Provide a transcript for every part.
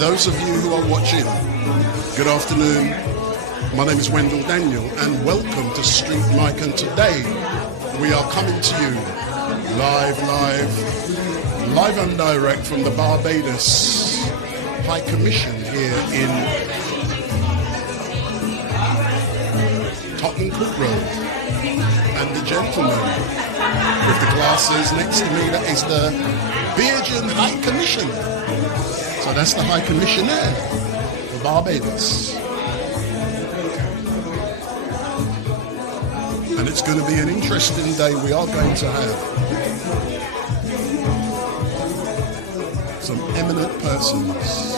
those of you who are watching, good afternoon. My name is Wendell Daniel and welcome to Street Mike, and today we are coming to you live and direct from the Barbados High Commission here in Tottenham Court Road. And the gentleman with the glasses next to me, that is the Belgian High Commission. So that's the High Commissioner for Barbados. And it's going to be an interesting day. We are going to have some eminent persons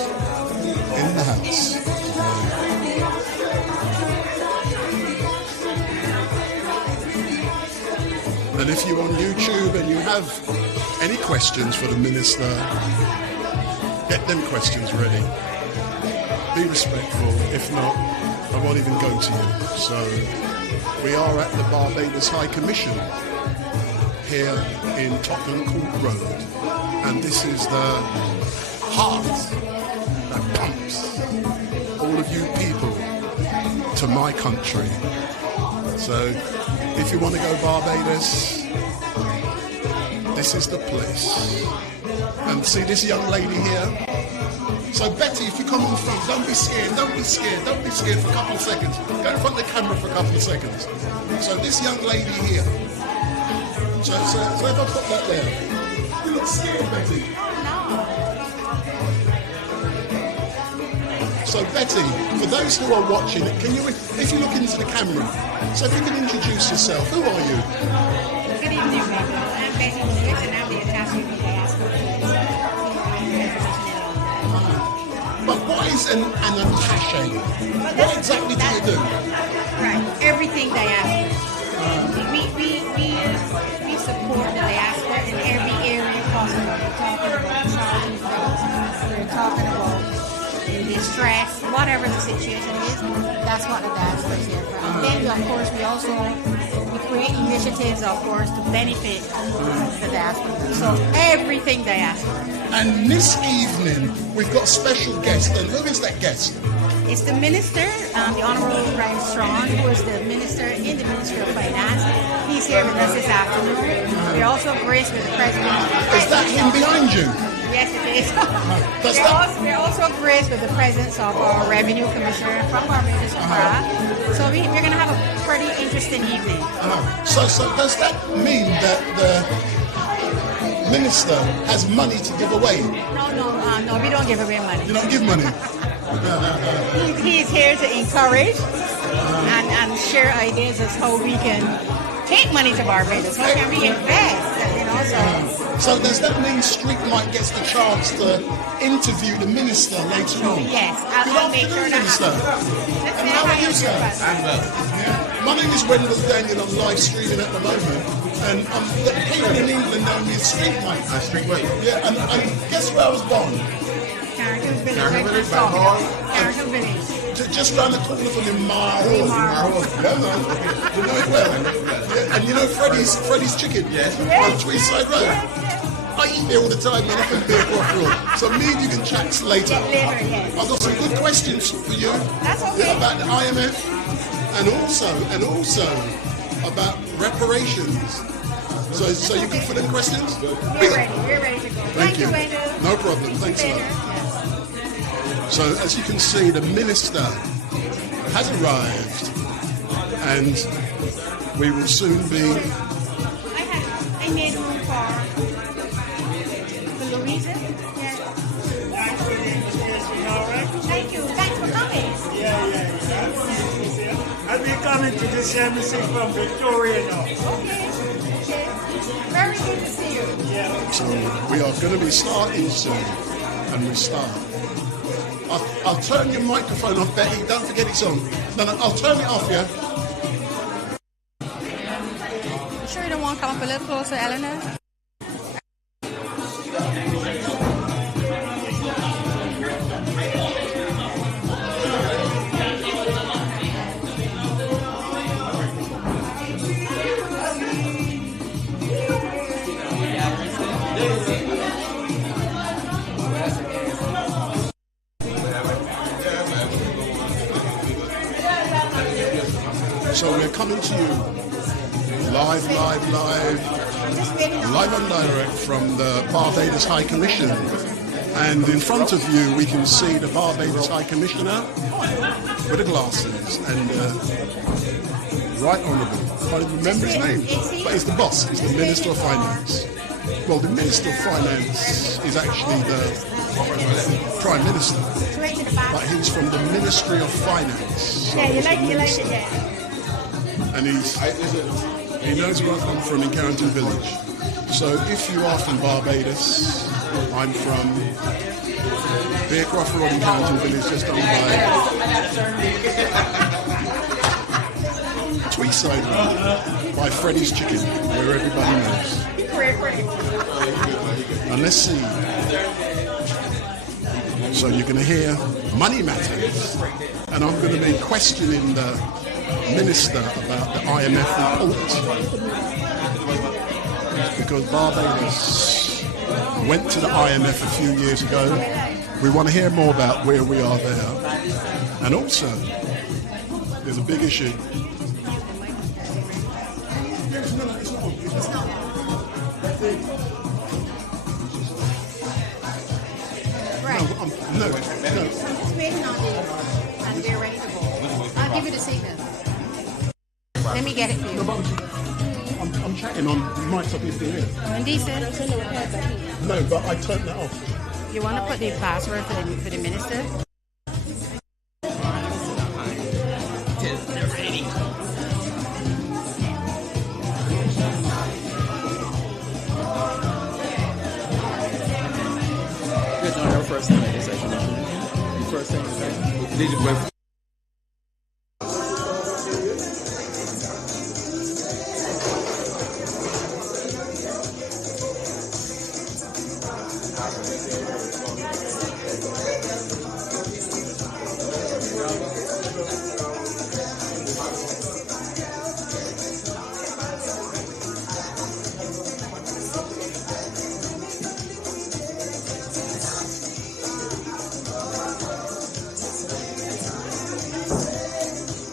in the house. And if you're on YouTube and you have any questions for the minister, get them questions ready. Be respectful. If not, I won't even go to you. So we are at the Barbados High Commission here in Tottenham Court Road. And this is the heart that pumps all of you people to my country. So if you want to go Barbados, this is the place. And see this young lady here? So Betty, if you come in front, don't be scared for a couple of seconds. Go in front of the camera for a couple of seconds. So this young lady here. So if I put that there. You look scared, Betty. So Betty, for those who are watching, can you, if you look into the camera, so if you can introduce yourself, who are you? Good evening, I'm Betty and I'm the attachment to Diaspora. But what is an attaché? What exactly do you do? Right, everything diaspora. We support the diaspora in every area possible. We're talking about distress, whatever the situation is, that's what the diaspora is here for. And then, of course, we create initiatives, of course, to benefit the diaspora. So everything diaspora. And this evening, we've got a special guest. And who is that guest? It's the minister, the Hon Ryan Straughan, who is the minister in the Ministerial Finance. He's here with us this afternoon. We're also graced with the president. Is that him behind you? Yes, it is. We're also graced with the presence of our revenue commissioner from Barbados. So we're going to have a pretty interesting evening. So does that mean that the minister has money to give away? No, we don't give away money. You don't give money? He's here to encourage and share ideas as how we can take money to Barbados. How can we invest? So does that mean Street Mike gets the chance to interview the minister later on? Yes, I'll make sure that happens. And how are you, sir? I'm well. My name is Wendell Daniel. I'm live streaming at the moment. And people in England know me as Street Mike. Street Mike. Yeah, and guess where I was born? Carrington Village. Just round the corner from him, Marhol. Yeah, man. You know it well. Yeah, and you know Freddy's Chicken? Yes. On Tweedside Road. I eat there all the time, man. I can be across the road. So me and you can chat later. I've got some good questions for you. That's okay. Yeah, about the IMF and also about reparations. So you good for them questions? We're ready to go. Thank you, Wendell. No problem. Thanks a lot. So as you can see, the minister has arrived, and we will soon be. I made room for Louisa. Yes. Thank you. Thanks for coming. Yeah. I'll be coming to this embassy from Victoria now. Okay. Very good to see you. Yeah. So we are going to be starting soon, and we start. I'll turn your microphone off, Betty. Don't forget it's on. No, I'll turn it off, yeah? You sure you don't want to come up a little closer, Eleanor? coming to you live and direct from the Barbados High Commission. And in front of you, we can see the Barbados High Commissioner with the glasses and Right Honourable. I can't even remember his name, but he's the boss. He's the Minister of Finance. Well, the Minister of Finance is actually the Prime Minister, but he's from the Ministerial Finance. Yeah, you like it, yeah. And he knows where I come from in Carrington Village. So if you are from Barbados, I'm from Beercroft Road in Carrington Village, just done by Tweeside Road, by Freddy's Chicken, where everybody knows. And let's see. So you're going to hear money matters, and I'm going to be questioning the Minister about the IMF report, because Barbados went to the IMF a few years ago. We want to hear more about where we are there, and also there's a big issue. Right. No. It's waiting on you, and we're ready to go. I'll give you the signal. Let me get it for you. I'm chatting on the mics up here. Wendy said, No, but I turned that off. you want to put the password for the minister? First thing is first thing did you wait?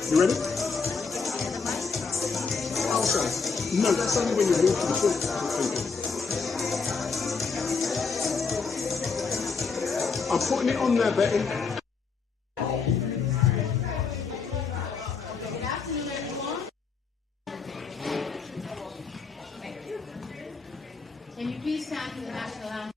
You ready? No, that's only when you walk to the foot. I'm putting it on there, Betty. Good afternoon, everyone. Can you please stand for the national anthem?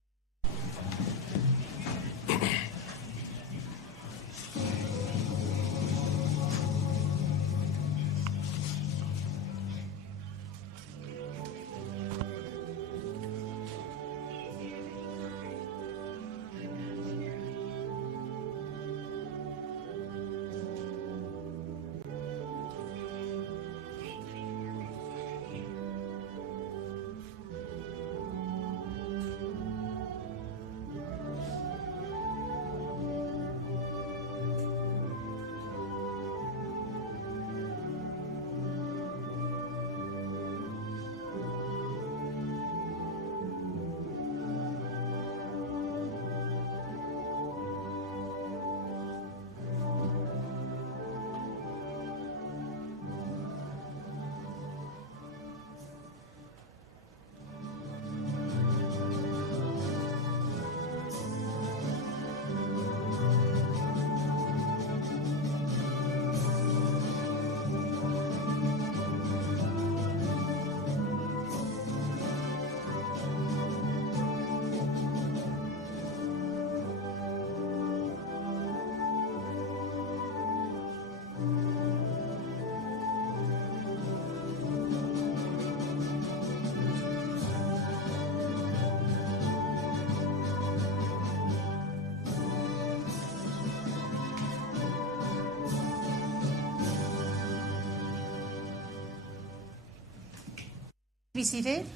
Be seated.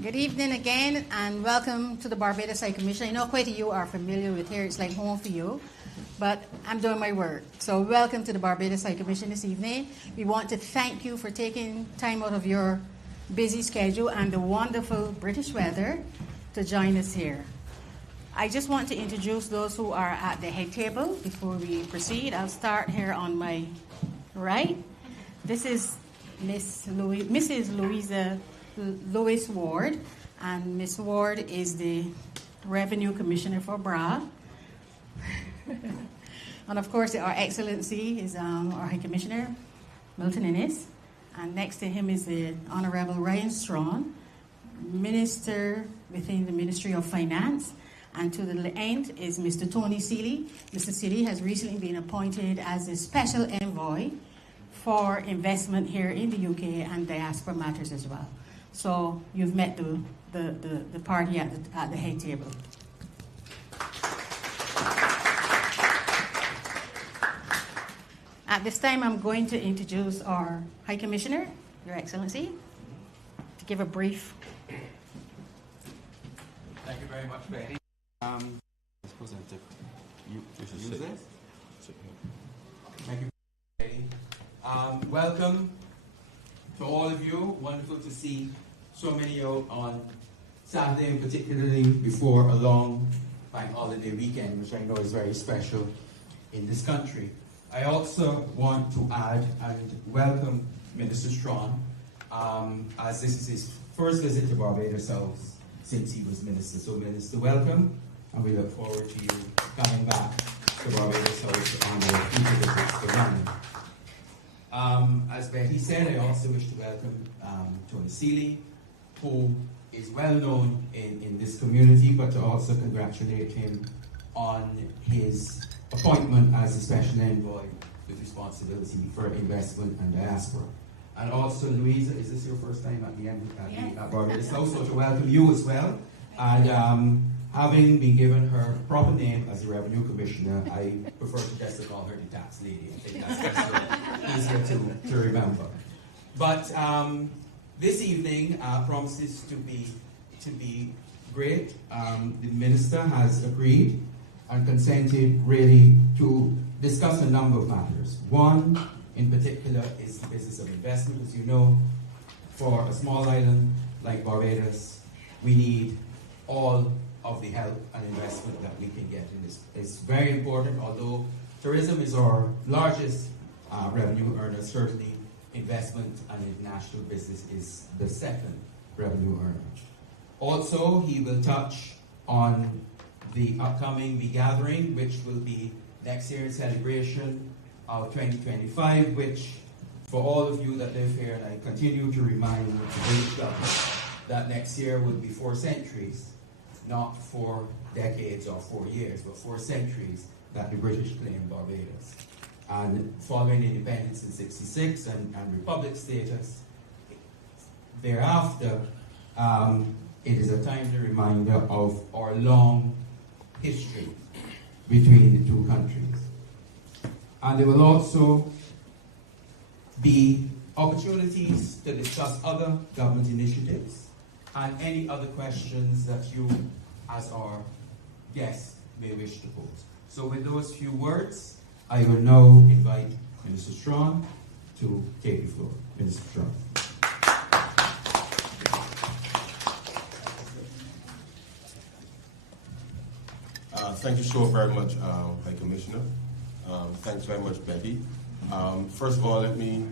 Good evening again, and welcome to the Barbados High Commission. I know quite a few are familiar with here. It's like home for you, but I'm doing my work. So welcome to the Barbados High Commission this evening. We want to thank you for taking time out of your busy schedule and the wonderful British weather to join us here. I just want to introduce those who are at the head table before we proceed. I'll start here on my right. This is Mrs. Lois Ward, and Miss Ward is the Revenue Commissioner for BRA. And of course, our Excellency is our High Commissioner, Milton Innes. And next to him is the Honorable Ryan Straughan, Minister within the Ministry of Finance. And to the end is Mr. Tony Seeley. Mr. Seeley has recently been appointed as a special envoy for investment here in the UK and diaspora matters as well. So you've met the party at the head table. At this time, I'm going to introduce our High Commissioner, Your Excellency, to give a brief. Thank you very much, Betty. I suppose I have to use this. Thank you, Betty. Welcome to all of you. Wonderful to see so many of you on Saturday, and particularly before a long bank holiday weekend, which I know is very special in this country. I also want to add and welcome Minister Straughn, as this is his first visit to Barbados House since he was Minister. So Minister, welcome, and we look forward to you coming back to Barbados House on your future visits to London. As Betty said, I also wish to welcome Tony Seeley, who is well known in this community, but to also congratulate him on his appointment as a special envoy with responsibility for investment and diaspora. And also, Louisa, is this your first time at Barbados House? So to welcome you as well. And having been given her proper name as the Revenue Commissioner, I prefer to just call her the tax lady. I think that's easier to remember. But this evening promises to be great. The Minister has agreed and consented really to discuss a number of matters. One in particular is the business of investment. As you know, for a small island like Barbados, we need all of the help and investment that we can get in this. It's very important, although tourism is our largest revenue earner, certainly investment and international business is the second revenue earner. Also, he will touch on the upcoming gathering, which will be next year in celebration of 2025, which for all of you that live here, and I continue to remind the British government that next year will be 4 centuries, not 4 decades or 4 years, but 4 centuries that the British claimed Barbados. And following independence in '66 and republic status, thereafter, it is a timely reminder of our long history between the two countries. And there will also be opportunities to discuss other government initiatives and any other questions that you, as our guests, may wish to pose. So with those few words, I will now invite Minister Straughn to take the floor. Minister Straughn. Thank you so very much, High Commissioner. Thanks very much, Betty. First of all, let me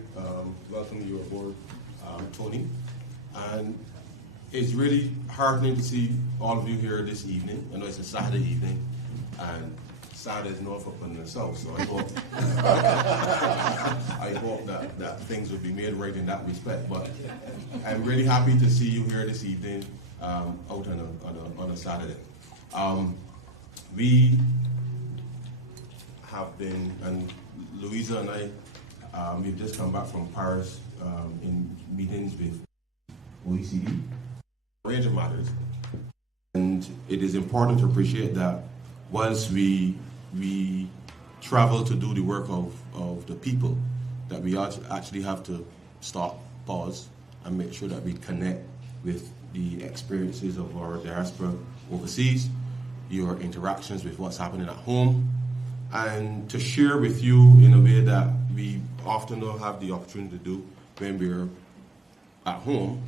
welcome you aboard, Tony. And it's really heartening to see all of you here this evening. I know it's a Saturday evening, and Saturday is Norfolk and the South, so I hope I hope that things will be made right in that respect. But I'm really happy to see you here this evening, out on a Saturday. We have been, and Louisa and I, we've just come back from Paris in meetings with OECD, a range of matters. And it is important to appreciate that once we travel to do the work of the people, that we actually have to stop, pause, and make sure that we connect with the experiences of our diaspora overseas, your interactions with what's happening at home, and to share with you in a way that we often don't have the opportunity to do when we're at home,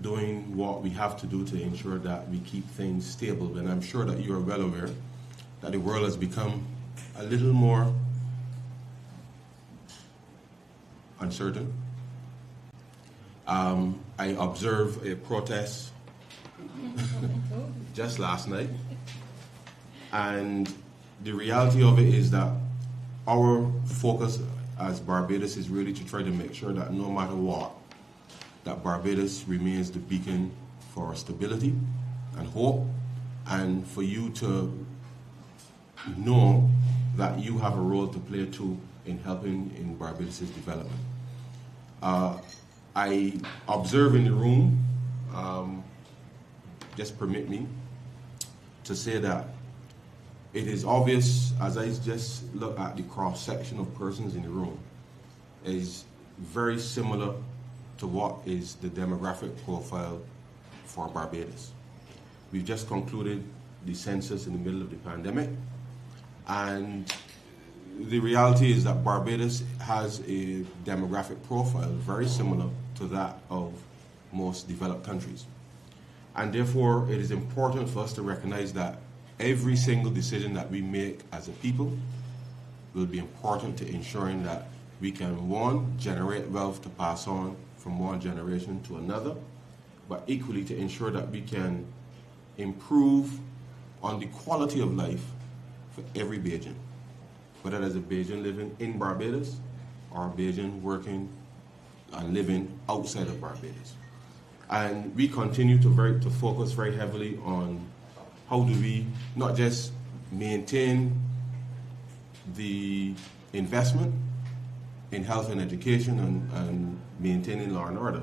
doing what we have to do to ensure that we keep things stable. And I'm sure that you are well aware that the world has become a little more uncertain. I observed a protest just last night, and the reality of it is that our focus as Barbados is really to try to make sure that no matter what, that Barbados remains the beacon for stability and hope, and for you to know that you have a role to play too in helping in Barbados' development. I observe in the room, just permit me to say that it is obvious, as I just look at the cross-section of persons in the room, is very similar to what is the demographic profile for Barbados. We've just concluded the census in the middle of the pandemic, and the reality is that Barbados has a demographic profile very similar to that of most developed countries. And therefore, it is important for us to recognize that every single decision that we make as a people will be important to ensuring that we can, one, generate wealth to pass on from one generation to another, but equally to ensure that we can improve on the quality of life for every Bajan, whether there's a Bajan living in Barbados or a Bajan working and living outside of Barbados. And we continue to focus very heavily on how do we not just maintain the investment in health and education and maintaining law and order,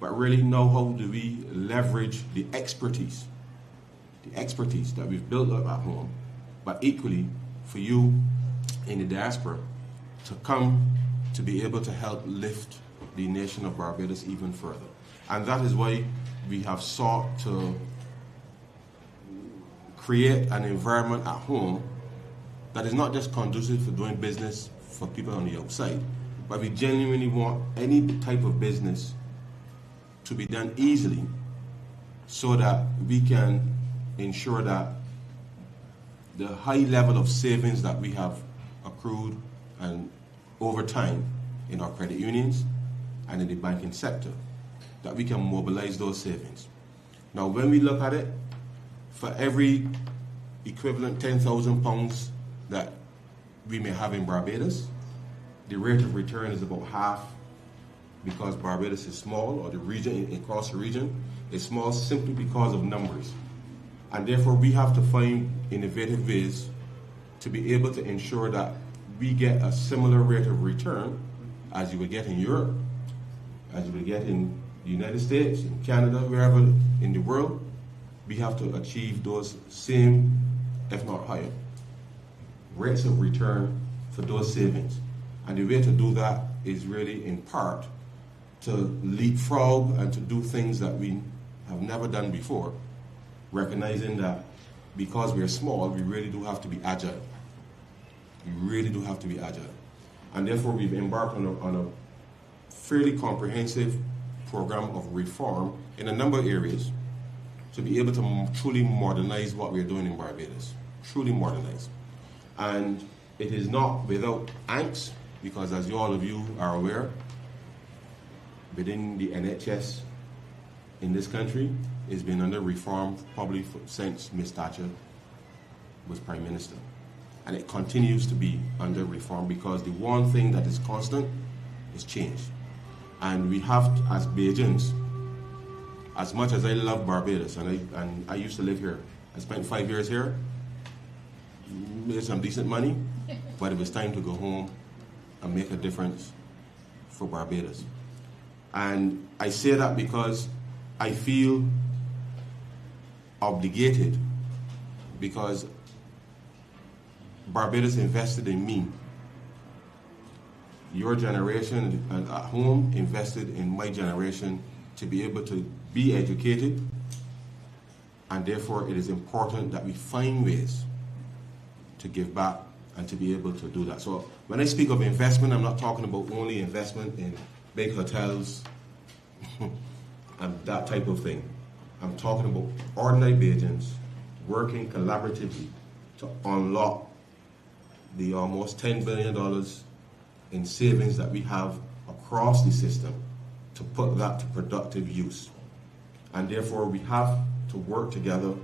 but really know how do we leverage the expertise that we've built up at home, but equally for you in the diaspora to come to be able to help lift the nation of Barbados even further. And that is why we have sought to create an environment at home that is not just conducive for doing business for people on the outside, but we genuinely want any type of business to be done easily so that we can ensure that the high level of savings that we have accrued and over time in our credit unions and in the banking sector, that we can mobilize those savings. Now, when we look at it, for every equivalent £10,000 that we may have in Barbados, the rate of return is about half, because Barbados is small, or the region, across the region, is small simply because of numbers. And therefore, we have to find innovative ways to be able to ensure that we get a similar rate of return as you would get in Europe, as you would get in the United States, in Canada, wherever in the world. We have to achieve those same, if not higher, rates of return for those savings. And the way to do that is really in part to leapfrog and to do things that we have never done before, recognizing that because we're small, we really do have to be agile. We really do have to be agile. And therefore, we've embarked on a fairly comprehensive program of reform in a number of areas to be able to truly modernize what we're doing in Barbados, truly modernize. And it is not without angst, because as all of you are aware, within the NHS in this country, it's been under reform probably since Ms. Thatcher was Prime Minister. And it continues to be under reform because the one thing that is constant is change. And we have, as Bajans, as much as I love Barbados, and I used to live here, I spent 5 years here, made some decent money, but it was time to go home and make a difference for Barbados. And I say that because I feel obligated, because Barbados invested in me. Your generation at home invested in my generation to be able to be educated, and therefore it is important that we find ways to give back and to be able to do that. So when I speak of investment, I'm not talking about only investment in big hotels, and that type of thing. I'm talking about ordinary Bajans working collaboratively to unlock the almost $10 billion in savings that we have across the system, to put that to productive use. And therefore we have to work together.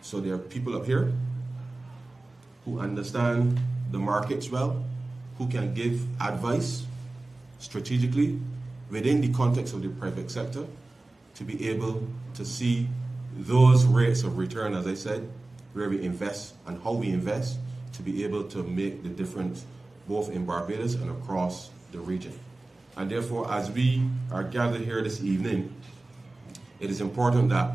So there are people up here who understand the markets well, who can give advice strategically within the context of the private sector to be able to see those rates of return, as I said, where we invest and how we invest, to be able to make the difference both in Barbados and across the region. And therefore, as we are gathered here this evening, it is important that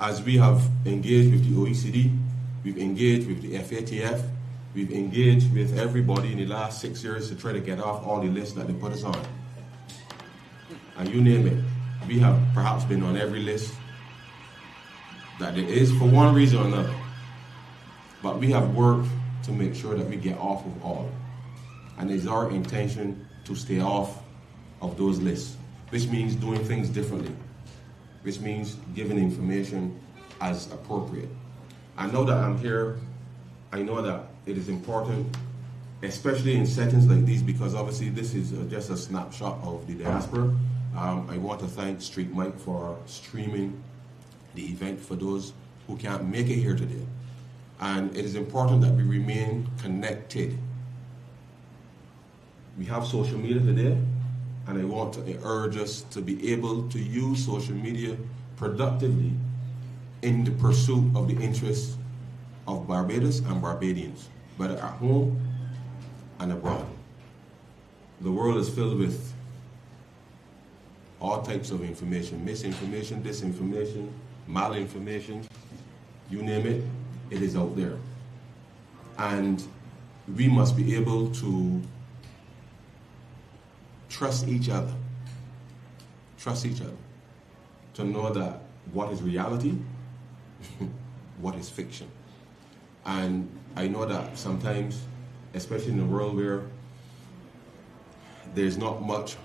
as we have engaged with the OECD, we've engaged with the FATF, we've engaged with everybody in the last 6 years to try to get off all the lists that they put us on. And you name it, we have perhaps been on every list that there is for one reason or another. But we have worked to make sure that we get off of all. And it's our intention to stay off of those lists, which means doing things differently, which means giving information as appropriate. I know that I'm here, I know that it is important, especially in settings like these, because obviously this is just a snapshot of the diaspora. I want to thank Street Mike for streaming the event for those who can't make it here today. And it is important that we remain connected. We have social media today, and I want to urge us to be able to use social media productively in the pursuit of the interests of Barbados and Barbadians, whether at home and abroad. The world is filled with all types of information, misinformation, disinformation, malinformation, you name it, it is out there. And we must be able to trust each other, to know that what is reality, what is fiction. And I know that sometimes, especially in a world where there's not much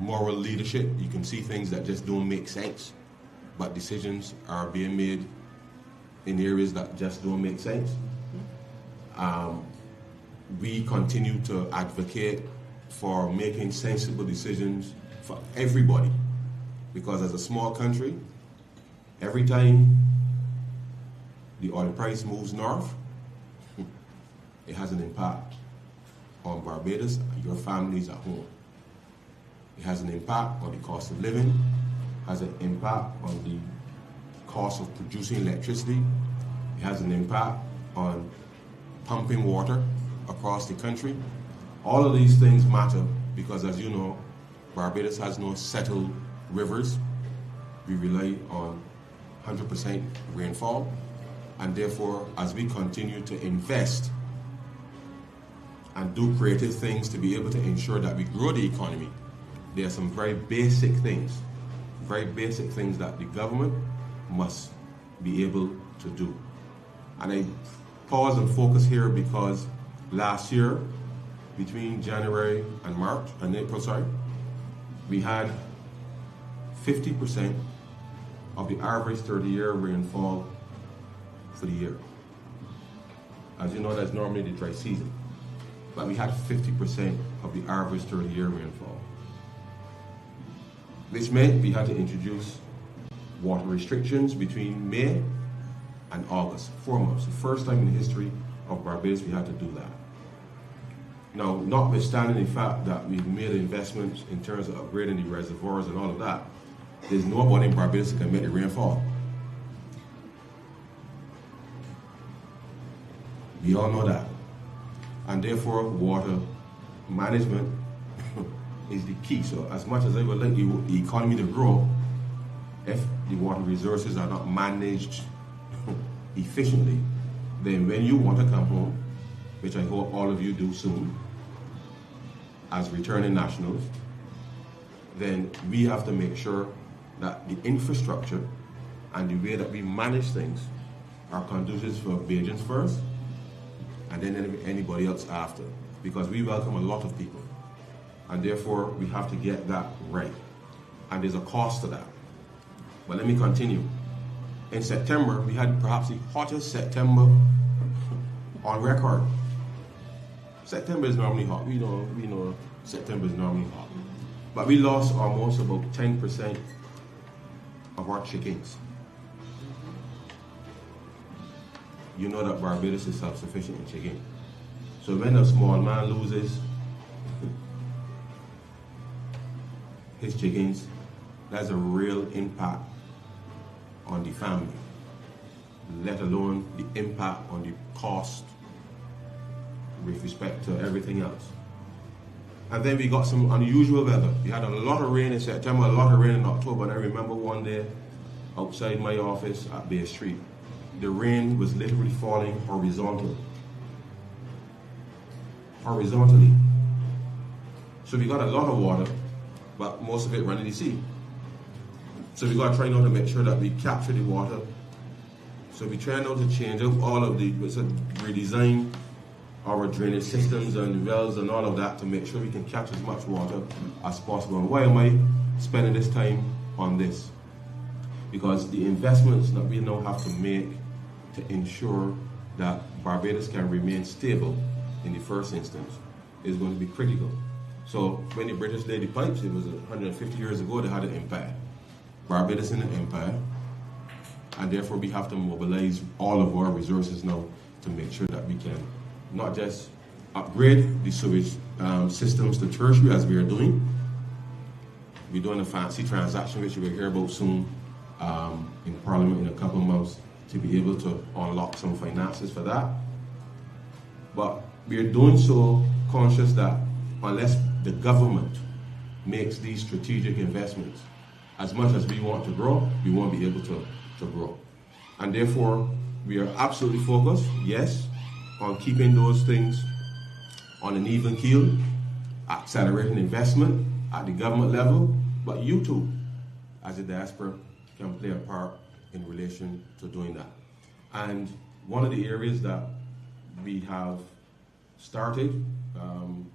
moral leadership, you can see things that just don't make sense, but decisions are being made in areas that just don't make sense. We continue to advocate for making sensible decisions for everybody, because as a small country, every time the oil price moves north, it has an impact on Barbados and your families at home. It has an impact on the cost of living, has an impact on the cost of producing electricity, it has an impact on pumping water across the country. All of these things matter because, as you know, Barbados has no settled rivers. We rely on 100% rainfall, and therefore, as we continue to invest and do creative things to be able to ensure that we grow the economy, there are some very basic things that the government must be able to do. And I pause and focus here because last year, between January and April, we had 50% of the average 30-year rainfall for the year. As you know, that's normally the dry season. But we had 50% of the average 30-year rainfall, which meant we had to introduce water restrictions between May and August, 4 months. The first time in the history of Barbados we had to do that. Now, notwithstanding the fact that we've made investments in terms of upgrading the reservoirs and all of that, there's nobody in Barbados that can make the rainfall. We all know that. And therefore, water management is the key. So as much as I would like the economy to grow, if the water resources are not managed efficiently, then when you want to come home, which I hope all of you do soon, as returning nationals, then we have to make sure that the infrastructure and the way that we manage things are conducive for Bajans first, and then anybody else after, because we welcome a lot of people, and therefore we have to get that right. and there's a cost to that. But let me continue. In September, we had perhaps the hottest September on record. September is normally hot. We know September is normally hot. But we lost almost about 10% of our chickens. You know that Barbados is self-sufficient in chicken. So when a small man loses his chickens, that's a real impact on the family, let alone the impact on the cost with respect to everything else. And then we got some unusual weather. We had a lot of rain in September, a lot of rain in October, and I remember one day outside my office at Bay Street, the rain was literally falling horizontally. So we got a lot of water, but most of it ran in the sea. So we got to try now to make sure that we capture the water. So we try now to change up all of the, redesign our drainage systems and wells and all of that to make sure we can capture as much water as possible. And why am I spending this time on this? Because the investments that we now have to make to ensure that Barbados can remain stable in the first instance is going to be critical. So when the British laid the pipes, it was 150 years ago, they had an empire. Barbados in an empire, and therefore we have to mobilize all of our resources now to make sure that we can not just upgrade the sewage systems to tertiary as we are doing. We're doing a fancy transaction which you will hear about soon in Parliament in a couple of months to be able to unlock some finances for that. But we are doing so conscious that unless the government makes these strategic investments, as much as we want to grow, we won't be able to grow. And therefore, we are absolutely focused, yes, on keeping those things on an even keel, accelerating investment at the government level, but you too, as a diaspora, can play a part in relation to doing that. And one of the areas that we have started,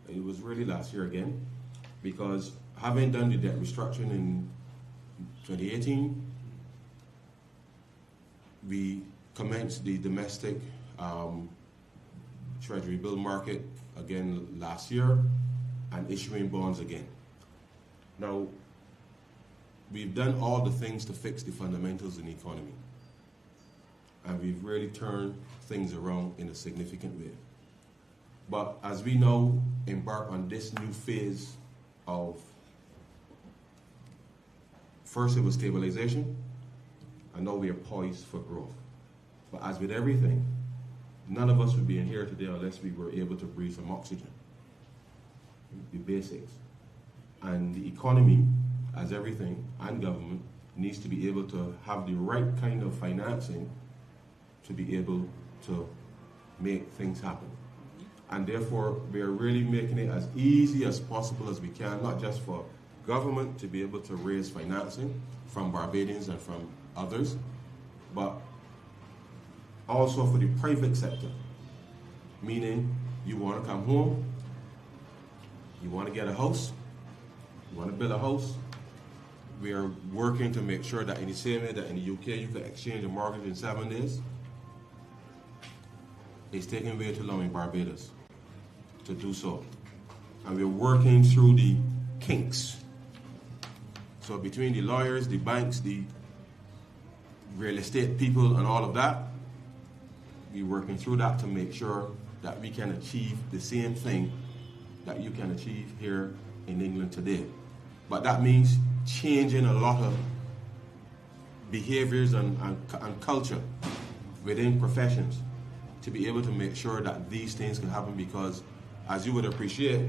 it was really last year again, because having done the debt restructuring in 2018, we commenced the domestic treasury bill market again last year and issuing bonds again. Now, we've done all the things to fix the fundamentals in the economy, and we've really turned things around in a significant way. But as we now embark on this new phase of, first it was stabilization, and now we are poised for growth. But as with everything, none of us would be in here today unless we were able to breathe some oxygen. The basics. And the economy, as everything, and government, needs to be able to have the right kind of financing to be able to make things happen. And therefore, we are really making it as easy as possible as we can, not just for government to be able to raise financing from Barbadians and from others, but also for the private sector. Meaning, you want to come home, you want to get a house, you want to build a house. We are working to make sure that in the same way that in the UK you can exchange a mortgage in 7 days, it's taking way too long in Barbados to do so. And we're working through the kinks. So between the lawyers, the banks, the real estate people and all of that, we're working through that to make sure that we can achieve the same thing that you can achieve here in England today. But that means changing a lot of behaviors and culture within professions to be able to make sure that these things can happen, because as you would appreciate,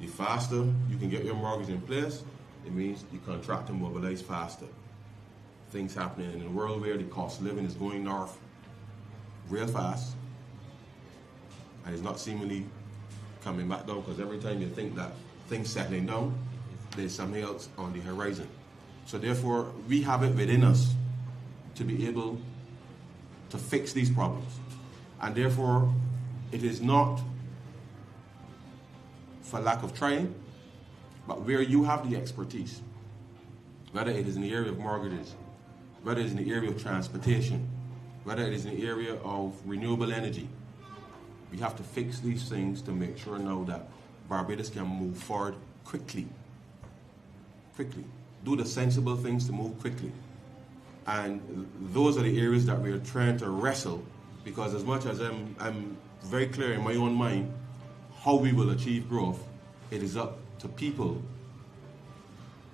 the faster you can get your mortgage in place, it means you contract to mobilize faster. Things happening in a world where the cost of living is going north real fast, and it's not seemingly coming back down, because every time you think that things settling down, there's something else on the horizon. So therefore, we have it within us to be able to fix these problems. And therefore, it is not for lack of trying, but where you have the expertise, whether it is in the area of mortgages, whether it is in the area of transportation, whether it is in the area of renewable energy. We have to fix these things to make sure now that Barbados can move forward quickly. Quickly. Do the sensible things to move quickly. And those are the areas that we are trying to wrestle, because as much as I'm very clear in my own mind how we will achieve growth, it is up to people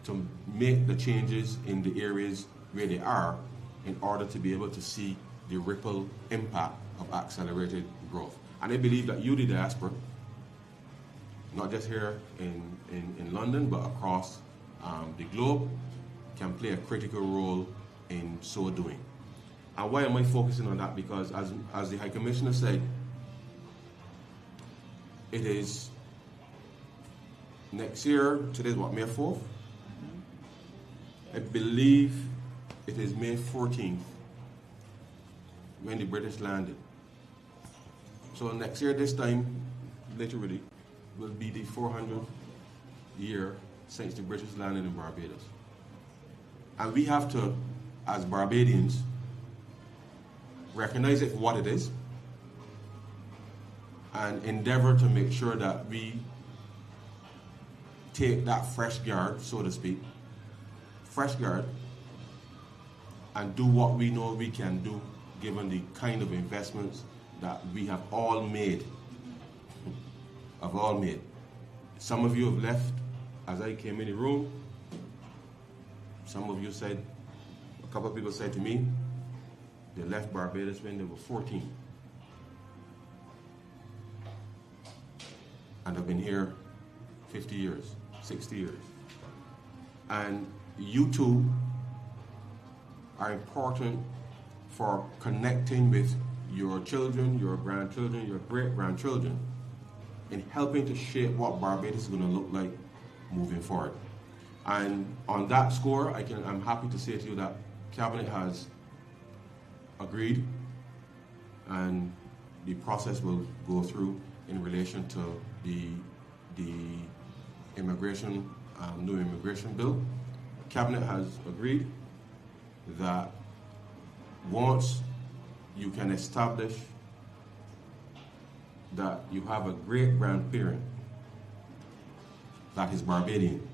to make the changes in the areas where they are in order to be able to see the ripple impact of accelerated growth. And I believe that you, the diaspora, not just here in London, but across the globe, can play a critical role in so doing. And why am I focusing on that? Because as the High Commissioner said, it is next year, today's what, May 4th? I believe it is May 14th when the British landed. So next year, this time, literally, will be the 400th year since the British landed in Barbados. And we have to, as Barbadians, recognize it for what it is and endeavor to make sure that we take that fresh guard, so to speak, and do what we know we can do given the kind of investments that we have all made. Some of you have left as I came in the room. Some of you said, a couple of people said to me, they left Barbados when they were 14. And have been here 50 years, 60 years. And you two are important for connecting with your children, your grandchildren, your great-grandchildren, in helping to shape what Barbados is going to look like moving forward. And on that score, I'm happy to say to you that Cabinet has agreed, and the process will go through in relation to the immigration, new immigration bill. Cabinet has agreed that once you can establish that you have a great-grandparent that is Barbadian,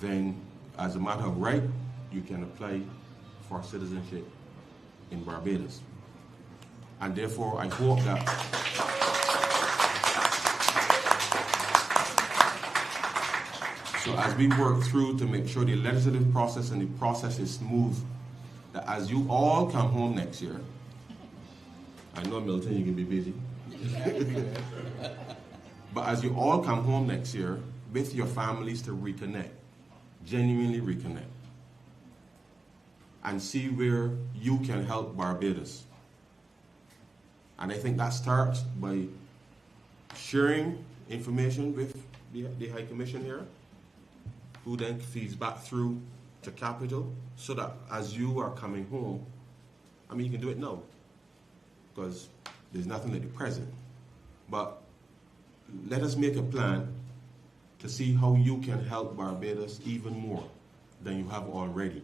then as a matter of right, you can apply for citizenship in Barbados. And therefore, I hope that so as we work through to make sure the legislative process and the process is smooth, that as you all come home next year, I know, Milton, you can be busy, but as you all come home next year with your families to reconnect, genuinely reconnect, and see where you can help Barbados. And I think that starts by sharing information with the High Commission here, who then feeds back through to Capital, so that as you are coming home, I mean, you can do it now, because there's nothing like the present. But let us make a plan to see how you can help Barbados even more than you have already.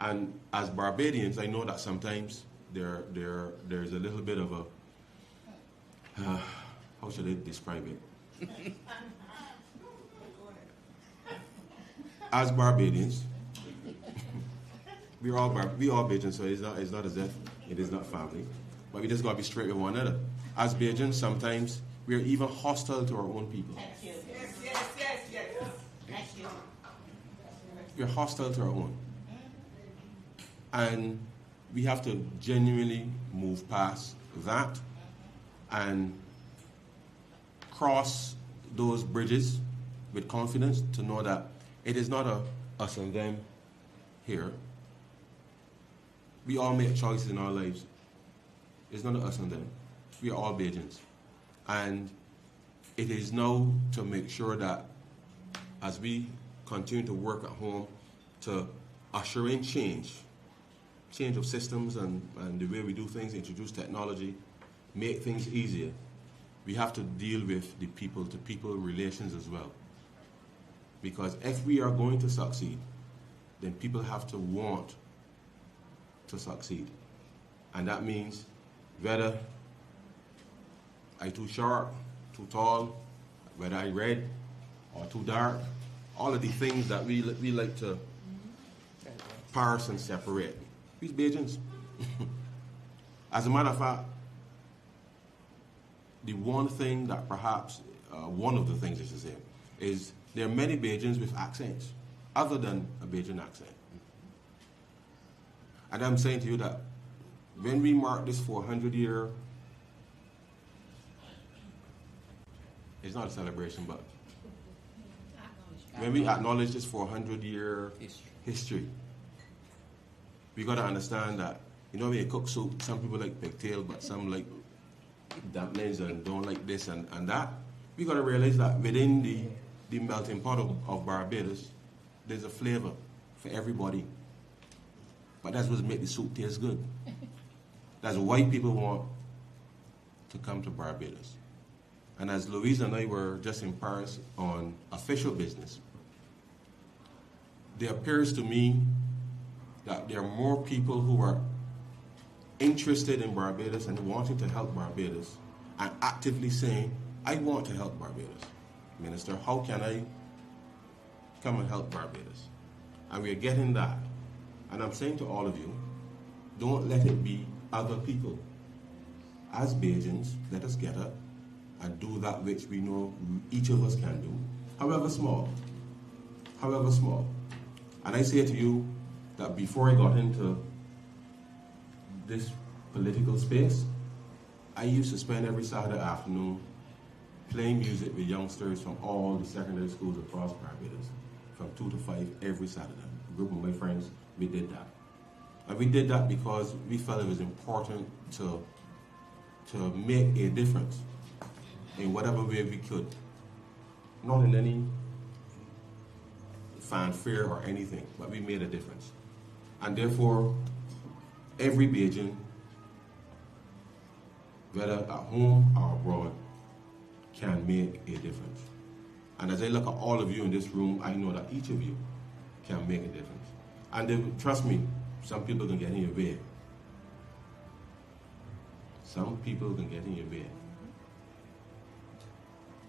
And as Barbadians, I know that sometimes there's a little bit of a, how should I describe it? As Barbadians, we all Bajans, so it's not as if it is not family, but we just got to be straight with one another. As Bajans, sometimes we are even hostile to our own people. Yes. We are hostile to our own. And we have to genuinely move past that and cross those bridges with confidence to know that it is not a us and them here. We all make choices in our lives. It's not a us and them. We are all Bajans. And it is now to make sure that as we continue to work at home to usher in change of systems and the way we do things, introduce technology, make things easier, we have to deal with the people-to-people relations as well. Because if we are going to succeed, then people have to want to succeed. And that means whether I too short, too tall, whether I red or too dark, all of the things that we like to parse and separate. We're Bajans. As a matter of fact, the one thing that perhaps, one of the things I should say, is there are many Bajans with accents, other than a Bajan accent. And I'm saying to you that when we mark this 400-year, it's not a celebration, but when we acknowledge this 400-year history, we got to understand that, you know, when you cook soup, some people like pigtail, but some like dumplings and don't like this and that. We got to realize that within the melting pot of Barbados, there's a flavor for everybody. But that's what makes the soup taste good. That's why people want to come to Barbados. And as Louise and I were just in Paris on official business, there appears to me that there are more people who are interested in Barbados and wanting to help Barbados and actively saying, I want to help Barbados. Minister, how can I come and help Barbados? And we're getting that. And I'm saying to all of you, don't let it be other people. As Bajans, let us get up and do that which we know each of us can do, however small. However small. And I say to you that before I got into this political space, I used to spend every Saturday afternoon playing music with youngsters from all the secondary schools across Barbados, from 2 to 5 every Saturday. A group of my friends, we did that. And we did that because we felt it was important to make a difference in whatever way we could. Not in any fanfare or anything, but we made a difference. And therefore, every Bajan, whether at home or abroad, can make a difference. And as I look at all of you in this room, I know that each of you can make a difference. And trust me, some people can get in your way. Some people can get in your way.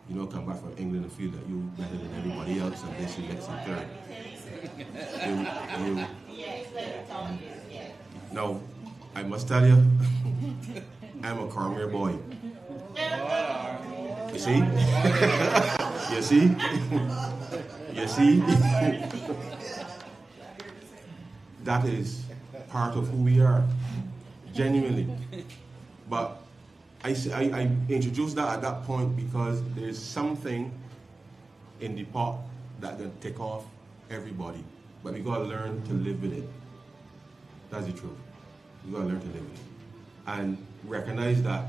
You know, come back from England and feel that you're better than everybody else and they should get some third. Now, I must tell you, I'm a Cormier boy. You see? You see? You see? That is part of who we are, genuinely. But I introduced that at that point because there's something in the pot that can take off everybody. But we gotta learn to live with it. That's the truth. We gotta learn to live with it. And recognize that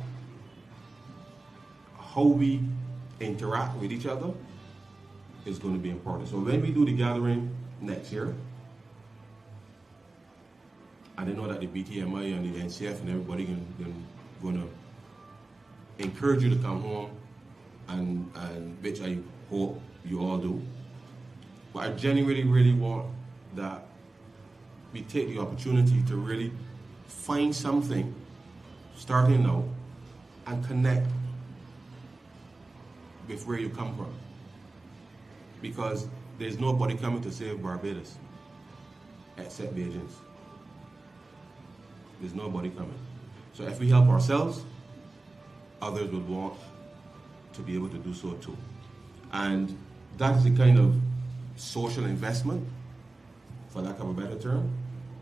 how we interact with each other is going to be important. So when we do the gathering next year, and I know that the BTMI and the NCF and everybody going to encourage you to come home, and which I hope you all do. But I genuinely really want that we take the opportunity to really find something starting now and connect with where you come from. Because there's nobody coming to save Barbados except Bajans. There's nobody coming. So if we help ourselves, others will want to be able to do so too. And that's the kind of social investment, for lack of a better term,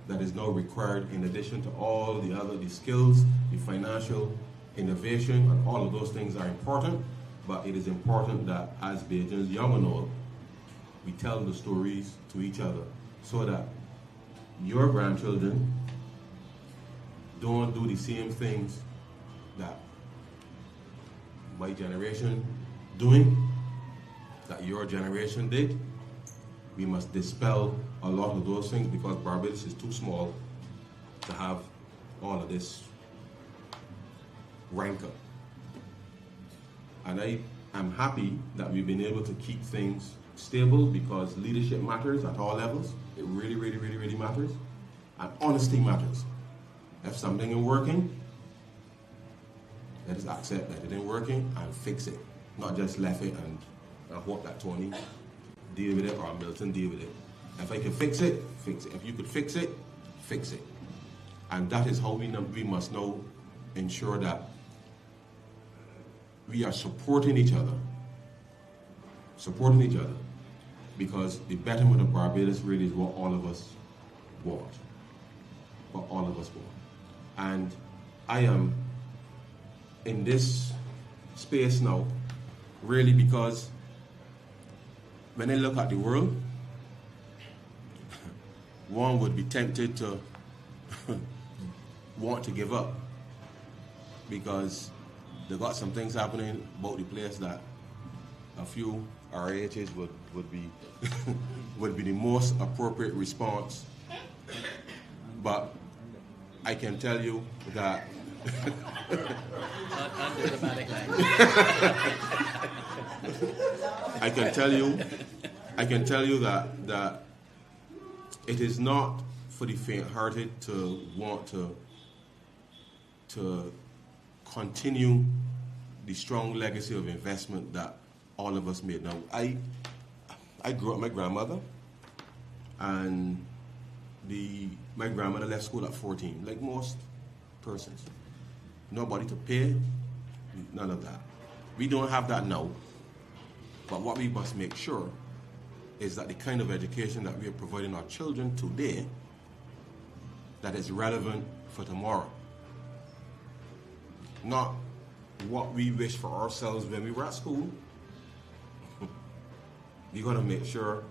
that is now required in addition to all the skills, the financial innovation, and all of those things are important. But it is important that as Bajans, young and old, we tell the stories to each other so that your grandchildren don't do the same things that my generation doing, that your generation did. We must dispel a lot of those things because Barbados is too small to have all of this rancor. And I am happy that we've been able to keep things stable, because leadership matters at all levels. It really, really, really, really matters. And honesty matters. If something isn't working, let us accept that it ain't working and fix it. Not just left it and hope that Tony deal with it or Milton deal with it. If I can fix it, fix it. If you could fix it, fix it. And that is how we must now ensure that we are supporting each other. Supporting each other. Because the betterment of Barbados really is what all of us want. What all of us want. And I am in this space now really because when I look at the world, one would be tempted to want to give up, because they got some things happening about the place that a few RAHs would be would be the most appropriate response. But I can tell you that I can tell you that it is not for the faint-hearted to want to continue the strong legacy of investment that all of us made. Now, I grew up with my grandmother, and my grandmother left school at 14, like most persons. Nobody to pay, none of that. We don't have that now, but what we must make sure is that the kind of education that we are providing our children today, that is relevant for tomorrow. Not what we wish for ourselves when we were at school. We got to make sure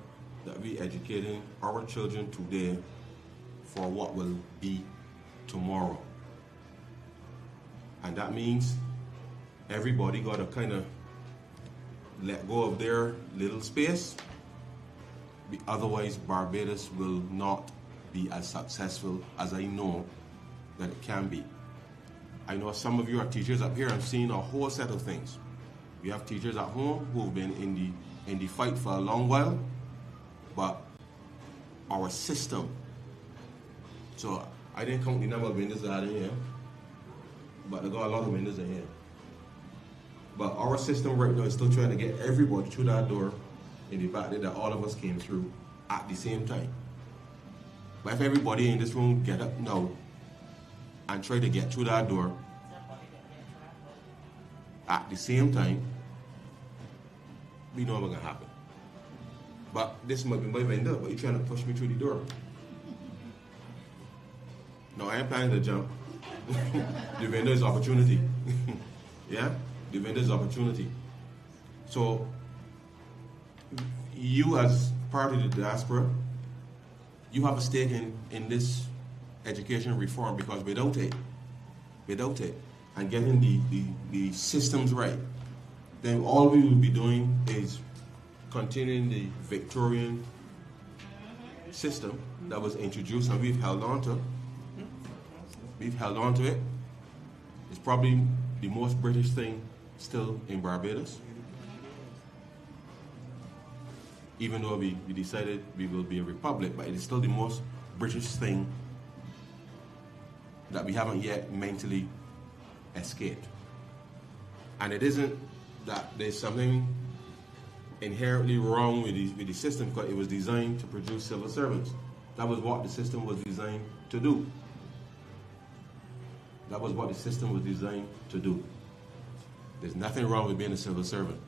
that we're educating our children today for what will be tomorrow. And that means everybody got to kind of let go of their little space. Otherwise, Barbados will not be as successful as I know that it can be. I know some of you are teachers up here and seen a whole set of things. We have teachers at home who've been in the fight for a long while, but our system. So I didn't count the number of windows that are in here, but they got a lot of windows in here. But our system right now is still trying to get everybody through that door in the back there that all of us came through at the same time. But if everybody in this room get up now and try to get through that door at the same time, we know what's going to happen. But this might be my window, but you're trying to push me through the door. No, I ain't planning to jump. The window is opportunity. Yeah? The window is opportunity. So, you as part of the diaspora, you have a stake in this education reform, because without it, and getting the systems right, then all we will be doing is continuing the Victorian system that was introduced, and we've held on to. We've held on to it. It's probably the most British thing still in Barbados. Even though we decided we will be a republic, but it is still the most British thing that we haven't yet mentally escaped. And it isn't that there's something inherently wrong with the system, because it was designed to produce civil servants. That was what the system was designed to do. That was what the system was designed to do. There's nothing wrong with being a civil servant.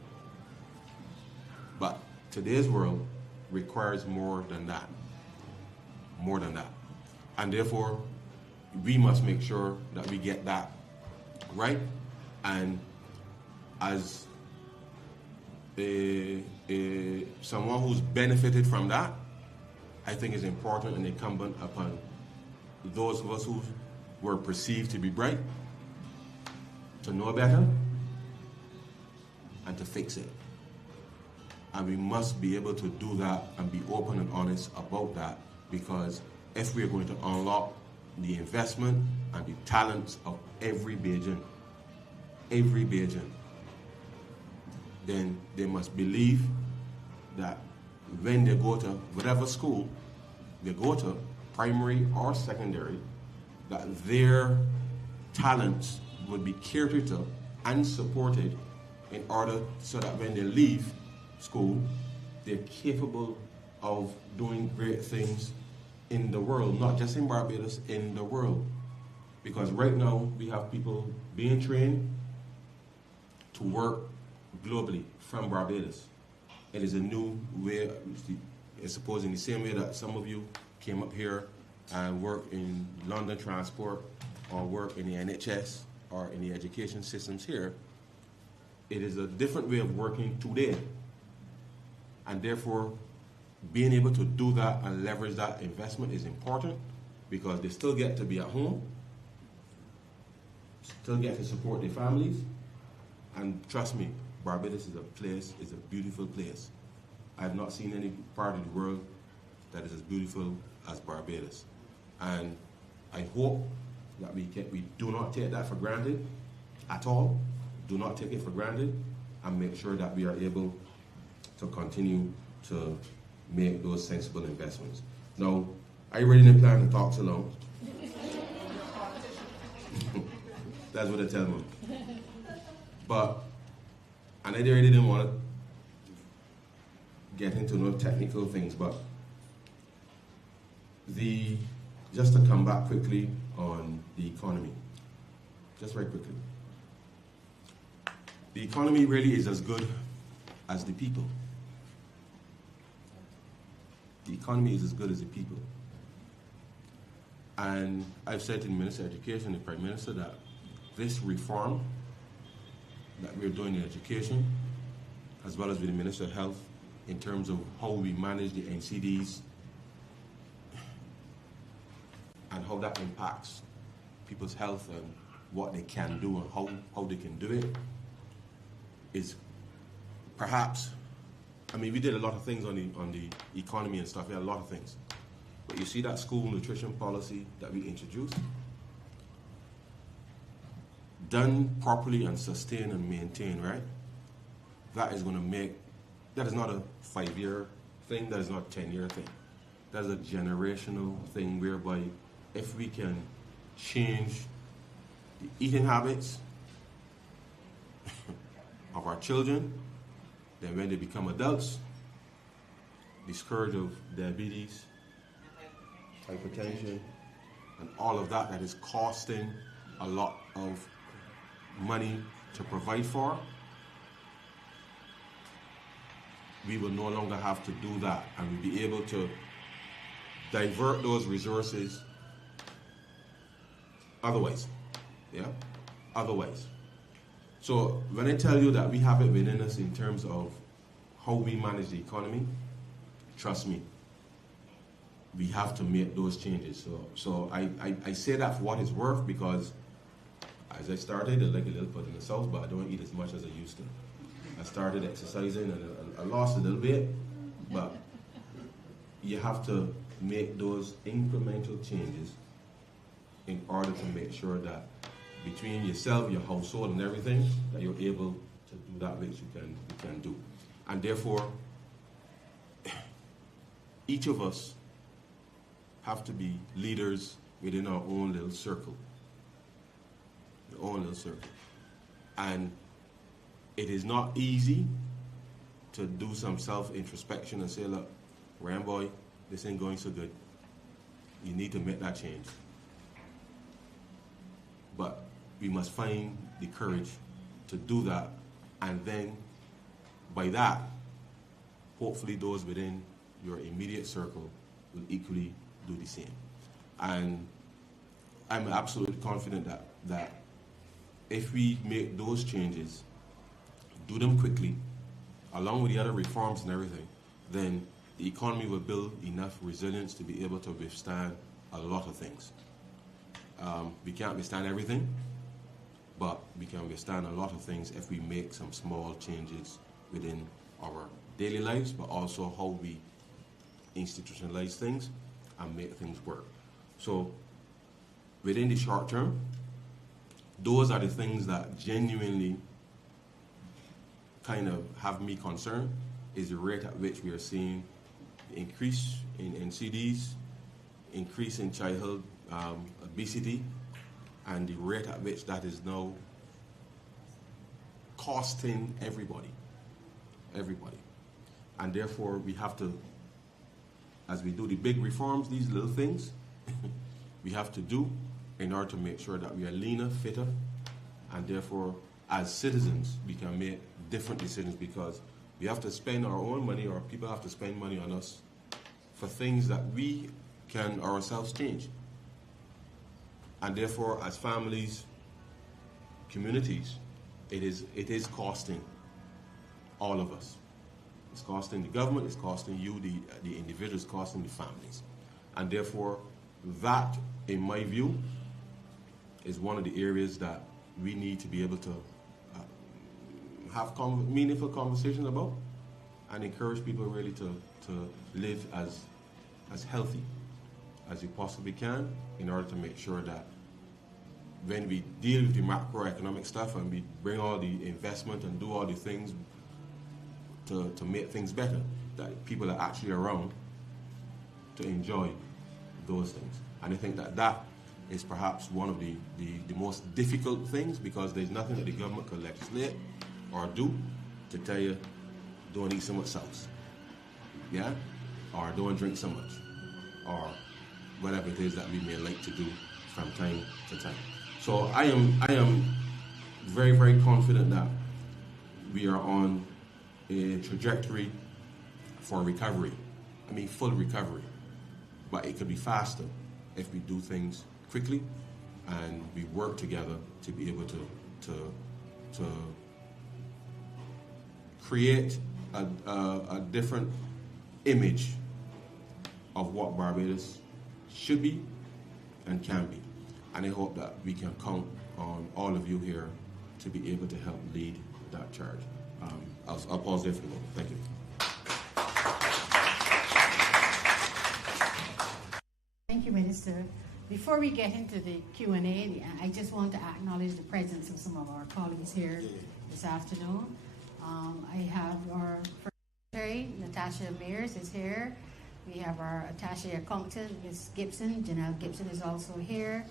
But today's world requires more than that. More than that. And therefore, we must make sure that we get that right. And as someone who's benefited from that, I think it's important and incumbent upon those of us who were perceived to be bright to know better and to fix it. And we must be able to do that and be open and honest about that, because if we are going to unlock the investment and the talents of every Bajan, then they must believe that when they go to whatever school they go to, primary or secondary, that their talents would be catered to and supported in order so that when they leave school, they're capable of doing great things in the world, not just in Barbados, in the world. Because right now, we have people being trained to work globally from Barbados. It is a new way, I suppose in the same way that some of you came up here and worked in London Transport or work in the NHS or in the education systems here. It is a different way of working today. And therefore, being able to do that and leverage that investment is important because they still get to be at home, still get to support their families, and trust me, Barbados is a beautiful place. I have not seen any part of the world that is as beautiful as Barbados. And I hope that we do not take that for granted at all. Do not take it for granted and make sure that we are able to continue to make those sensible investments. Now, I really didn't plan to talk so long. That's what I tell them. And I really didn't want to get into no technical things, but just to come back quickly on the economy, just very quickly. The economy really is as good as the people. The economy is as good as the people. And I've said to the Minister of Education, the Prime Minister, that this reform that we're doing in education, as well as with the Minister of Health, in terms of how we manage the NCDs and how that impacts people's health and what they can do and how they can do it, is perhaps, I mean, we did a lot of things on the economy and stuff. We had a lot of things. But you see that school nutrition policy that we introduced? Done properly and sustained and maintained, right? That is going to make, that is not a 5-year thing, that is not a 10-year thing. That is a generational thing whereby if we can change the eating habits of our children, then when they become adults, the scourge of diabetes, hypertension, and all of that is costing a lot of money to provide for, we will no longer have to do that, and we'll be able to divert those resources otherwise. Yeah? Otherwise. So when I tell you that we have it within us in terms of how we manage the economy, trust me, we have to make those changes. So I say that for what it's worth, because as I started, I like a little put in the south, but I don't eat as much as I used to. I started exercising and I lost a little bit, but you have to make those incremental changes in order to make sure that between yourself, your household, and everything, that you're able to do that which you can do. And therefore, each of us have to be leaders within our own little circle. Your own little circle. And it is not easy to do some self-introspection and say, look, Ryan boy, this ain't going so good. You need to make that change. But we must find the courage to do that, and then by that, hopefully those within your immediate circle will equally do the same. And I'm absolutely confident that if we make those changes, do them quickly, along with the other reforms and everything, then the economy will build enough resilience to be able to withstand a lot of things. We can't withstand everything, but we can withstand a lot of things if we make some small changes within our daily lives, but also how we institutionalize things and make things work. So within the short term, those are the things that genuinely kind of have me concerned is the rate at which we are seeing increase in NCDs, increase in childhood obesity, and the rate at which that is now costing everybody. And therefore we have to, as we do the big reforms, these little things, we have to do in order to make sure that we are leaner, fitter, and therefore as citizens we can make different decisions, because we have to spend our own money, or people have to spend money on us for things that we can ourselves change. And therefore, as families, communities, it is costing all of us. It's costing the government, it's costing you, the individuals, it's costing the families. And therefore, that, in my view, is one of the areas that we need to be able to have meaningful conversations about, and encourage people really to live as healthy as you possibly can, in order to make sure that when we deal with the macroeconomic stuff and we bring all the investment and do all the things to make things better, that people are actually around to enjoy those things. And I think that is perhaps one of the most difficult things, because there's nothing that the government could legislate or do to tell you, don't eat so much sauce, yeah, or don't drink so much, or whatever it is that we may like to do from time to time. So I am very, very confident that we are on a trajectory for recovery. I mean, full recovery. But it could be faster if we do things quickly and we work together to be able to create a different image of what Barbados should be and can be. And I hope that we can count on all of you here to be able to help lead that charge. I'll pause there for a moment. Thank you. Thank you, Minister. Before we get into the Q&A, I just want to acknowledge the presence of some of our colleagues here this afternoon. I have our First Secretary, Natasha Mears, is here. We have our attaché accomptant, Ms. Gibson. Janelle Gibson is also here.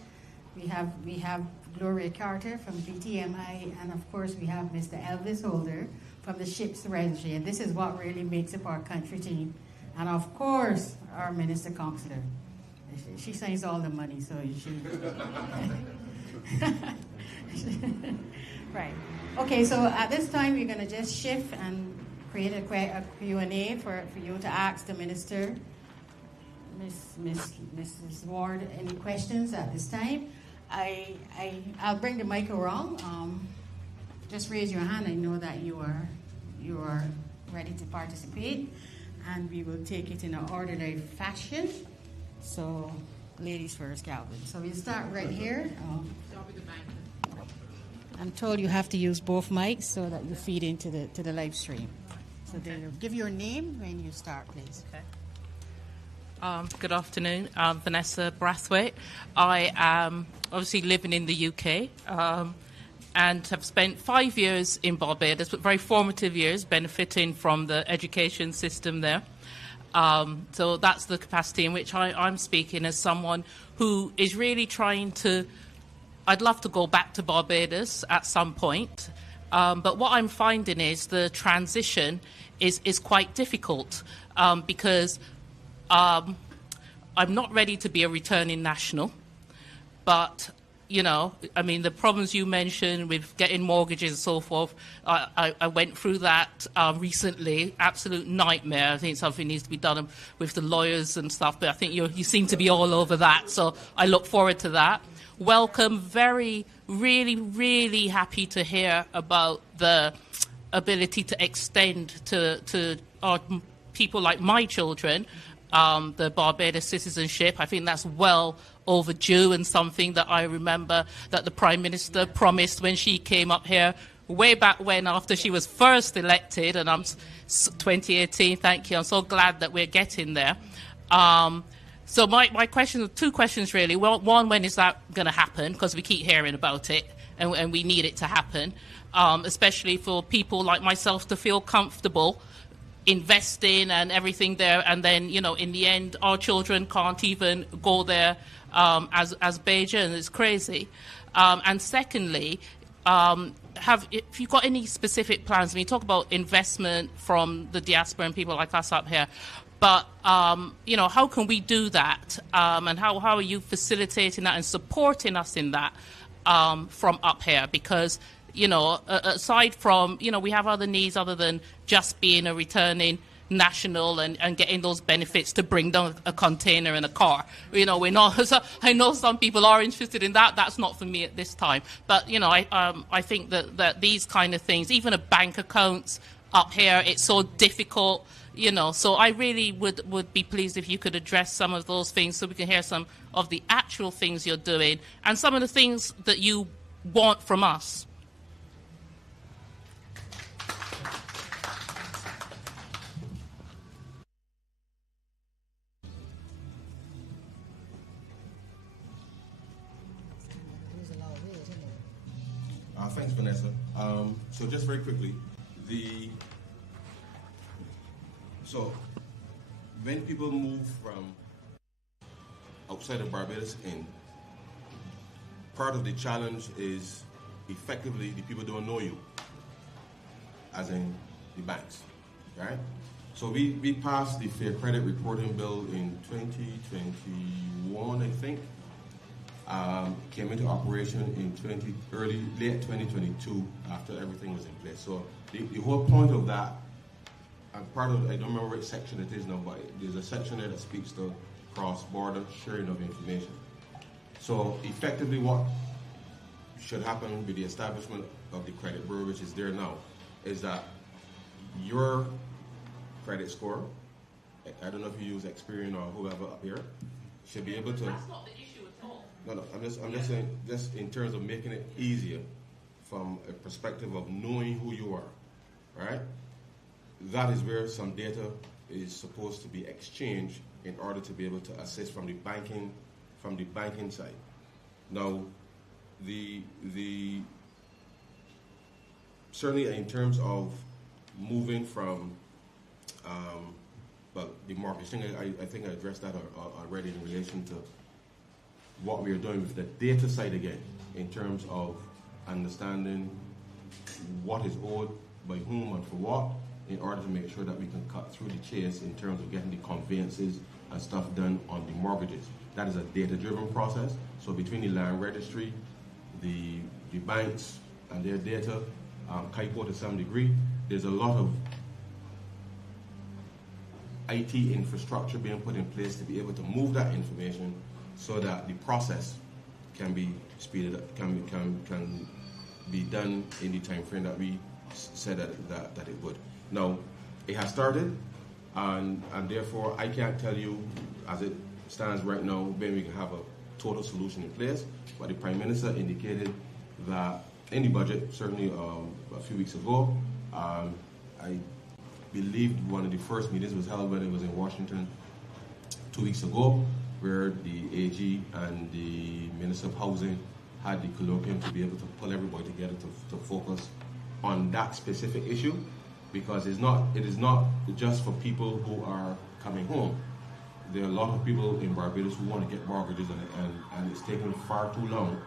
We have Gloria Carter from BTMI, and of course we have Mr. Elvis Holder from the Ships Registry. And this is what really makes up our country team. And of course, our Minister Counselor. She signs all the money, so she... Right. Okay, so at this time we're going to just shift and create a Q&A for you to ask the Minister. Mrs. Ward, any questions at this time? I'll bring the mic around. Just raise your hand. I know that you are ready to participate, and we will take it in an orderly fashion. So, ladies first, Calvin. So we'll start right here. I'm told you have to use both mics so that you feed into the live stream. So give your name when you start, please. Okay. Good afternoon. I'm Vanessa Brathwaite. I am obviously living in the UK and have spent 5 years in Barbados, but very formative years, benefiting from the education system there. So that's the capacity in which I'm speaking as someone who is really trying to... I'd love to go back to Barbados at some point, but what I'm finding is the transition is quite difficult because I'm not ready to be a returning national, but, you know, I mean, the problems you mentioned with getting mortgages and so forth, I went through that recently, absolute nightmare. I think something needs to be done with the lawyers and stuff, but I think you seem to be all over that, so I look forward to that. Welcome, really, really happy to hear about the ability to extend to our people like my children the Barbados citizenship. I think that's well overdue and something that I remember that the Prime Minister promised when she came up here way back when, after she was first elected, and I'm 2018, thank you. I'm so glad that we're getting there. So my question, two questions really. Well, one, when is that going to happen? Because we keep hearing about it and we need it to happen. especially for people like myself to feel comfortable investing and everything there, and then, you know, in the end, our children can't even go there as Bajan. It's crazy. And secondly, have you got any specific plans? I mean, talk about investment from the diaspora and people like us up here, but you know, how can we do that? And how are you facilitating that and supporting us in that from up here? Because, you know, aside from, you know, we have other needs other than just being a returning national and getting those benefits to bring down a container and a car. You know, we're not. So I know some people are interested in that. That's not for me at this time. But, you know, I think that these kind of things, even a bank accounts up here, it's so difficult. You know, so I really would be pleased if you could address some of those things so we can hear some of the actual things you're doing and some of the things that you want from us. Thanks, Vanessa. So just very quickly, so when people move from outside of Barbados in, part of the challenge is effectively the people don't know you, as in the banks, right? So we passed the Fair Credit Reporting Bill in 2021, I think. Came into operation in late 2022 after everything was in place. So the whole point of that, and part of, I don't remember which section it is now, but there's a section there that speaks to cross-border sharing of information. So effectively what should happen with the establishment of the credit bureau, which is there now, is that your credit score, I don't know if you use Experian or whoever up here, should be able to... That's not the issue at all. No, I'm just saying, just in terms of making it easier from a perspective of knowing who you are, right? That is where some data is supposed to be exchanged in order to be able to assist from the banking side. Now, certainly in terms of moving from the market thing, I think I addressed that already in relation to what we are doing with the data side again, in terms of understanding what is owed by whom and for what, in order to make sure that we can cut through the chase in terms of getting the conveyances and stuff done on the mortgages. That is a data-driven process. So between the land registry, the banks and their data, KIPO to some degree, there's a lot of IT infrastructure being put in place to be able to move that information so that the process can be speeded up, can be done in the time frame that we said that it would. Now, it has started, and therefore I can't tell you, as it stands right now, when we can have a total solution in place. But the Prime Minister indicated that in the budget, certainly a few weeks ago, I believe one of the first meetings was held when it was in Washington 2 weeks ago, where the AG and the Minister of Housing had the colloquium to be able to pull everybody together to focus on that specific issue, because it is not just for people who are coming home. There are a lot of people in Barbados who want to get mortgages, and it's taken far too long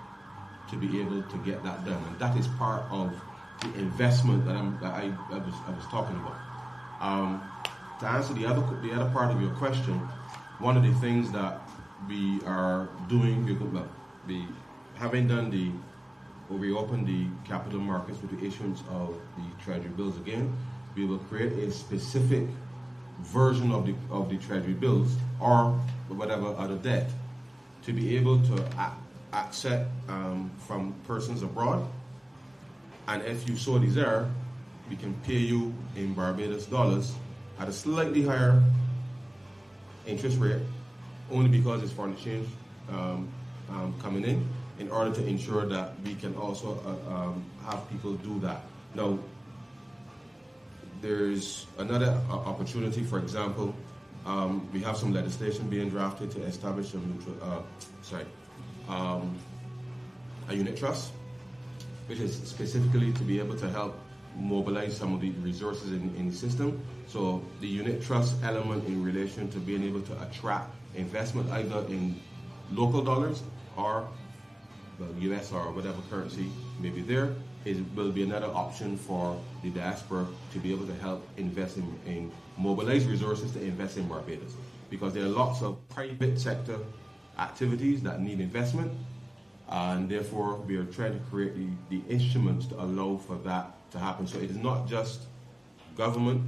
to be able to get that done. And that is part of the investment that I was talking about. To answer the other part of your question, one of the things that we are doing, we opened the capital markets with the issuance of the Treasury bills again. We will create a specific version of the Treasury bills or whatever other debt to be able to accept from persons abroad. And if you so desire, we can pay you in Barbados dollars at a slightly higher interest rate, only because it's foreign exchange coming in order to ensure that we can also have people do that. Now, there's another opportunity. For example, we have some legislation being drafted to establish a unit trust, which is specifically to be able to help mobilize some of the resources in the system. So the unit trust element in relation to being able to attract investment either in local dollars or the US or whatever currency may be there will be another option for the diaspora to be able to help invest in mobilize resources to invest in Barbados. Because there are lots of private sector activities that need investment, and therefore we are trying to create the instruments to allow for that to happen. So it is not just government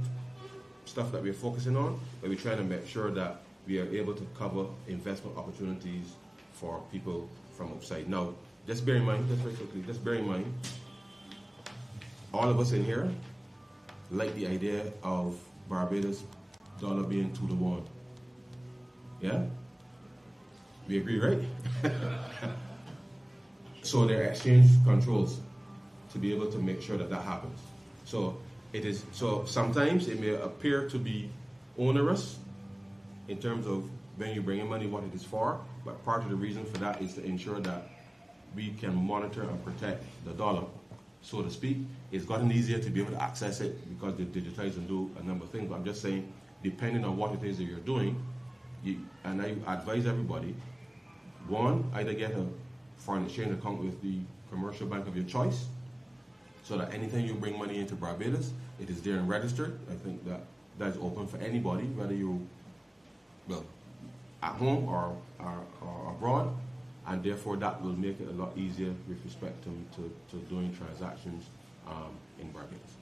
stuff that we're focusing on, but we're trying to make sure that we are able to cover investment opportunities for people from outside. Now, just bear in mind, just very quickly, just bear in mind, all of us in here like the idea of Barbados dollar being 2 to 1. Yeah? We agree, right? So there are exchange controls to be able to make sure that that happens. So sometimes it may appear to be onerous in terms of when you bring in money, what it is for, but part of the reason for that is to ensure that we can monitor and protect the dollar, so to speak. It's gotten easier to be able to access it because they've digitized and do a number of things, but I'm just saying, depending on what it is that you're doing, and I advise everybody, one, either get a foreign exchange account with the commercial bank of your choice, so that anytime you bring money into Barbados, it is there and registered. I think that is open for anybody, whether you're at home or abroad, and therefore that will make it a lot easier with respect to doing transactions in Barbados.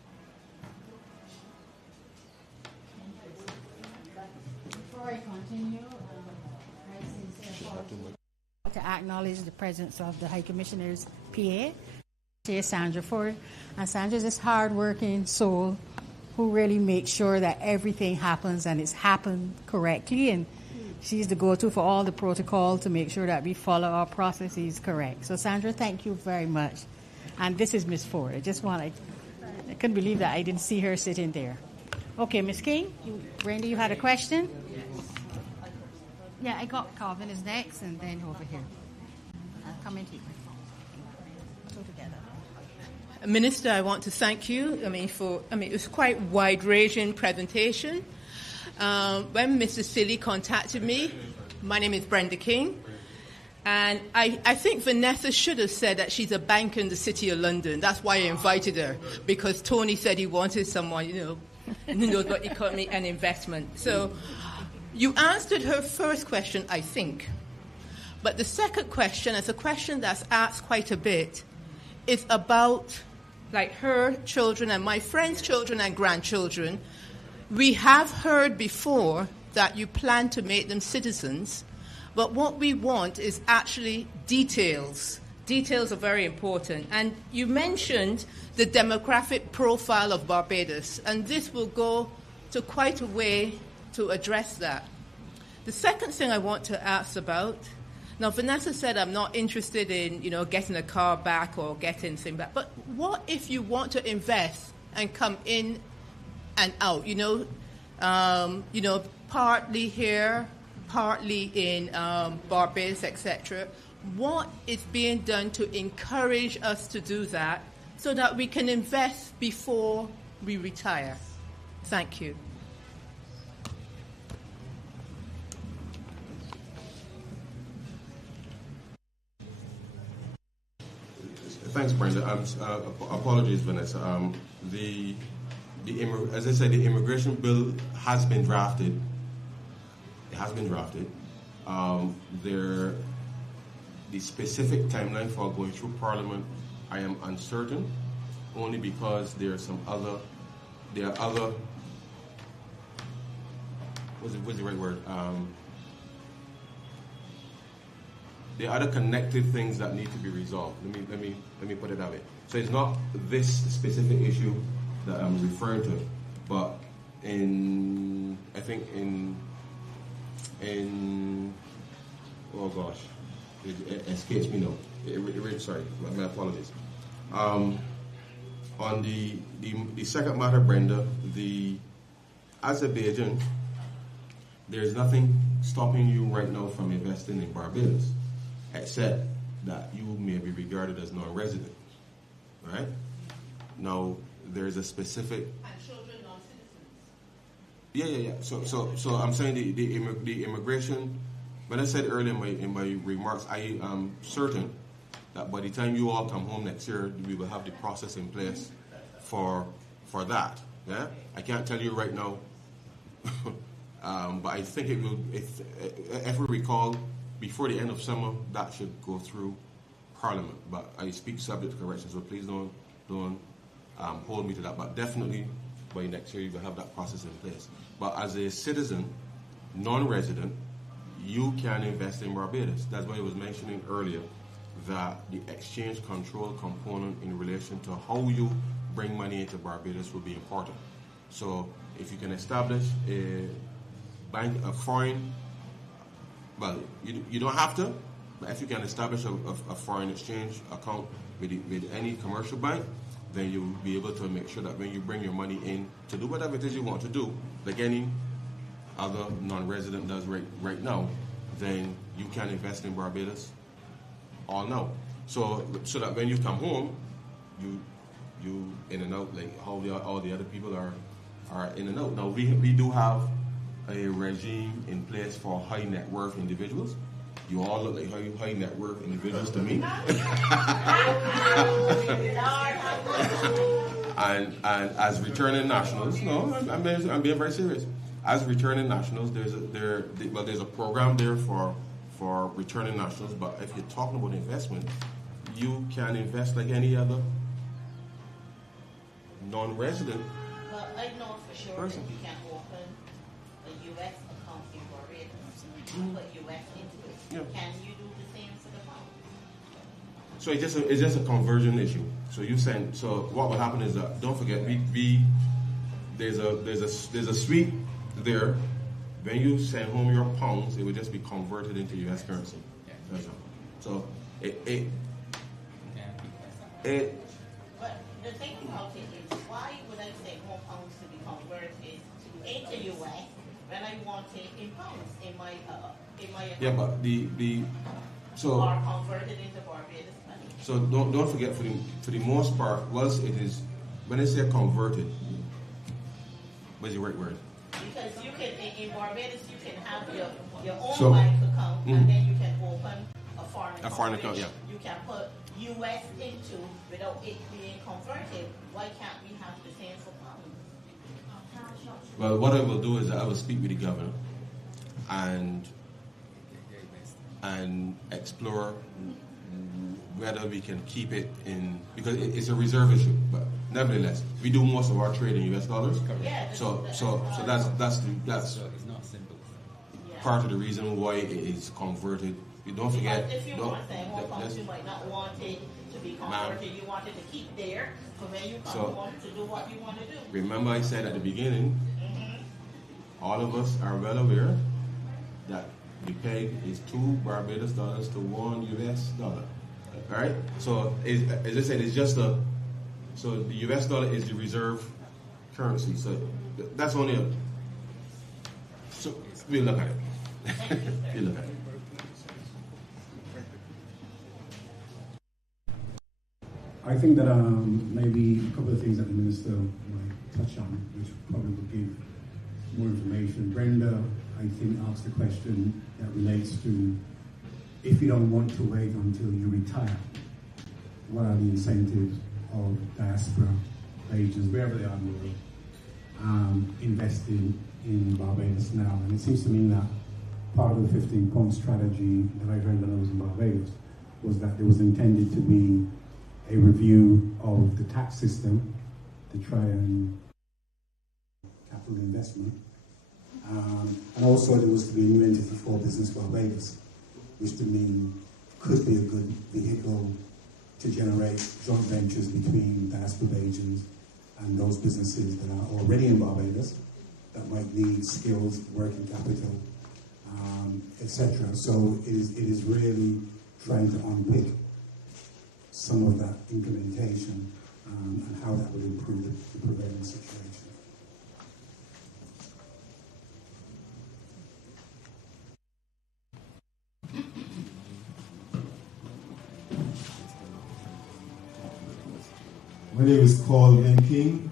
Before I continue, to acknowledge the presence of the High Commissioner's PA, Sandra Ford. And Sandra's this hard-working soul who really makes sure that everything happens and it's happened correctly. And she's the go-to for all the protocol to make sure that we follow our processes correct. So Sandra, thank you very much. And this is Miss Ford. I couldn't believe that I didn't see her sitting there. Okay, Miss King, Randy, you had a question? Yeah, I got Calvin is next, and then over here. I'll come into you. Two together. Minister, I want to thank you. It was quite wide-ranging presentation. When Mr. Silly contacted me, my name is Brenda King, and I think Vanessa should have said that she's a banker in the City of London. That's why I invited her, because Tony said he wanted someone, who knows about economy and investment. So you answered her first question, I think. But the second question is a question that's asked quite a bit. It's about, like, her children and my friends' children and grandchildren. We have heard before that you plan to make them citizens, but what we want is actually details. Details are very important. And you mentioned the demographic profile of Barbados, and this will go to quite a way to address that. The second thing I want to ask about, now Vanessa said I'm not interested in, getting a car back or getting things back, but what if you want to invest and come in and out, partly here, partly in Barbados, etc. What is being done to encourage us to do that so that we can invest before we retire? Thank you. Thanks, Brenda. Apologies, Vanessa. As I said, the immigration bill has been drafted. It has been drafted. The specific timeline for going through Parliament, I am uncertain, only because there are other. What's the right word? There are other connected things that need to be resolved. Let me put it that way. So it's not this specific issue that I'm referring to, but in oh gosh, it escapes me now. Sorry, my apologies. On the second matter, Brenda, the Azerbaijan, there's nothing stopping you right now from investing in Barbados, except that you may be regarded as non-resident. right? Now, there's a specific... And children, non-citizens. Yeah. So I'm saying the immigration, when I said earlier in my remarks, I am certain that by the time you all come home next year, we will have the process in place for that. Yeah, I can't tell you right now, but I think it will. If we recall, before the end of summer, that should go through Parliament. But I speak subject to correction, so please don't hold me to that. But definitely by next year, you will have that process in place. But as a citizen, non-resident, you can invest in Barbados. That's why I was mentioning earlier that the exchange control component in relation to how you bring money into Barbados will be important. So if you can establish a foreign, well, you don't have to, but if you can establish a foreign exchange account with any commercial bank, then you'll be able to make sure that when you bring your money in to do whatever it is you want to do, like any other non-resident does right now, then you can invest in Barbados all now. So that when you come home, you in and out like how all the other people are in and out. Now we do have a regime in place for high net worth individuals. You all look like high net worth individuals to me. and as returning nationals, no, I'm being very serious. As returning nationals, there's a program there for returning nationals. But if you're talking about investment, you can invest like any other non-resident. But I know for sure person. that you can open a U.S. account in Barbados and put U.S. into it. Yeah. Can you do the same for the pound? So it's just a conversion issue. So what will happen is that, don't forget, there's a sweep there. When you send home your pounds, it will just be converted into U.S. currency. That's all. So But the thing about it is, why would I send more pounds to be converted into U.S. when I want it in pounds in my account? yeah, but Or converted into Barbados money. So don't forget, for the most part, once it is, when they say converted, what's the right word? Because you can, in Barbados, you can have your own So, bank account, and then you can open a foreign account. A foreign account, which yeah. You can put U.S. into without it being converted. Why can't we have the same for pounds? Well, what I will do is I will speak with the governor and explore whether we can keep it in, because it's a reserve issue. But nevertheless, we do most of our trade in U.S. dollars. Yeah, So that's part of the reason why it is converted. You don't forget. Because if you want to say more pounds, you might not want it to be converted. You want it to keep there, so when you come home to do what you want to do. Remember, I said at the beginning, all of us are well aware that the peg is 2 Barbados dollars to 1 U.S. dollar. All right. So as I said, it's just so the U.S. dollar is the reserve currency. So that's only a. So we'll look at it. We'll look at it. I think that maybe a couple of things that the Minister might touch on, which probably will give more information. Brenda, I think, asked a question that relates to, if you don't want to wait until you retire, what are the incentives of diaspora agents, wherever they are in the world, investing in Barbados now? And it seems to me that part of the 15-point strategy that I heard when I was in Barbados was that there was intended to be a review of the tax system to try and capital investment. And also there was to be a new entity for Business Barbados, which to me could be a good vehicle to generate joint ventures between diaspora agents and those businesses that are already in Barbados that might need skills, working capital, etc. So it is really trying to unpick some of that implementation and how that would improve the prevailing situation. My name is Calvin King.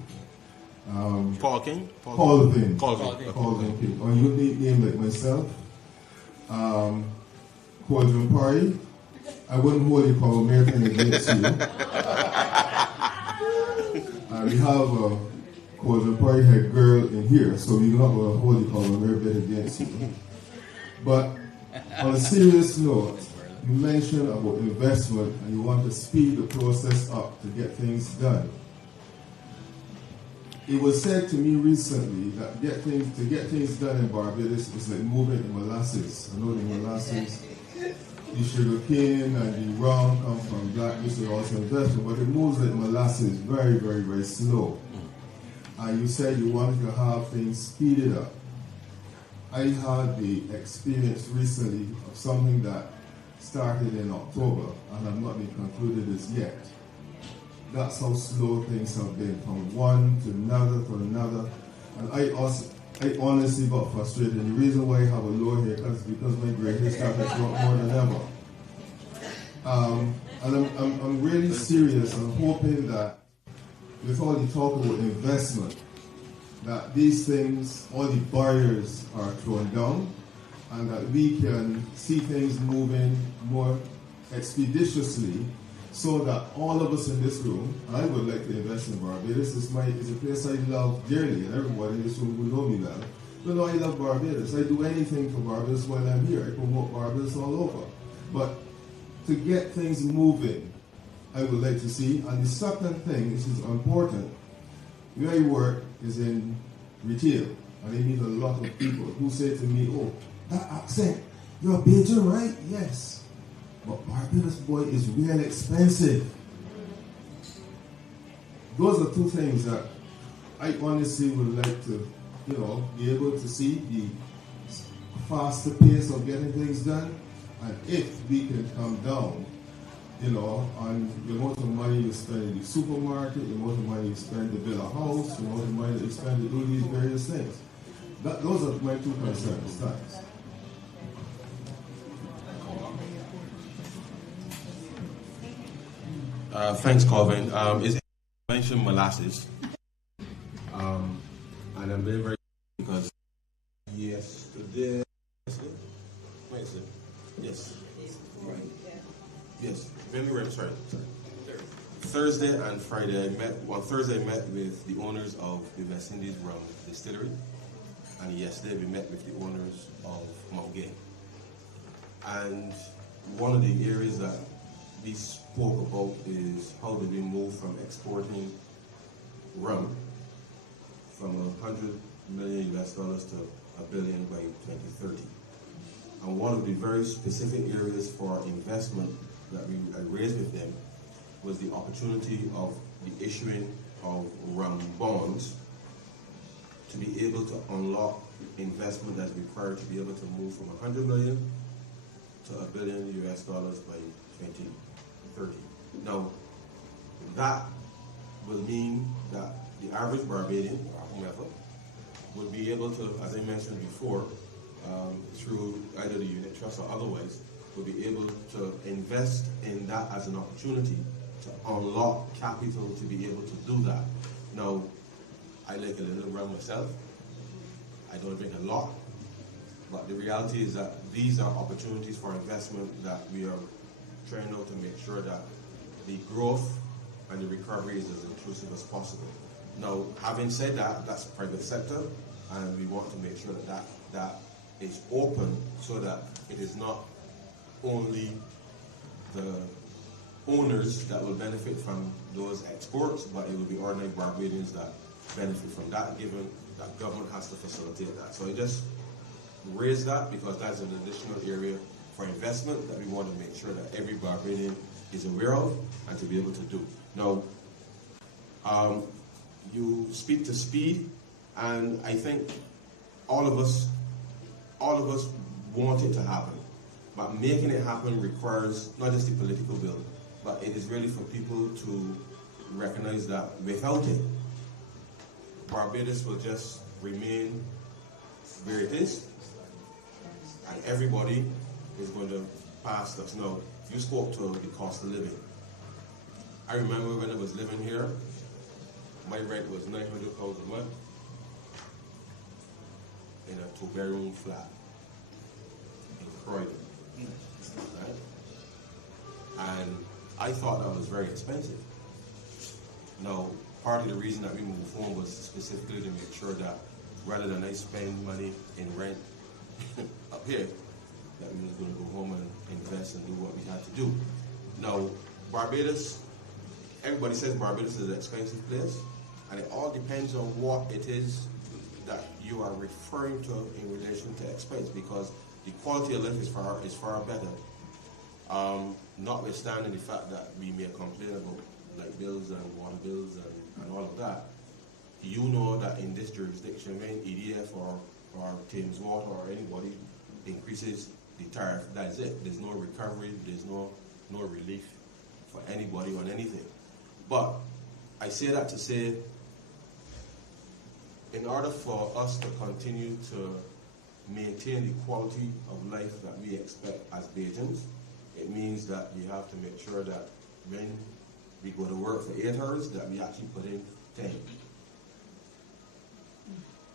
Paul King? Calvin. Calvin. King. Or unique name like myself. Quadrant Party. I wouldn't hold it for American against you. We have a Quadrant Party head girl in here, so we're not going to hold it for American against you. But on a serious note, you mentioned about investment and you want to speed the process up to get things done. It was said to me recently that to get things done in Barbados is like moving in molasses. I know the molasses, the sugar cane and the rum come from black, this is also investment, but it moves like molasses very, very, very slow. And you said you wanted to have things speeded up. I had the experience recently of something that started in October and have not been concluded as yet. That's how slow things have been, from one to another. And I honestly got frustrated. And the reason why I have a low haircut is because my gray hair started to grow more than ever. And I'm really serious. I'm hoping that with all the talk about investment, that these things, all the barriers are thrown down, and that we can see things moving more expeditiously, so that all of us in this room, and I would like to invest in Barbados. It's a place I love dearly, and everybody in this room who know me well. You know I love Barbados. I do anything for Barbados while I'm here. I promote Barbados all over. But to get things moving, I would like to see. And the second thing, which is important, where I work is in retail, and I meet a lot of people who say to me, "Oh, that accent, you're a Bajan, right?" Yes. But Barbados boy is real expensive. Those are two things that I honestly would like to, be able to see the faster pace of getting things done. And if we can come down, on the amount of money you spend in the supermarket, the amount of money you spend to build a house, the amount of money you spend to do these various things. Those are my two concerns. Thanks. Thanks, Calvin. Is mentioned molasses, and I'm very, very because yesterday, yes, February. Sorry. Thursday and Friday, on Thursday I met with the owners of the West Indies Rum Distillery, and yesterday we met with the owners of Mount Gay. And one of the areas that we spoke about is how do we move from exporting rum from $100 million US to $1 billion by 2030. And one of the very specific areas for investment that we raised with them was the opportunity of the issuing of rum bonds to be able to unlock investment that's required to be able to move from $100 million to $1 billion US by 2030. Now, that will mean that the average Barbadian, or whomever, would be able to, as I mentioned before, through either the unit trust or otherwise, will be able to invest in that as an opportunity to unlock capital to be able to do that. Now, I like a little rum myself. I don't drink a lot, but the reality is that these are opportunities for investment that we are trying out to make sure that the growth and the recovery is as inclusive as possible. Now, having said that, that's private sector, and we want to make sure that that is open so that it is not only the owners that will benefit from those exports, but it will be ordinary Barbadians that benefit from that, given that government has to facilitate that. So I just raise that because that's an additional area for investment that we want to make sure that every Barbadian is aware of and to be able to do. Now, you speak to speed, and I think all of us want it to happen. But making it happen requires not just the political will, but it is really for people to recognize that without it, Barbados will just remain where it is, and everybody is going to pass us. Now, you spoke to the cost of living. I remember when I was living here, my rent was $900 a month in a two-bedroom flat in Croydon. Right? And I thought that was very expensive. Now, part of the reason that we moved home was specifically to make sure that rather than I spend money in rent up here, that we was going to go home and invest and do what we had to do. Now, Barbados, everybody says Barbados is an expensive place, and it all depends on what it is that you are referring to in relation to expense, because the quality of life is far better. Notwithstanding the fact that we may complain about like bills and water bills and all of that, you know that in this jurisdiction, when EDF or Thames Water or anybody increases the tariff, that's it. There's no recovery, there's no relief for anybody on anything. But I say that to say, in order for us to continue to maintain the quality of life that we expect as Bajans, it means that we have to make sure that when we go to work for 8 hours, that we actually put in 10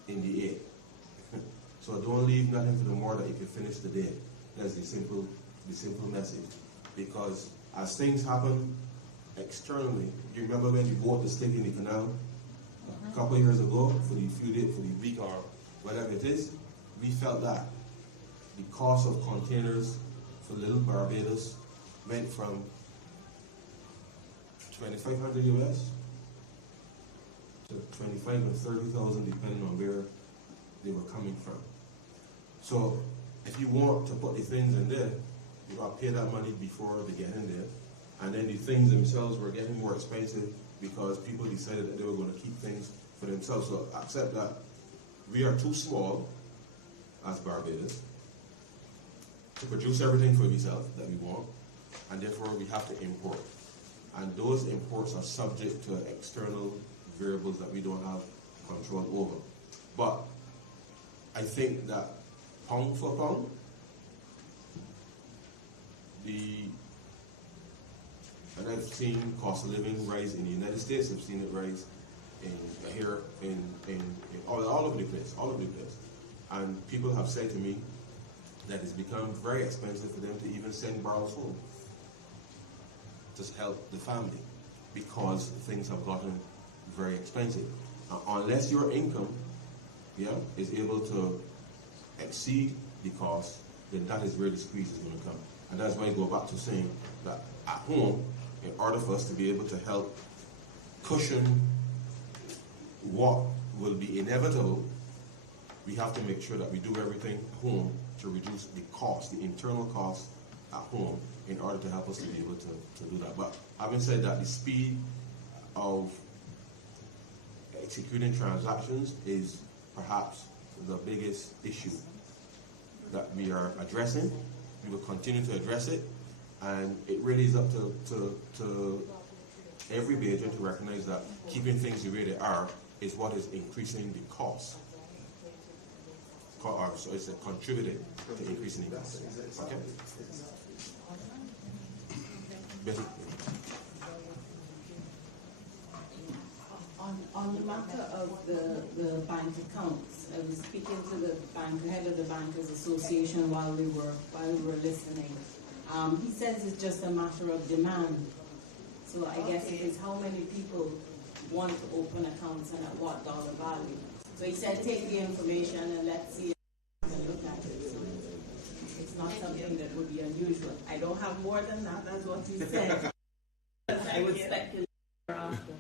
in the 8. So don't leave nothing for the more that you can finish the day. That's the simple message. Because as things happen externally, you remember when you bought the stick in the canal a couple of years ago, for the week or whatever it is, we felt that the cost of containers for little Barbados went from $2,500 US to 25 and 30,000, depending on where they were coming from. So if you want to put the things in there, you got to pay that money before they get in there. And then the things themselves were getting more expensive because people decided that they were going to keep things for themselves. So accept that we are too small as Barbados to produce everything for ourselves that we want, and therefore we have to import. And those imports are subject to external variables that we don't have control over. But I think that pound for pound, and I've seen cost of living rise in the United States, I've seen it rise in all over the place, And people have said to me that it's become very expensive for them to even send barrels home to help the family, because things have gotten very expensive. Unless your income is able to exceed the cost, then that is where the squeeze is going to come. And that's why I go back to saying that at home, in order for us to be able to help cushion what will be inevitable, we have to make sure that we do everything at home to reduce the cost, the internal cost at home, in order to help us to be able to do that. But having said that, the speed of executing transactions is perhaps the biggest issue that we are addressing. We will continue to address it, and it really is up to every Bajan to recognize that keeping things the way they are is what is increasing the cost. So it's contributing to increasing the cost. Okay? On the matter of the bank accounts, I was speaking to the head of the Bankers Association while we were listening. He says it's just a matter of demand. So I guess it is how many people want to open accounts and at what dollar value. So he said, take the information and let's see if we can look at it. So it's not something that would be unusual. I don't have more than that. That's what he said. I would speculate after.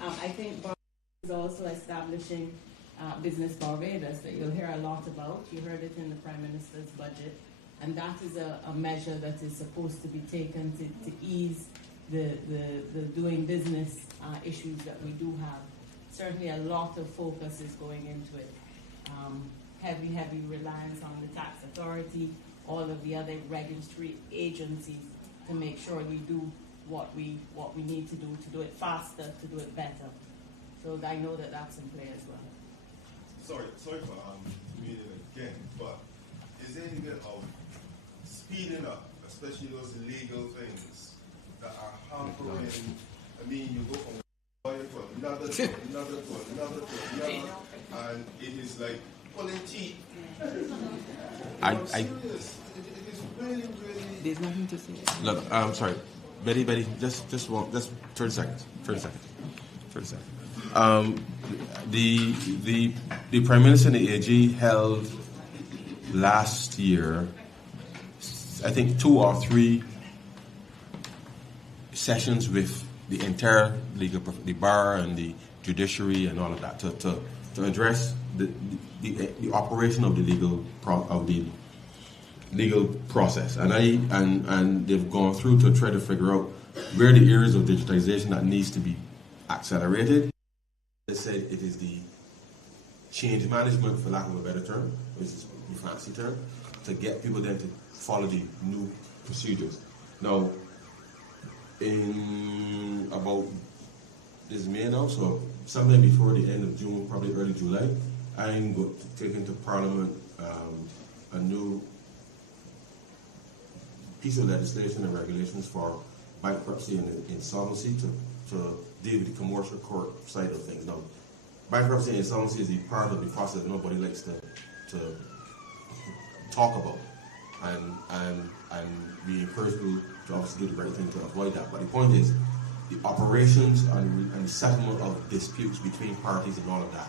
I think Barbados is also establishing Business Barbados that you'll hear a lot about. You heard it in the Prime Minister's budget. And that is a measure that is supposed to be taken to ease the doing business issues that we do have. Certainly a lot of focus is going into it. Heavy reliance on the tax authority, all of the other regulatory agencies to make sure we do what we need to do it faster, to do it better. So I know that that's in play as well. Sorry for meeting again, but is there any bit of speeding up, especially those illegal things that are hampering? I mean, you go from you're not And it is like pulling teeth. It is really, There's nothing to say. Look, I'm sorry. Betty, just 30 seconds. 30 seconds. The Prime Minister and the AG held last year, I think 2 or 3 sessions with the entire legal, the bar and the judiciary and all of that to address the operation of the legal process, and they've gone through to try to figure out where the areas of digitization that needs to be accelerated. They said it is the change management, for lack of a better term, which is the fancy term, to get people then to follow the new procedures. Now, in about this May now, so sometime before the end of June, probably early July, I'm going to take into Parliament a new piece of legislation and regulations for bankruptcy and insolvency to deal with the commercial court side of things. Now, bankruptcy and insolvency is the part of the process that nobody likes to talk about, and we encourage people to obviously do the right thing to avoid that. But the point is, the operations and the settlement of disputes between parties and all of that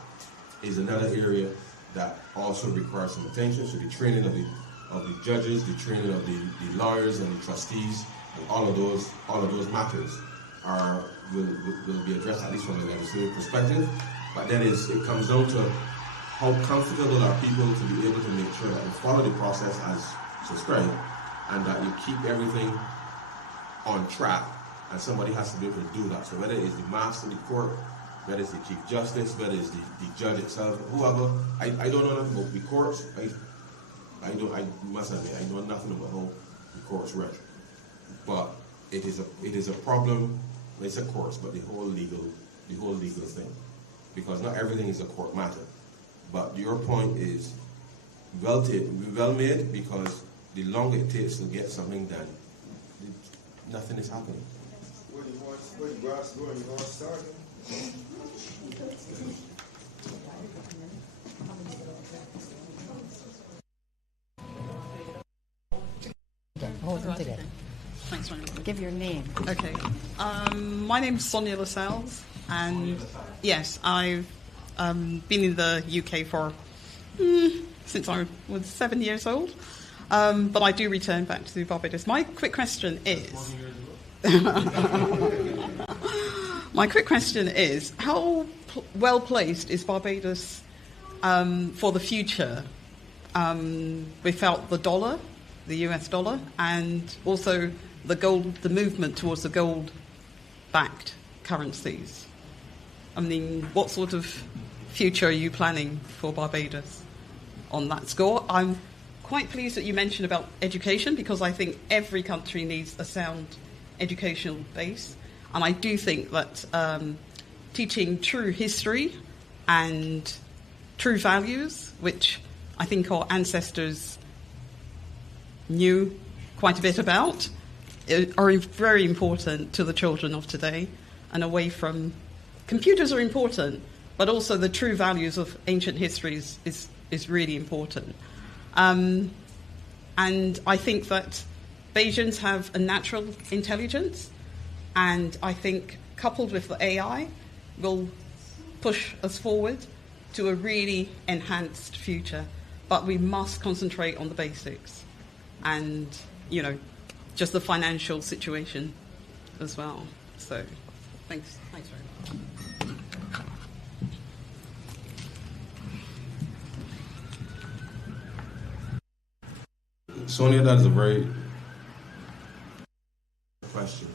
is another area that also requires some attention. So the training of the judges, the training of the lawyers and the trustees, and all of those matters will be addressed, at least from a legislative perspective. But then it comes down to how comfortable are people to be able to make sure that you follow the process as subscribed, and that you keep everything on track, and somebody has to be able to do that. So whether it's the master of the court, whether it's the Chief Justice, whether it's the judge itself, whoever, I don't know nothing about the courts. I must admit, I know nothing about how the courts work. But it is a problem. It's a course, but the whole legal thing, because not everything is a court matter. But your point is well made, because the longer it takes to get something done, nothing is happening. Where the grass growing, you know what's starting? Hold them together. Thanks, Sonia. Give your name. Okay. My name's Sonia Lascelles, and yes, I've been in the UK for since I was 7 years old, but I do return back to Barbados. My quick question is, how well placed is Barbados for the future without the dollar, the US dollar, and also the movement towards the gold-backed currencies? I mean, what sort of future are you planning for Barbados on that score? I'm quite pleased that you mentioned about education, because I think every country needs a sound educational base, and I do think that teaching true history and true values, which I think our ancestors knew quite a bit about, are very important to the children of today, and away from computers are important, but also the true values of ancient histories is really important. And I think that Bajans have a natural intelligence, and I think coupled with the AI will push us forward to a really enhanced future. But we must concentrate on the basics and, just the financial situation as well. So, thanks very much. Sonia, that is a very question,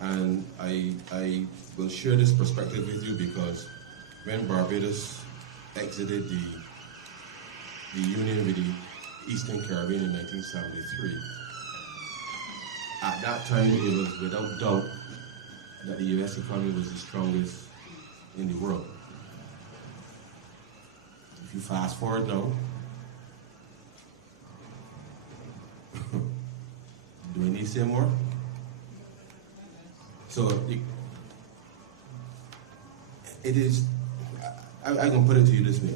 and I will share this perspective with you, because when Barbados exited the union with the Eastern Caribbean in 1973, at that time it was without doubt that the U.S. economy was the strongest in the world. If you fast forward now, do we need to say more? So it is, I can put it to you this way.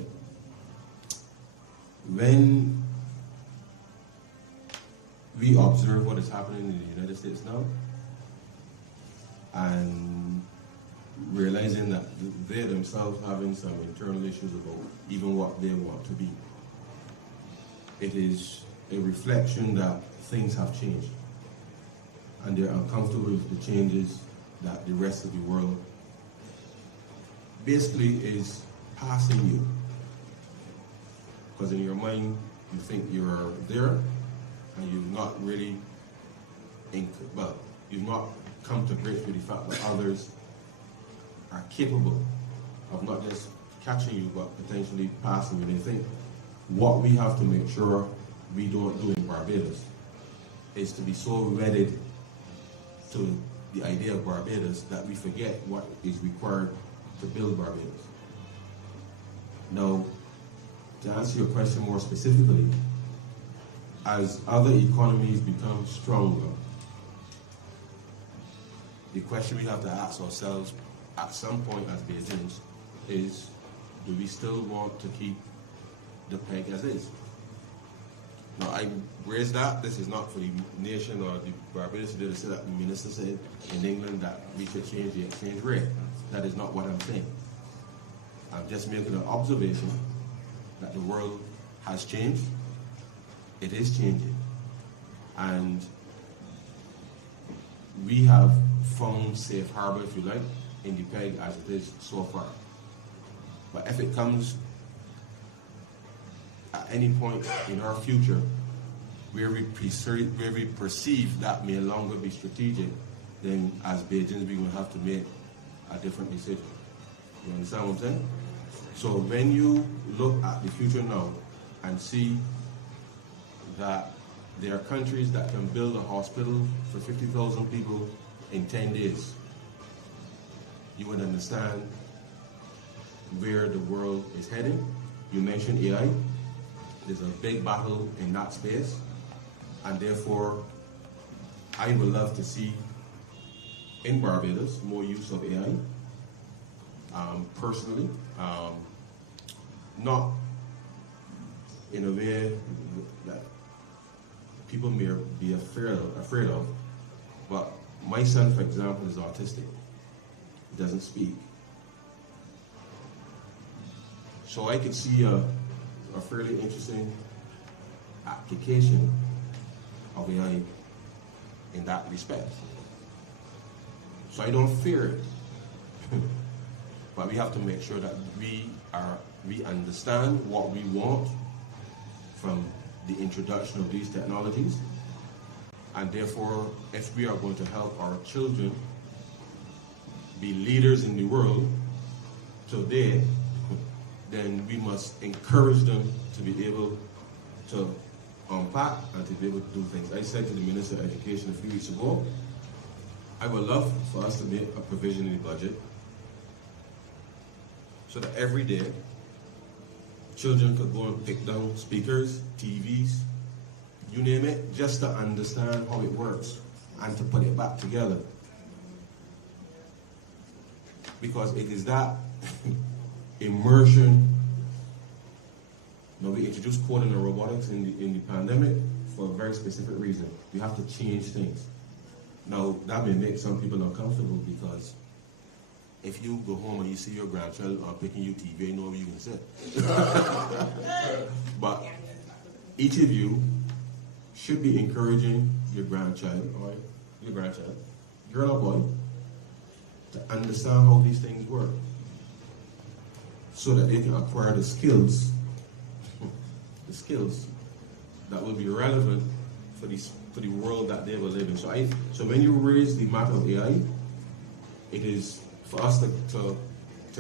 When we observe what is happening in the United States now, and realizing that they themselves having some internal issues about even what they want to be, it is a reflection that things have changed, and they're uncomfortable with the changes that the rest of the world basically is passing you. Because in your mind, you think you're there, and you've not really, you've not come to grips with the fact that others are capable of not just catching you, but potentially passing you. They think what we have to make sure we don't do in Barbados is to be so wedded to the idea of Barbados that we forget what is required to build Barbados. Now, to answer your question more specifically, as other economies become stronger, the question we have to ask ourselves at some point as Bajans is, do we still want to keep the peg as is? Now, I raise that. This is not for the nation or the Barbados to say that the minister said in England that we should change the exchange rate. That is not what I'm saying. I'm just making an observation that the world has changed. It is changing. And we have found safe harbor, if you like, in the peg as it is so far. But if it comes at any point in our future where we perceive that may longer be strategic, then as Bajans we're going to have to make a different decision. You understand what I'm saying? So when you look at the future now and see that there are countries that can build a hospital for 50,000 people in 10 days, you would understand where the world is heading. You mentioned AI. There's a big battle in that space, and therefore I would love to see in Barbados more use of AI. Personally, not in a way that people may be afraid of, but my son, for example, is autistic. He doesn't speak. So I could see a fairly interesting application of AI in that respect. So I don't fear it. But we have to make sure that we understand what we want from the introduction of these technologies, and therefore, if we are going to help our children be leaders in the world today, then we must encourage them to be able to unpack and to be able to do things. I said to the Minister of Education a few weeks ago, I would love for us to make a provision in the budget so that every day children could go and pick down speakers, TVs, you name it, just to understand how it works and to put it back together. Because it is that immersion. You know, we introduced coding and robotics in the pandemic for a very specific reason. We have to change things. Now, that may make some people uncomfortable because if you go home and you see your grandchild picking you TV, you know where you can sit. But each of you should be encouraging your grandchild, or your grandchild, girl or boy, to understand how these things work so that they can acquire the skills that will be relevant for the world that they will live in. So when you raise the matter of AI, it is for us to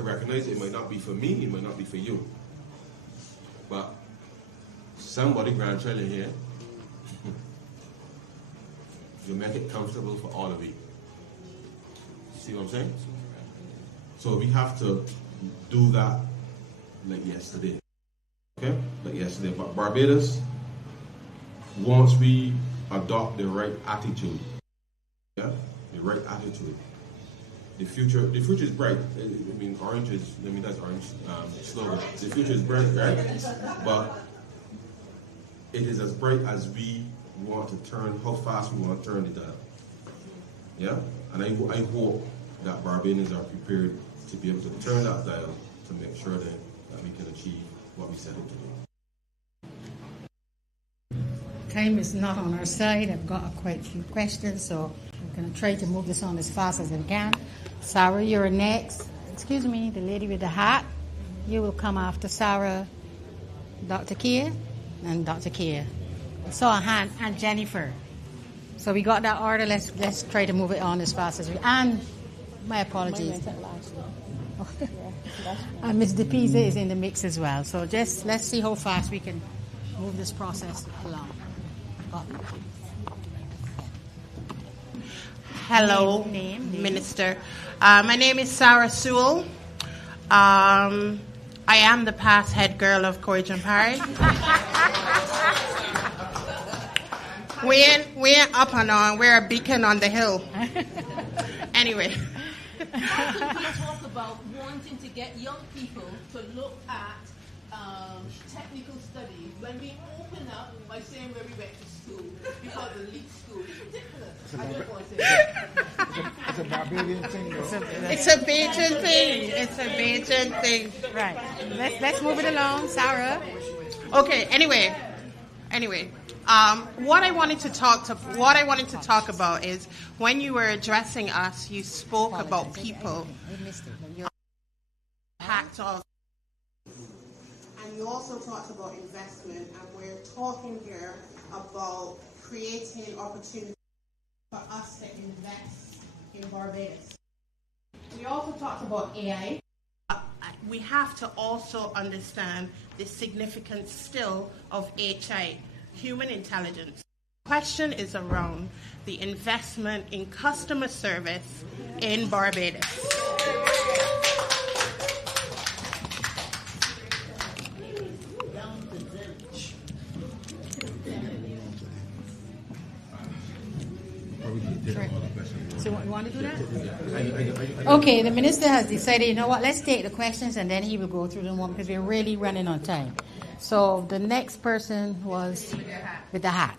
recognize it might not be for me, it might not be for you. But somebody, grandchild in here, you make it comfortable for all of you. See what I'm saying? So we have to do that like yesterday. Okay? Like yesterday. But Barbados, once we adopt the right attitude, yeah, the right attitude, the future is bright. I mean, that's orange slogan. The future is bright, right? But it is as bright as we want to turn, how fast we want to turn the dial. Yeah? And I hope that Barbadians are prepared to be able to turn that dial to make sure that we can achieve what we set out to do. Time is not on our side. I've got quite a few questions, so I'm going to try to move this on as fast as I can. Sarah, you're next. Excuse me, the lady with the hat. You will come after Sarah, Dr. Kia, and Dr. Kia. I saw a hand, and Jennifer. So we got that order. Let's try to move it on as fast as we can. And my apologies. And Ms. DePisa is in the mix as well. So just let's see how fast we can move this process along. Hello, Minister. My name is Sarah Sewell. I am the past head girl of Corrigan Parish. We ain't up and on. We're a beacon on the hill. Anyway. You talk about wanting to get young people to look at technical studies when we open up by saying where we went to school, because the elite school is ridiculous. It's a Barbadian thing. It's a Bajan thing. It's a Bajan thing. Right. Let's move it along, Sarah. Okay. Anyway. What I wanted to talk about is when you were addressing us, you spoke about people. And you also talked about investment, and we're talking here about creating opportunities for us to invest in Barbados. We also talked about AI. We have to also understand the significance still of HI, human intelligence. The question is around the investment in customer service in Barbados. So you want to do that? Okay, the minister has decided, you know what, let's take the questions and then he will go through them one because we're really running on time. So the next person was with the hat.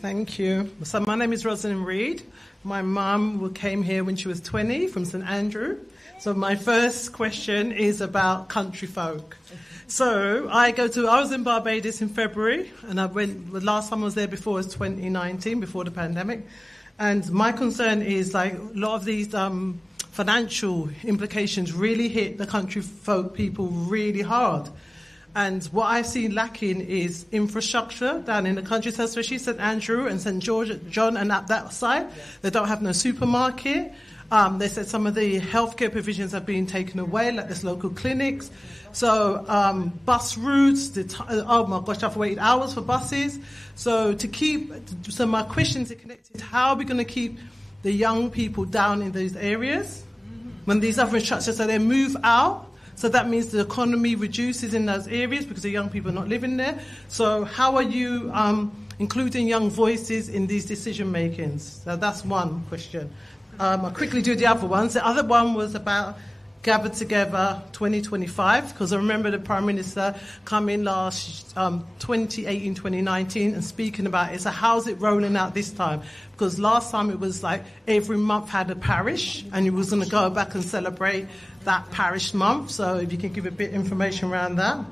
Thank you. So my name is Rosalind Reed. My mum came here when she was 20 from St Andrew. So my first question is about country folk. So I was in Barbados in February, and the last time I was there before was 2019, before the pandemic. And my concern is like a lot of these financial implications really hit the country folk people really hard. And what I've seen lacking is infrastructure down in the countryside, especially St Andrew and St John and at that side. They don't have no supermarket. They said some of the healthcare provisions are being taken away, like there's local clinics. So bus routes, oh my gosh, I've waited hours for buses. So my questions are connected. How are we going to keep the young people down in those areas when these other infrastructures, so they move out? So that means the economy reduces in those areas because the young people are not living there. So how are you including young voices in these decision makings? So that's one question. I'll quickly do the other ones. The other one was about Gather Together 2025, because I remember the Prime Minister coming last 2018, 2019 and speaking about it. So how's it rolling out this time? Because last time it was like every month had a parish and you was going to go back and celebrate that parish month. So if you can give a bit of information around that.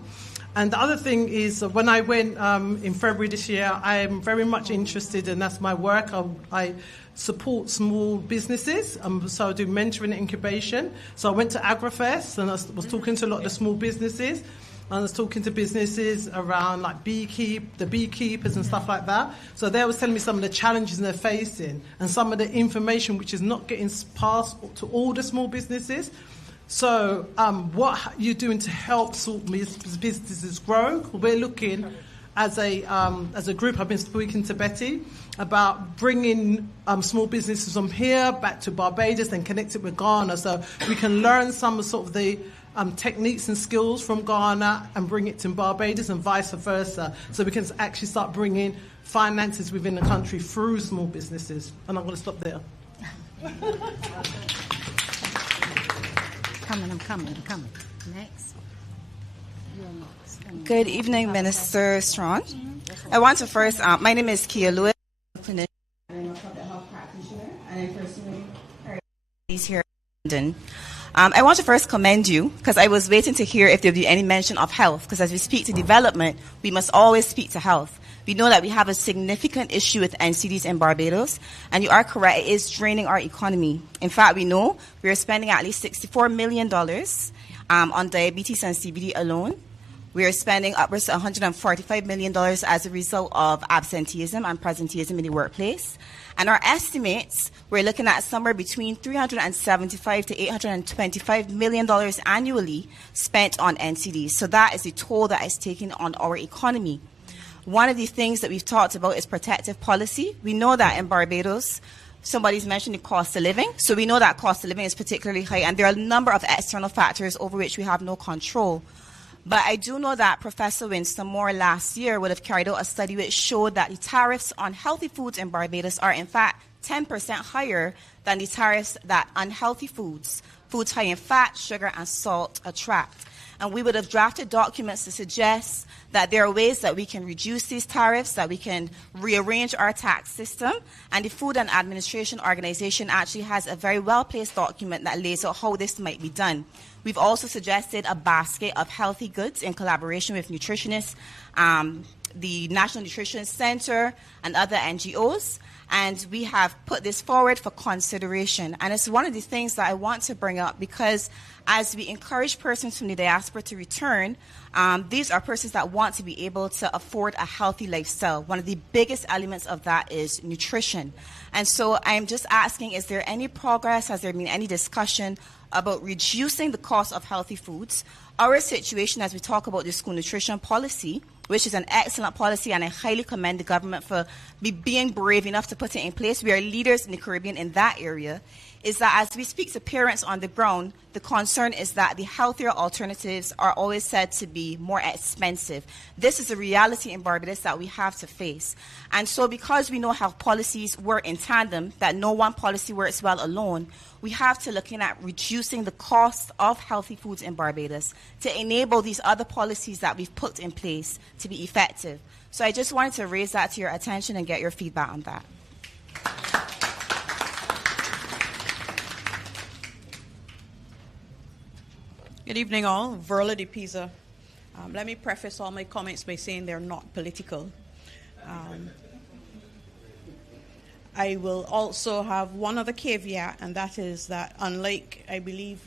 And the other thing is when I went in February this year, I am very much interested, and that's my work. I support small businesses, so I do mentoring and incubation. So I went to AgriFest and I was talking to a lot of the small businesses. And I was talking to businesses around like the beekeepers and stuff like that. So they was telling me some of the challenges they're facing and some of the information which is not getting passed to all the small businesses. So what are you doing to help businesses grow? We're looking as a group, I've been speaking to Betty about bringing small businesses from here back to Barbados and connect it with Ghana so we can learn some of sort of the techniques and skills from Ghana and bring it to Barbados and vice versa, so we can actually start bringing finances within the country through small businesses. And I'm going to stop there. I'm coming. Next. Good evening, Minister Straughn. I want to first, my name is Kia Lewis. I'm a public health practitioner, and I personally he's here in London. I want to first commend you, because I was waiting to hear if there would be any mention of health, because as we speak to development, we must always speak to health. We know that we have a significant issue with NCDs in Barbados, and you are correct, it is draining our economy. In fact, we know we are spending at least $64 million on diabetes and CBD alone. We are spending upwards of $145 million as a result of absenteeism and presenteeism in the workplace. And our estimates, we're looking at somewhere between $375 to $825 million annually spent on NCDs. So that is the toll that is taken on our economy. One of the things that we've talked about is protective policy. We know that in Barbados, somebody's mentioned the cost of living. So we know that cost of living is particularly high, and there are a number of external factors over which we have no control. But I do know that Professor Winston Moore last year would have carried out a study which showed that the tariffs on healthy foods in Barbados are in fact 10% higher than the tariffs that unhealthy foods high in fat, sugar, and salt attract. And we would have drafted documents to suggest that there are ways that we can reduce these tariffs, that we can rearrange our tax system. And the Food and Administration Organization actually has a very well-placed document that lays out how this might be done. We've also suggested a basket of healthy goods in collaboration with nutritionists, the National Nutrition Center, and other NGOs. And we have put this forward for consideration. And it's one of the things that I want to bring up, because as we encourage persons from the diaspora to return, these are persons that want to be able to afford a healthy lifestyle. One of the biggest elements of that is nutrition. And so I'm just asking, is there any progress? Has there been any discussion about reducing the cost of healthy foods? Our situation, as we talk about the school nutrition policy, which is an excellent policy, and I highly commend the government for being brave enough to put it in place. We are leaders in the Caribbean in that area. Is that as we speak to parents on the ground, the concern is that the healthier alternatives are always said to be more expensive. This is a reality in Barbados that we have to face. And so because we know health policies work in tandem, that no one policy works well alone, we have to look at reducing the cost of healthy foods in Barbados to enable these other policies that we've put in place to be effective. So I just wanted to raise that to your attention and get your feedback on that. Good evening, all. Verla de Pisa. Let me preface all my comments by saying they're not political. I will also have one other caveat, and that is that unlike, I believe,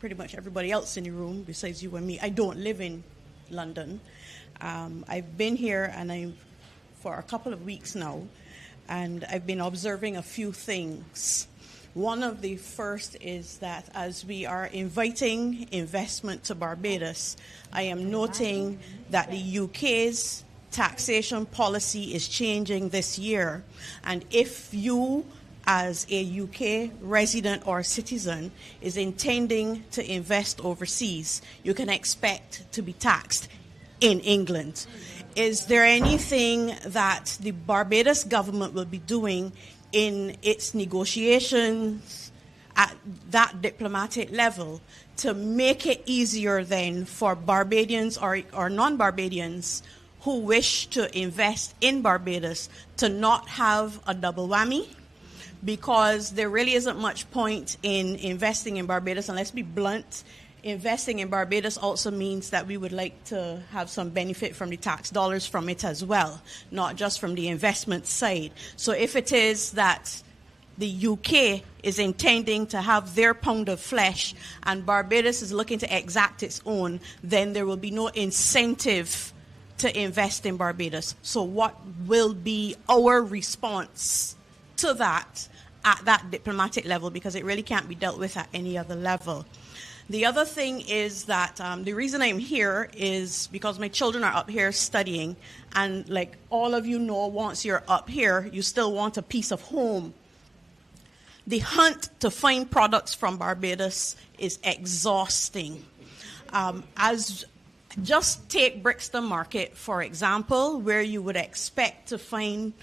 pretty much everybody else in the room, besides you and me, I don't live in London. I've been here for a couple of weeks now, and I've been observing a few things. One of the first is that as we are inviting investment to Barbados, I am noting that the UK's taxation policy is changing this year. And if you, as a UK resident or citizen, is intending to invest overseas, you can expect to be taxed in England. Is there anything that the Barbados government will be doing in its negotiations at that diplomatic level to make it easier then for Barbadians or non-Barbadians who wish to invest in Barbados to not have a double whammy? Because there really isn't much point in investing in Barbados, and let's be blunt, investing in Barbados also means that we would like to have some benefit from the tax dollars from it as well, not just from the investment side. So if it is that the UK is intending to have their pound of flesh and Barbados is looking to exact its own, then there will be no incentive to invest in Barbados. So what will be our response to that at that diplomatic level? Because it really can't be dealt with at any other level. The other thing is that the reason I'm here is because my children are up here studying, and like all of you know, once you're up here, you still want a piece of home. The hunt to find products from Barbados is exhausting. Just take Brixton Market, for example, where you would expect to find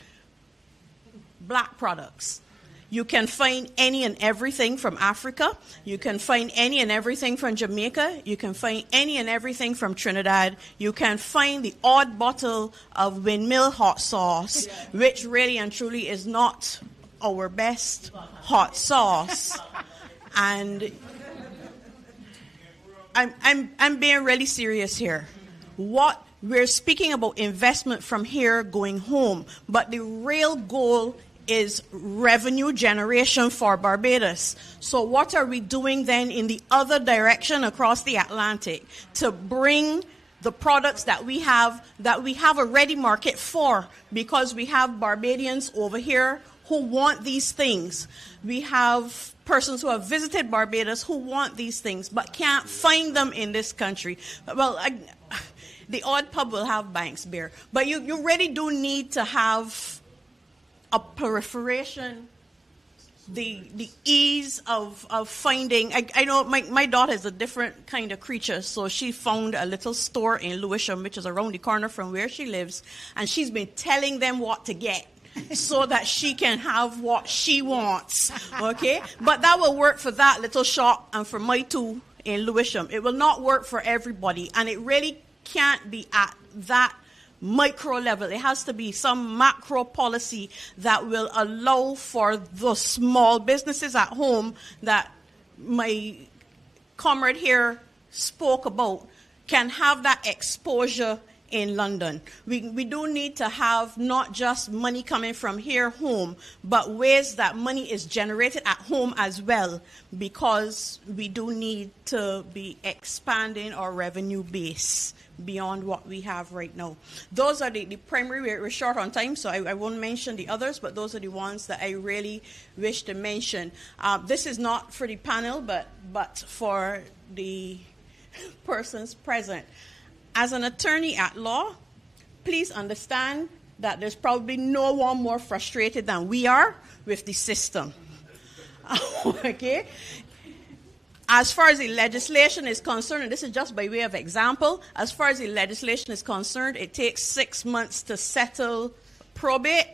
black products. You can find any and everything from Africa. You can find any and everything from Jamaica. You can find any and everything from Trinidad. You can find the odd bottle of Windmill hot sauce, which really and truly is not our best hot sauce. And I'm being really serious here. We're speaking about investment from here going home, but the real goal is revenue generation for Barbados. So what are we doing then in the other direction across the Atlantic to bring the products that we have a ready market for? Because we have Barbadians over here who want these things. We have persons who have visited Barbados who want these things but can't find them in this country. Well, the odd pub will have Banks beer, but you really do need to have a proliferation, the ease of finding. I know my daughter is a different kind of creature, so she found a little store in Lewisham, which is around the corner from where she lives, and she's been telling them what to get so that she can have what she wants, okay? But that will work for that little shop and for my two in Lewisham. It will not work for everybody, and it really can't be at that micro level. It has to be some macro policy that will allow for the small businesses at home that my comrade here spoke about can have that exposure in London. We do need to have not just money coming from here home, but ways that money is generated at home as well, because we do need to be expanding our revenue base beyond what we have right now. Those are the primary. We're short on time, so I won't mention the others, but those are the ones that I really wish to mention. This is not for the panel, but for the persons present. As an attorney at law, please understand that there's probably no one more frustrated than we are with the system. Okay? As far as the legislation is concerned, and this is just by way of example, as far as the legislation is concerned, it takes 6 months to settle probate.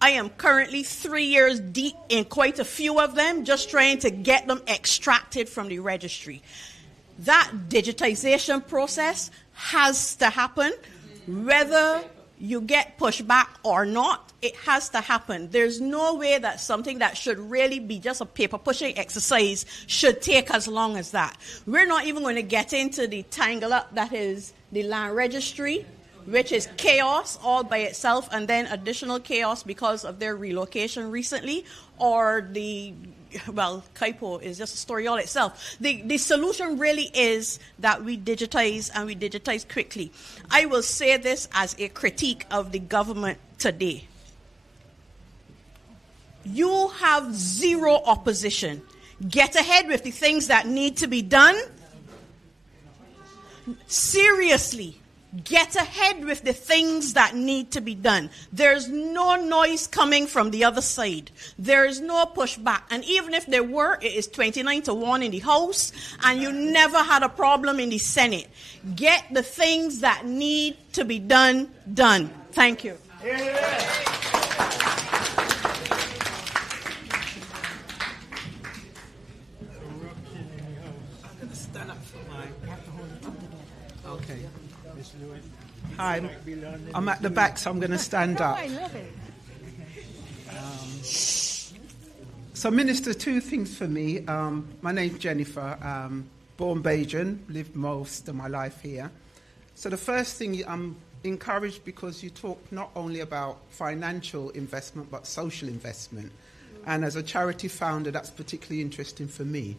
I am currently 3 years deep in quite a few of them, just trying to get them extracted from the registry. That digitization process has to happen, whether you get pushback or not. It has to happen. There's no way that something that should really be just a paper pushing exercise should take as long as that. We're not even going to get into the tangle up that is the land registry, which is chaos all by itself, and then additional chaos because of their relocation recently, or Kaipo is just a story all itself. The solution really is that we digitize, and we digitize quickly. I will say this as a critique of the government today. You have zero opposition. Get ahead with the things that need to be done. Seriously. Get ahead with the things that need to be done. There's no noise coming from the other side. There is no pushback. And even if there were, it is 29-1 in the House, and you never had a problem in the Senate. Get the things that need to be done. Thank you. Stand up for mine. Okay. Hi, I'm at the back, so I'm going to stand up. I love it. So, Minister, two things for me. My name's Jennifer, born Bajan, lived most of my life here. So the first thing, I'm encouraged because you talk not only about financial investment, but social investment. And as a charity founder, that's particularly interesting for me.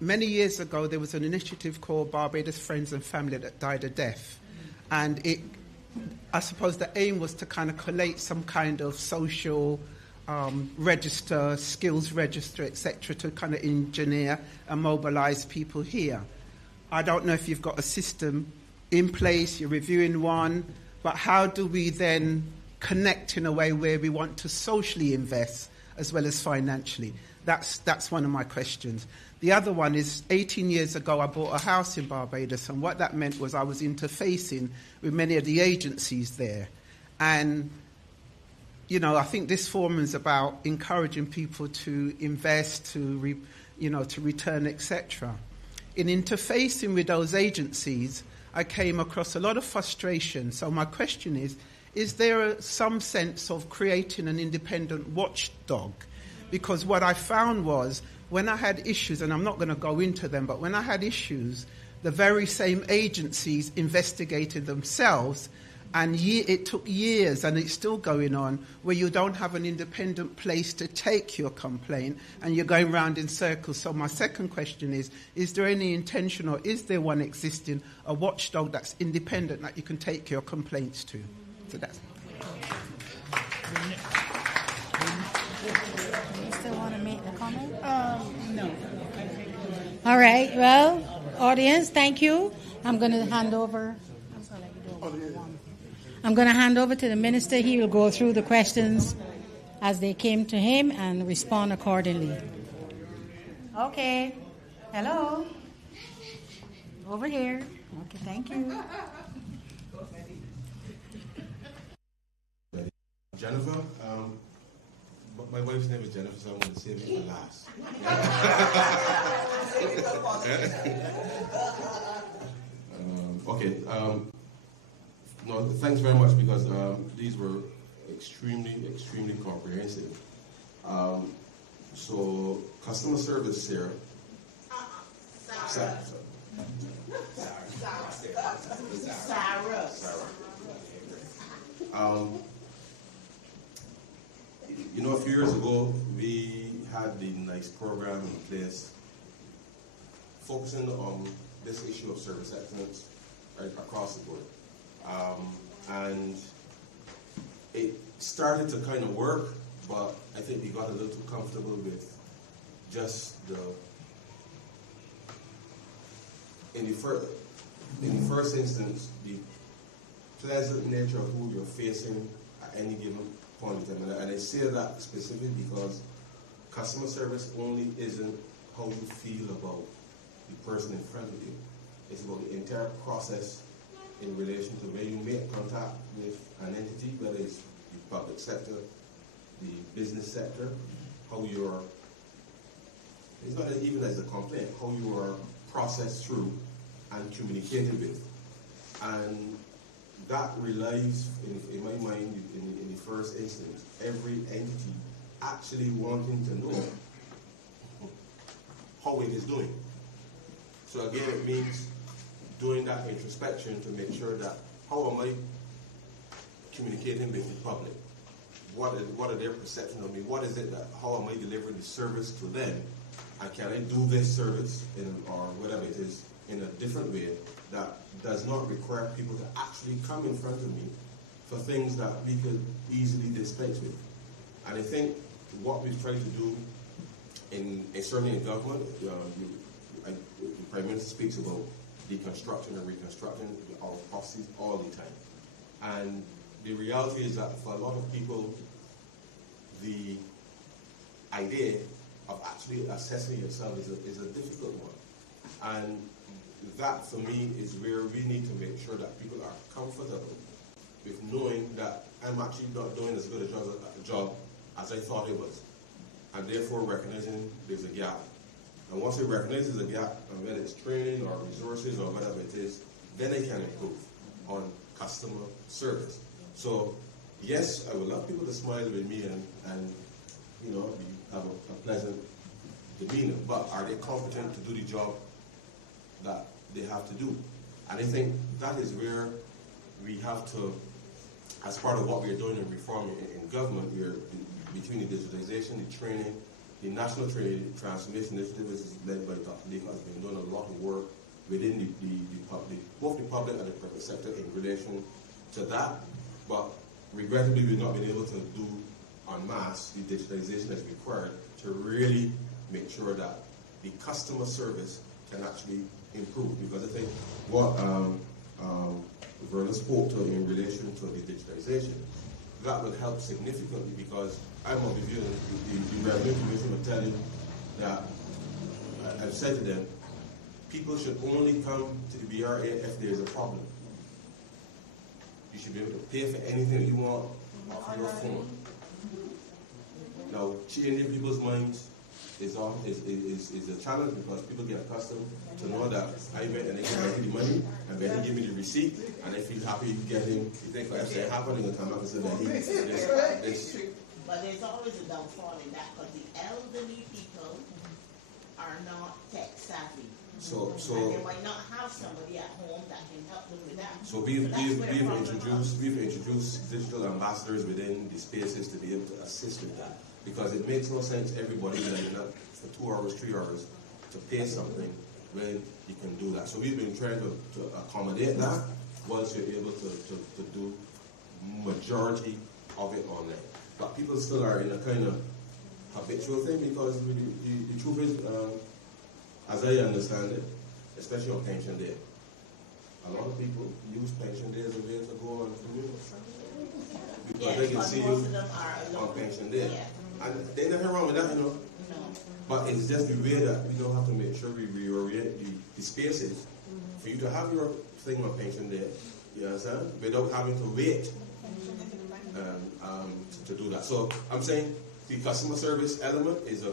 Many years ago, there was an initiative called Barbados Friends and Family that died a death. And I suppose the aim was to kind of collate some kind of social register, skills register, etc., to kind of engineer and mobilize people here. I don't know if you've got a system in place, you're reviewing one, but how do we then connect in a way where we want to socially invest as well as financially? That's one of my questions. The other one is 18 years ago I bought a house in Barbados, and what that meant was I was interfacing with many of the agencies there. And, you know, I think this forum is about encouraging people to invest, to return, etc. In interfacing with those agencies, I came across a lot of frustration. So my question is there some sense of creating an independent watchdog? Because what I found was, when I had issues, and I'm not going to go into them, but when I had issues, the very same agencies investigated themselves, and it took years, and it's still going on, where you don't have an independent place to take your complaint, and you're going round in circles. So my second question is there any intention, or is there one existing, a watchdog that's independent that you can take your complaints to? So that's... Still want to make a comment? No. All right. Well, audience, thank you. I'm going to hand over. I'm going to hand over to the minister. He will go through the questions as they came to him and respond accordingly. Okay. Hello. Over here. Okay. Thank you. Jennifer, my wife's name is Jennifer, so I'm going to save it for last. Okay. No, thanks very much, because these were extremely comprehensive. So, customer service here. Sarah. You know, a few years ago, we had the nice program in place focusing on this issue of service excellence right across the board. And it started to kind of work, but I think we got a little too comfortable with just in the first instance, the pleasant nature of who you're facing at any given point in time. And I say that specifically because customer service only isn't how you feel about the person in front of you. It's about the entire process in relation to where you make contact with an entity, whether it's the public sector, the business sector, how you're, it's not even as a complaint, how you are processed through and communicated with. And that relies, in my mind, in the first instance, every entity actually wanting to know how it is doing. So again, it means doing that introspection to make sure that how am I communicating with the public? What are their perceptions of me? What is it that, how am I delivering the service to them? And can I do this service or whatever it is in a different way that does not require people to actually come in front of me for things that we could easily dispense with? And I think what we've tried to do certainly in government, the Prime Minister speaks about deconstruction and reconstructing our processes all the time. And the reality is that for a lot of people, the idea of actually assessing yourself is a difficult one. And that, for me, is where we need to make sure that people are comfortable with knowing that I'm actually not doing as good a job as I thought it was. And therefore recognizing there's a gap. And once we recognize there's a gap, and whether it's training or resources or whatever it is, then they can improve on customer service. So, yes, I would love people to smile with me and have a pleasant demeanor, but are they competent to do the job that they have to do? And I think that is where we have to, as part of what we're doing in reform in government, we're between the digitalization, the training, the National Training Transformation Initiative, which is led by Dr. Lee, has been doing a lot of work within both the public and the private sector in relation to that. But regrettably, we've not been able to do en masse the digitalization that's required to really make sure that the customer service can actually improve. Because I think what Verna spoke to in relation to the digitalization, that will help significantly, because I'm of the view that the Revenue Commission will tell you that I've said to them, people should only come to the BRA if there's a problem. You should be able to pay for anything you want off your phone. Now, changing people's minds is a challenge because people get accustomed to know that I went and they give me the money and then they give me the receipt and they feel happy getting, you think if they happen, they're going to come up and say that But there's always a downfall in that because the elderly people are not tech savvy. And they might not have somebody at home that can help them with that. So we've introduced digital ambassadors within the spaces to be able to assist with that. Because it makes no sense everybody lining up for 2 hours, 3 hours to pay something when you can do that. So we've been trying to accommodate that once you're able to do majority of it online. But people still are in a kind of habitual thing because the truth is, as I understand it, especially on pension day, a lot of people use pension day as a way to go on because they can see you on pension day. Yeah. And there's nothing wrong with that, you know. No. But it's just the way that we don't have to make sure we reorient the spaces for you to have your thing on pension day, you understand, without having to wait to do that. So I'm saying the customer service element is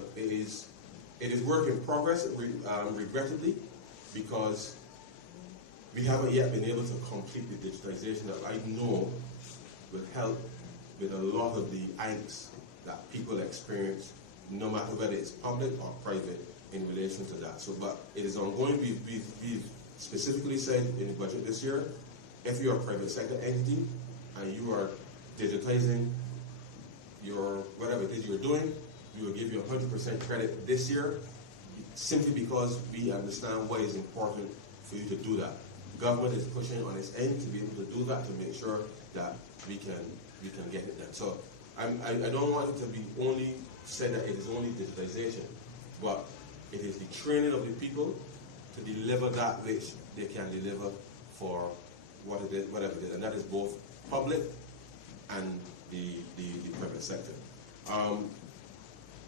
work in progress, regrettably, because we haven't yet been able to complete the digitization that I know will help with a lot of the angst that people experience, no matter whether it's public or private, in relation to that. So, but it is ongoing. We've specifically said in the budget this year, if you're a private sector entity and you are digitizing your whatever it is you're doing, we will give you 100% credit this year, simply because we understand why it's important for you to do that. The government is pushing on its end to be able to do that, to make sure that we can get it done. So I don't want it to be only said that it is only digitization, but it is the training of the people to deliver that which they can deliver for what it is, whatever it is, and that is both public and the private sector.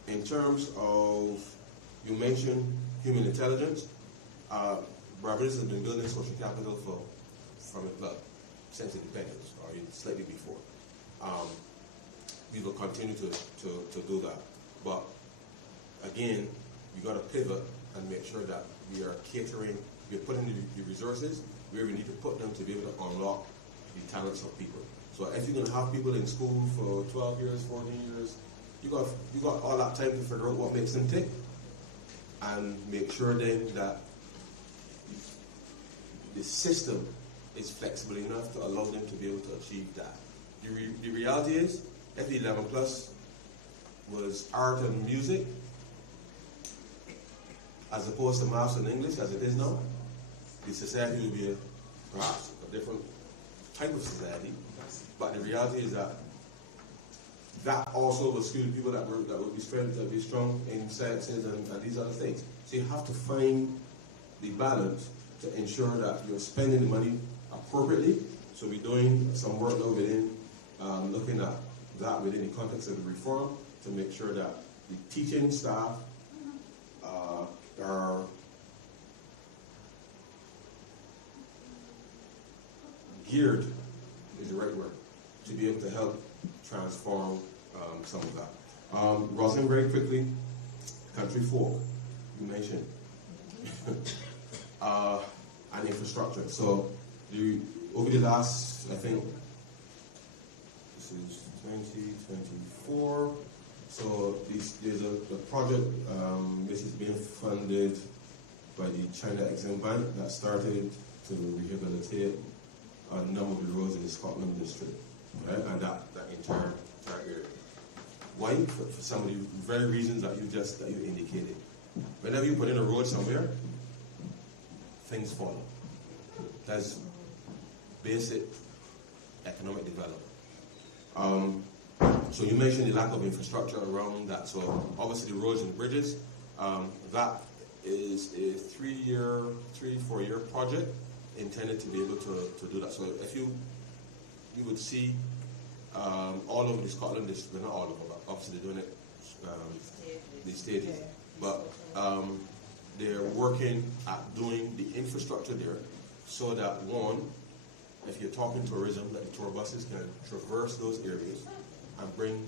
In terms of, you mentioned human intelligence, Barbados has been building social capital since independence, or slightly before. We will continue to do that. But again, we got to pivot and make sure that we are catering, we're putting the resources where we need to put them to be able to unlock the talents of people. So if you're going to have people in school for 12 years, 14 years, you got all that time to figure out what makes them tick and make sure then that the system is flexible enough to allow them to be able to achieve that. The reality is, if the 11 plus was art and music, as opposed to maths and English as it is now, the society would be perhaps a different type of society. But the reality is that that also will skew people that would be strong in sciences and these other things. So you have to find the balance to ensure that you're spending the money appropriately. So we're doing some work now within looking at that within the context of the reform to make sure that the teaching staff are geared, is the right word, to be able to help transform some of that. Rosalind, very quickly, country folk, you mentioned, and infrastructure. So over the last, I think, this is 2024, so there's a project which is being funded by the China Exim Bank that started to rehabilitate a number of the roads in the Scotland district, right? And that in turn area. Why? For some of the very reasons that you indicated. Whenever you put in a road somewhere, things follow. That's basic economic development. So you mentioned the lack of infrastructure around that. So obviously the roads and bridges, that is a 3-4 year project intended to be able to do that. So if you would see all over the Scotland district, not all of them, but obviously they're doing it, these stages. But they're working at doing the infrastructure there so that, one, if you're talking tourism, that the tour buses can traverse those areas and bring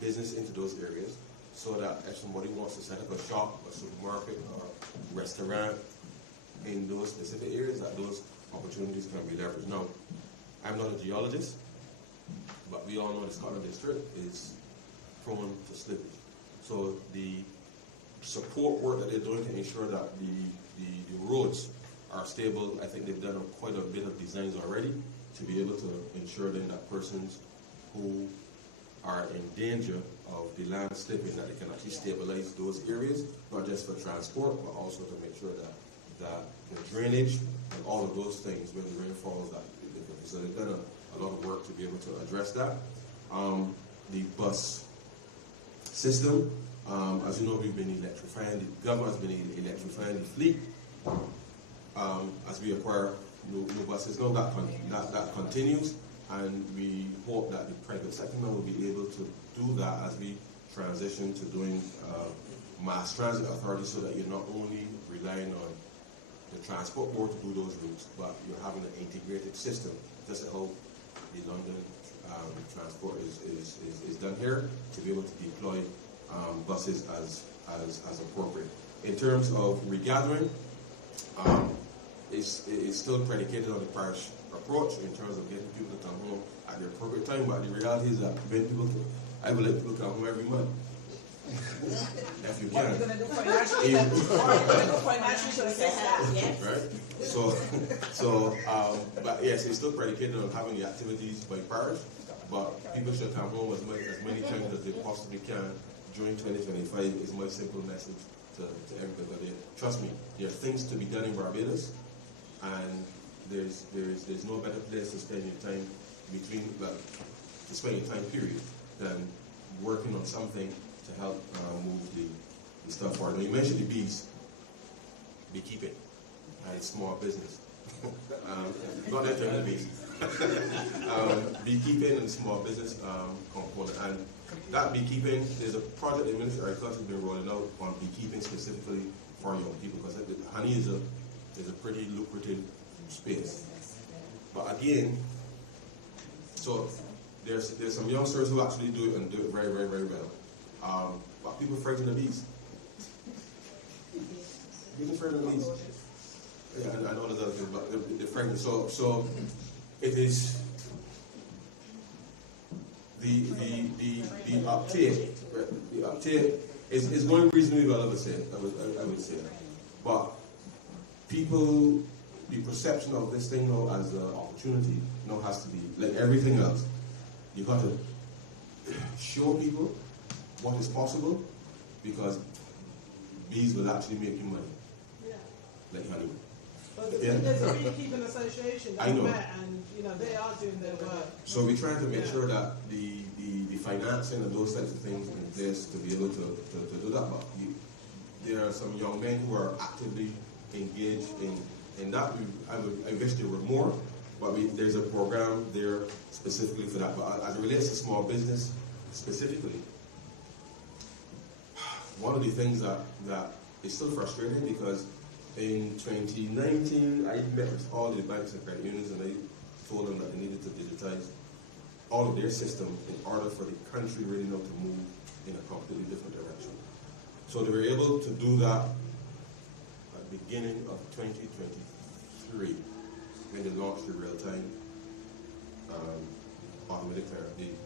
business into those areas, so that if somebody wants to set up a shop, a supermarket, or restaurant in those specific areas, that those opportunities can be leveraged. Now, I'm not a geologist, but we all know the Scotland district is prone to slippage. So the support work that they're doing to ensure that the roads are stable, I think they've done quite a bit of designs already to be able to ensure then that persons who are in danger of the land slipping, that they can actually stabilize those areas, not just for transport, but also to make sure that the drainage and all of those things, when the rain falls, that so they've done a lot of work to be able to address that. The bus system, as you know, we've been electrifying, the government has been electrifying the fleet as we acquire new buses. Now that continues, and we hope that the private sector now will be able to do that as we transition to doing mass transit authority, so that you're not only relying on the transport board to do those routes, but you're having an integrated system, just how the London transport is done here, to be able to deploy buses as appropriate. In terms of regathering, it's still predicated on the parish approach in terms of getting people to come home at the appropriate time, but the reality is that when people, I will let people come home every month. If you can. Right? But yes, it's still predicated on having the activities by parish, but people should come home as many times as they possibly can during 2025 is my simple message to everybody. Trust me, there are things to be done in Barbados, and there's no better place to spend your time to spend your time period than working on something to help move the stuff forward. Now, you mentioned the bees, beekeeping, and it's small business. Not necessarily bees. Beekeeping and small business component. And that beekeeping, there's a project the Ministry of Agriculture has been rolling out on beekeeping specifically for young people, because honey is a pretty lucrative space. But again, so there's some youngsters who actually do it and do it very, very, very well. But people frighten the bees. People frighten the bees. Yeah, I know there's other things, but they're frightened. So it is the uptake. The uptake is going reasonably well, I would say. But people, the perception of this thing now as an opportunity now has to be like everything else. You got to show people what is possible, because bees will actually make you money. Yeah. Like honey. But there's a beekeeping association that we met, and they are doing their work. So we're trying to make sure that the financing and those types of things are in place to be able to do that. But there are some young men who are actively engaged in that. I wish there were more, but there's a program there specifically for that. But as it relates to small business specifically, one of the things that is still frustrating, because in 2019, I met with all the banks and credit unions, and I told them that they needed to digitize all of their system in order for the country really now to move in a completely different direction. So they were able to do that at the beginning of 2023, when they launched the real-time automated clearing.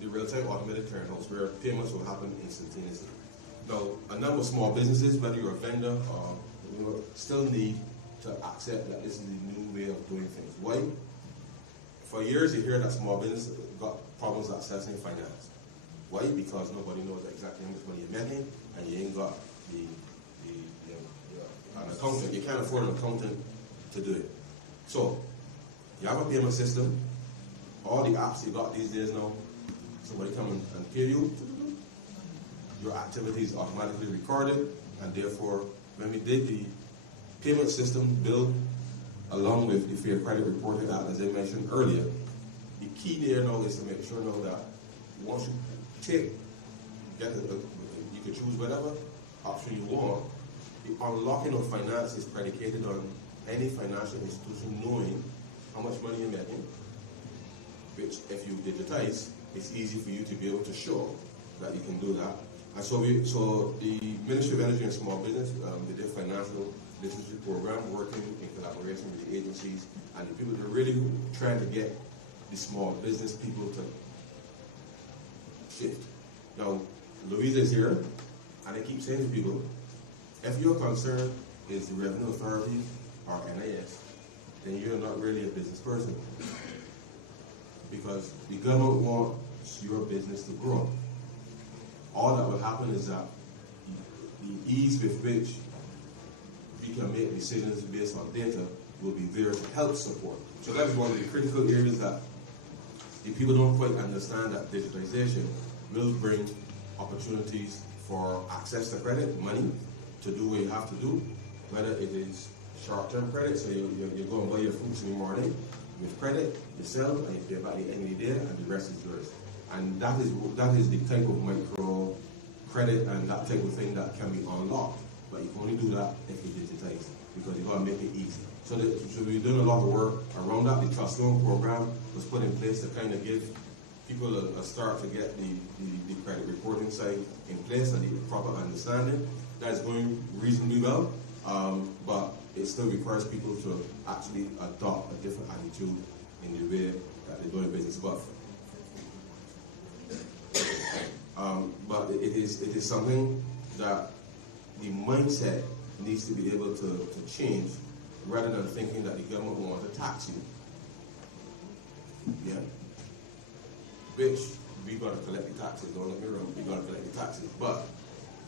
The real-time automated clearinghouse, where payments will happen instantaneously. Now, a number of small businesses, whether you're a vendor or still need to accept that this is the new way of doing things. Why? For years, you hear that small business got problems accessing finance. Why? Because nobody knows exactly how much money you're making, and you ain't got an accountant. You can't afford an accountant to do it. So, you have a payment system. All the apps you got these days now, somebody come and pay you. Your activity is automatically recorded, and therefore, when we did the payment system build along with the Fair Credit Reporting Act, as I mentioned earlier, the key there now is to make sure now that once you you can choose whatever, option you want, the unlocking of finance is predicated on any financial institution knowing how much money you're making, which if you digitize, it's easy for you to be able to show that you can do that. And so the Ministry of Energy and Small Business, they did financial literacy program working in collaboration with the agencies and the people that are really trying to get the small business people to shift. Now, Louisa is here, and I keep saying to people, if your concern is the Revenue Authority or NIS, then you're not really a business person. Because the government wants your business to grow. All that will happen is that the ease with which we can make decisions based on data will be there to help support. So that is one of the critical areas that the people don't quite understand, that digitization will bring opportunities for access to credit, money, to do what you have to do, whether it is short-term credit, so you go and buy your fruits in the morning with credit, you sell, and you pay back the end of the day, and the rest is yours. And that is the type of micro credit and that type of thing that can be unlocked. But you can only do that if you digitize, because you got to make it easy. So we're doing a lot of work around that. The trust loan program was put in place to kind of give people a start to get the credit reporting side in place and the proper understanding. That's going reasonably well, but it still requires people to actually adopt a different attitude in the way that they're doing business. But it is something that the mindset needs to be able to change, rather than thinking that the government wants to tax you. Yeah. Which we got to collect the taxes, don't get me wrong, we got to collect the taxes. But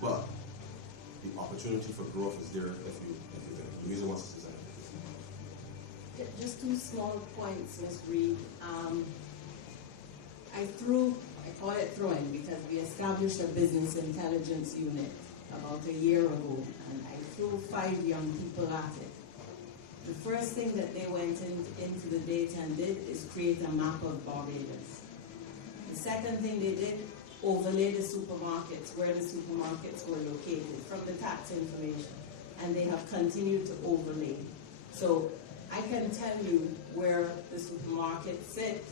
the opportunity for growth is there if you the reason what's to say. Just two small points, Ms. Reed. I call it throwing because we established a business intelligence unit about a year ago, and I threw 5 young people at it. The first thing that they went into the data and did is create a map of Barbados. The second thing they did, overlay the supermarkets, where the supermarkets were located from the tax information, and they have continued to overlay. So I can tell you where the supermarkets sit,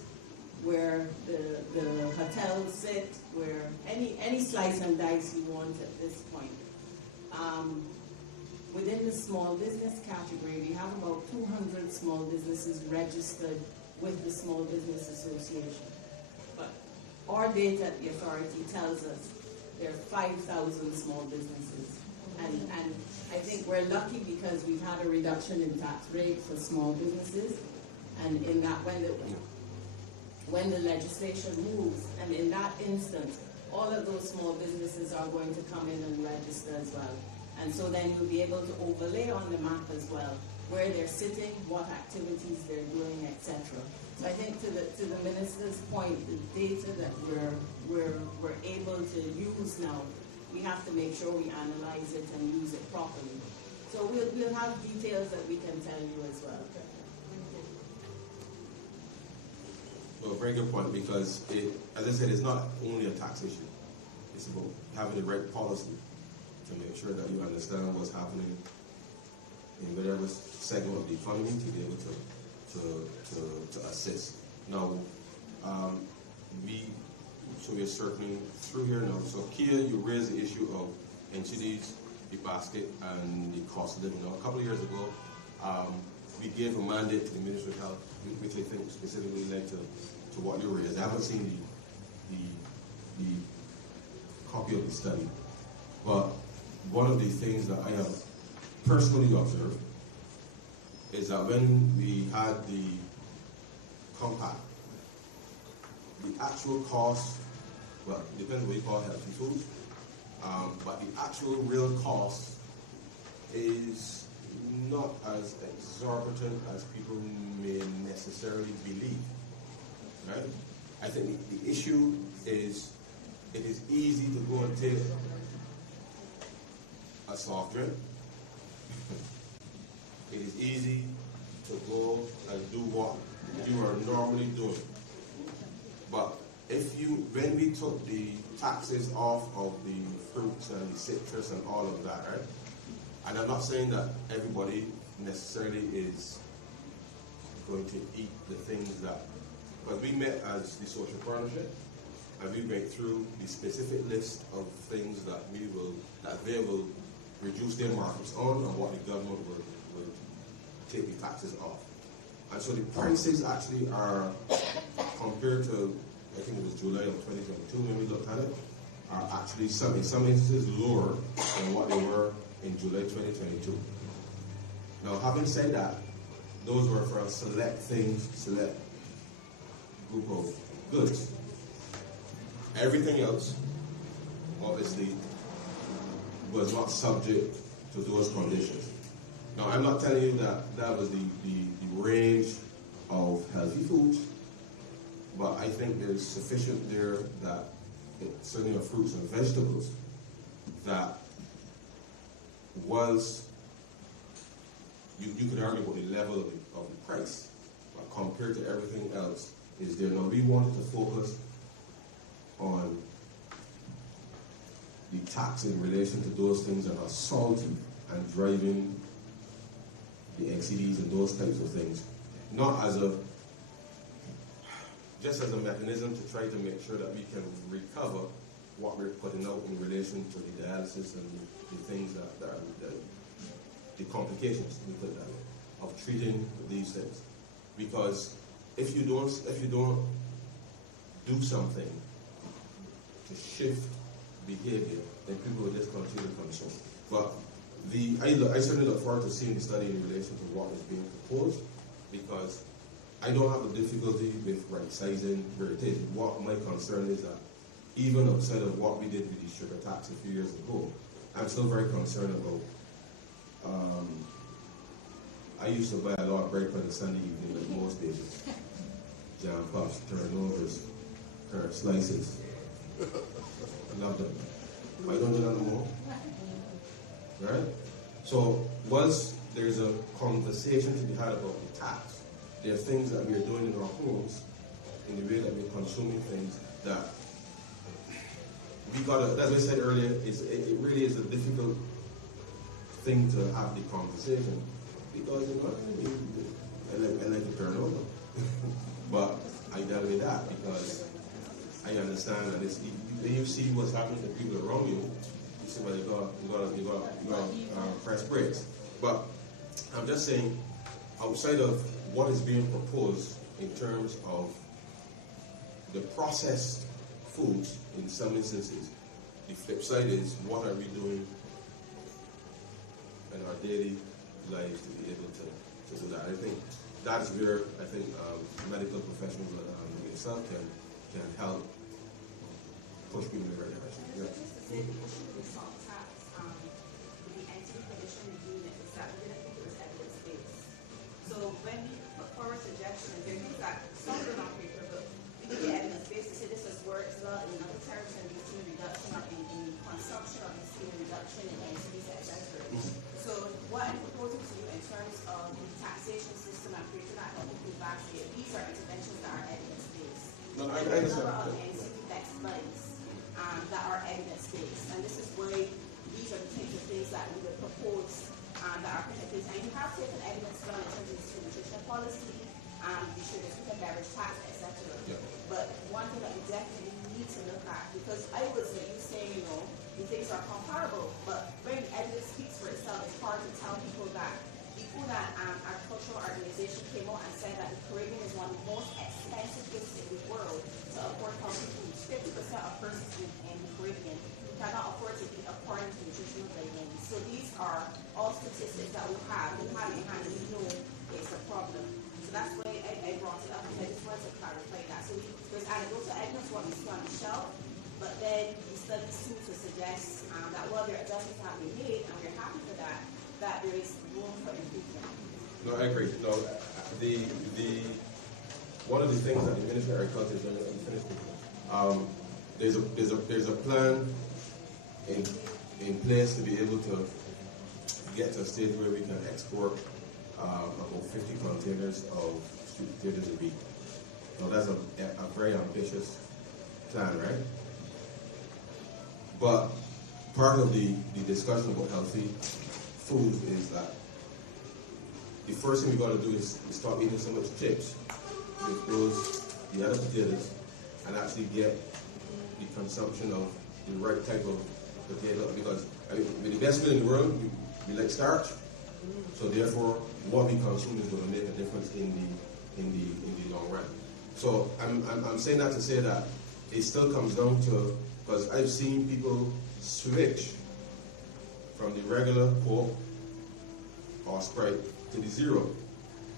where the hotels sit, where any slice and dice you want at this point. Within the small business category, we have about 200 small businesses registered with the Small Business Association. But our data at the authority tells us there are 5,000 small businesses. And I think we're lucky because we've had a reduction in tax rate for small businesses. And in that, when the legislation moves, and in that instance, all of those small businesses are going to come in and register as well. And so then you'll be able to overlay on the map as well, where they're sitting, what activities they're doing, etc. So I think to the minister's point, the data that we're able to use now, we have to make sure we analyze it and use it properly. So we'll have details that we can tell you as well. Well, very good point, because as I said, it's not only a tax issue. It's about having the right policy to make sure that you understand what's happening in whatever segment of the economy to be able to assist. Now, we're circling through here now. So Kia, you raised the issue of entities, the basket, and the cost of living. Now, a couple of years ago, we gave a mandate to the Ministry of Health, which I think specifically led to what you raised. I haven't seen the copy of the study, but one of the things that I have personally observed is that when we had the compact, the actual cost, well, it depends what you call healthy foods, but the actual real cost is not as exorbitant as people may necessarily believe, right? I think the issue is it is easy to go and take a soft drink. It is easy to go and do what you are normally doing. But if when we took the taxes off of the fruits and the citrus and all of that, right? And I'm not saying that everybody necessarily is going to eat the things that, but we met as the social partnership, and we went through the specific list of things that they will reduce their markups on, and what the government will take the taxes off. And so the prices actually are, compared to, I think it was July of 2022 when we looked at it, are actually in some instances lower than what they were in July 2022. Now, having said that, those were for a select group of goods. Everything else, obviously, was not subject to those conditions. Now, I'm not telling you that that was the range of healthy foods, but I think there's sufficient there that, certainly of fruits and vegetables, that was, you could argue about the level of the price, but compared to everything else, is there. Now, we wanted to focus on the tax in relation to those things that are salty and driving the NCDs and those types of things, not as just as a mechanism to try to make sure that we can recover what we're putting out in relation to the dialysis and the things that are the complications, we put that way, of treating these things. Because if you don't do something to shift behavior, then people will just continue to consume. But I certainly look forward to seeing the study in relation to what is being proposed, because I don't have a difficulty with right-sizing where it is. What my concern is that even outside of what we did with the sugar tax a few years ago, I'm still very concerned about, I used to buy a lot of bread on a Sunday evening like most days. Jam puffs, turnovers, curd slices. I love them. Why don't you know no more? Right? So once there's a conversation to be had about the tax, there are things that we're doing in our homes, in the way that we're consuming things, that we gotta, as I said earlier, it really is a difficult thing to have the conversation, because I like to turn over. But I dealt with that because I understand that when you see what's happening to people around you, you say, well, you got press brakes. But I'm just saying, outside of what is being proposed in terms of the processed foods in some instances, the flip side is, what are we doing in our daily lives to be able to do that? I think that's where medical professionals like yourself can help push people in the right direction. Yeah. So when we put forward suggestions, there are things that some are on paper, but we need the evidence base to say this has worked well in other terms, and we've seen a reduction in consumption, or we've seen a reduction in NCDs, etc. So what I'm proposing to you in terms of the taxation system and creating that healthy food basket, these are interventions that are evidence-based. No, I there are a understand. number of NCD-backed studies that are evidence-based, and this is why these are the types of things that we would propose that are protected. And you have taken evidence from in terms of the nutritional policy, the sugar and beverage tax, etc. Yeah. But one thing that we definitely need to look at, because I was saying, the things are comparable, but when evidence speaks for itself, it's hard to tell people that the Food and Agricultural Organization came out and said that the Caribbean is one of the most expensive places in the world to afford healthy foods. 50% of persons in the Caribbean cannot afford to eat according to nutritional guidelines. So these are all statistics that we have in hand, and we know it's a problem. So that's why I brought it up, because I just wanted to clarify that. So there's anecdotal evidence what we see on the shelf, but then the studies seem to suggest that while there are adjustments have been made, and we're happy for that, that there is room for improvement. No, I agree. No, one of the things that the Ministry of Agriculture is doing, there's a plan in place to be able to get to a stage where we can export about 50 containers of sweet potatoes a week. Now that's a very ambitious plan, right? But part of the discussion about healthy food is that the first thing we got to do is stop eating so much chips with the other potatoes, and actually get the consumption of the right type of potato, because with the best food in the world, we like starch. So therefore, what we consume is going to make a difference in the long run. So I'm saying that to say that it still comes down to, because I've seen people switch from the regular Coke or Sprite to the zero.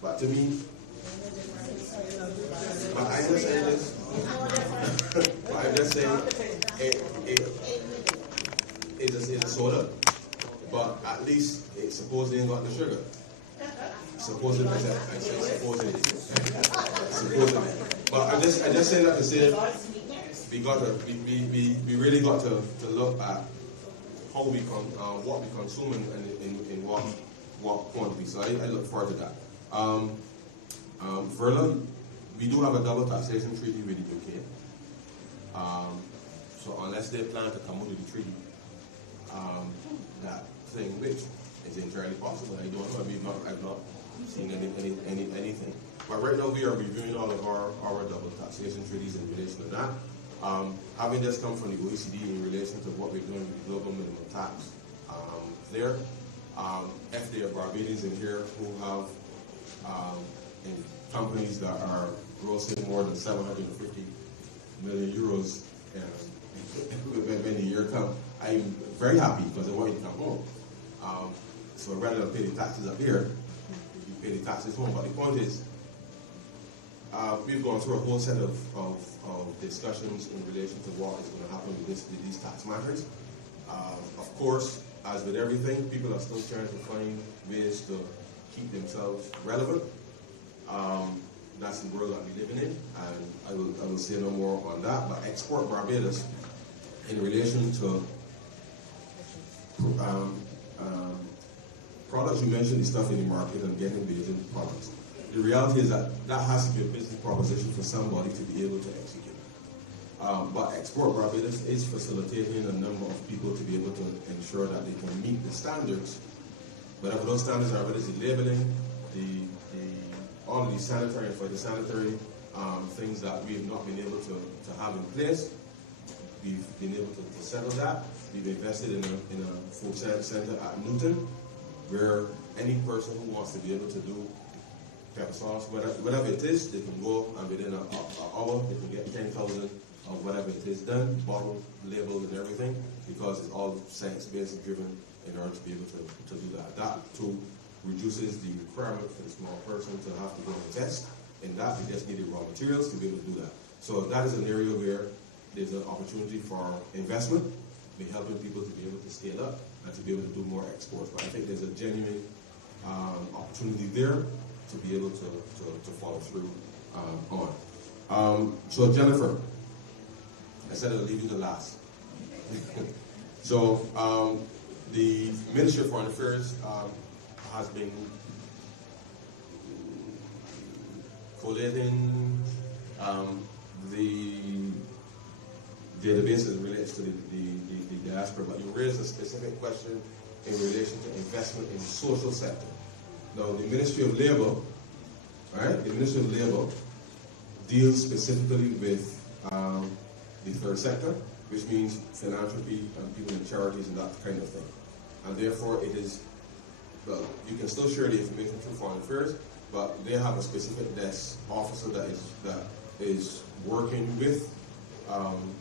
But to me, I'm just saying this. I'm just saying it's a soda. But at least it supposedly ain't got the sugar. Supposedly. But I just say that to say we really got to look at how we what we consume and in what quantity. So I look forward to that. Further, we do have a double taxation treaty with the UK. So unless they plan to come out of the treaty, that thing, which is entirely possible. I don't know. I've not seen anything. But right now we are reviewing all of our double taxation treaties in relation to that. Having just come from the OECD in relation to what we're doing with global minimum tax there. If there are Barbadians in here who have in companies that are grossing more than 750 million euros when the year comes, I'm very happy because I want you to come home. So rather than pay the taxes up here, you pay the taxes home. But the point is, we've gone through a whole set of discussions in relation to what is going to happen with these tax matters. Of course, as with everything, people are still trying to find ways to keep themselves relevant. That's the world that we're living in, and I will say no more on that. But Export Barbados, in relation to products, you mentioned the stuff in the market and getting the agent products. The reality is that has to be a business proposition for somebody to be able to execute. But Export Barbados is facilitating a number of people to be able to ensure that they can meet the standards. Whatever those standards are, whether it's the labeling, all of the sanitary and phytosanitary things that we've not been able to have in place, we've been able to settle that. We've invested in a food center at Newton, where any person who wants to be able to do pepper sauce, whatever it is, they can go and within an hour they can get 10,000 of whatever it is done, bottled, labeled, and everything, because it's all science-based driven in order to be able to do that. That too reduces the requirement for the small person to have to go and test, and that they just need the raw materials to be able to do that. So that is an area where there's an opportunity for investment, be helping people to be able to scale up and to be able to do more exports. But I think there's a genuine opportunity there to be able to follow through on. So Jennifer, I said I'll leave you the last. So the Ministry of Foreign Affairs has been collating the database as it relates to the diaspora, but you raised a specific question in relation to investment in the social sector. Now, the Ministry of Labour, right? The Ministry of Labour deals specifically with the third sector, which means philanthropy and people in charities and that kind of thing. And therefore, it is, well, you can still share the information through Foreign Affairs, but they have a specific desk officer that is working with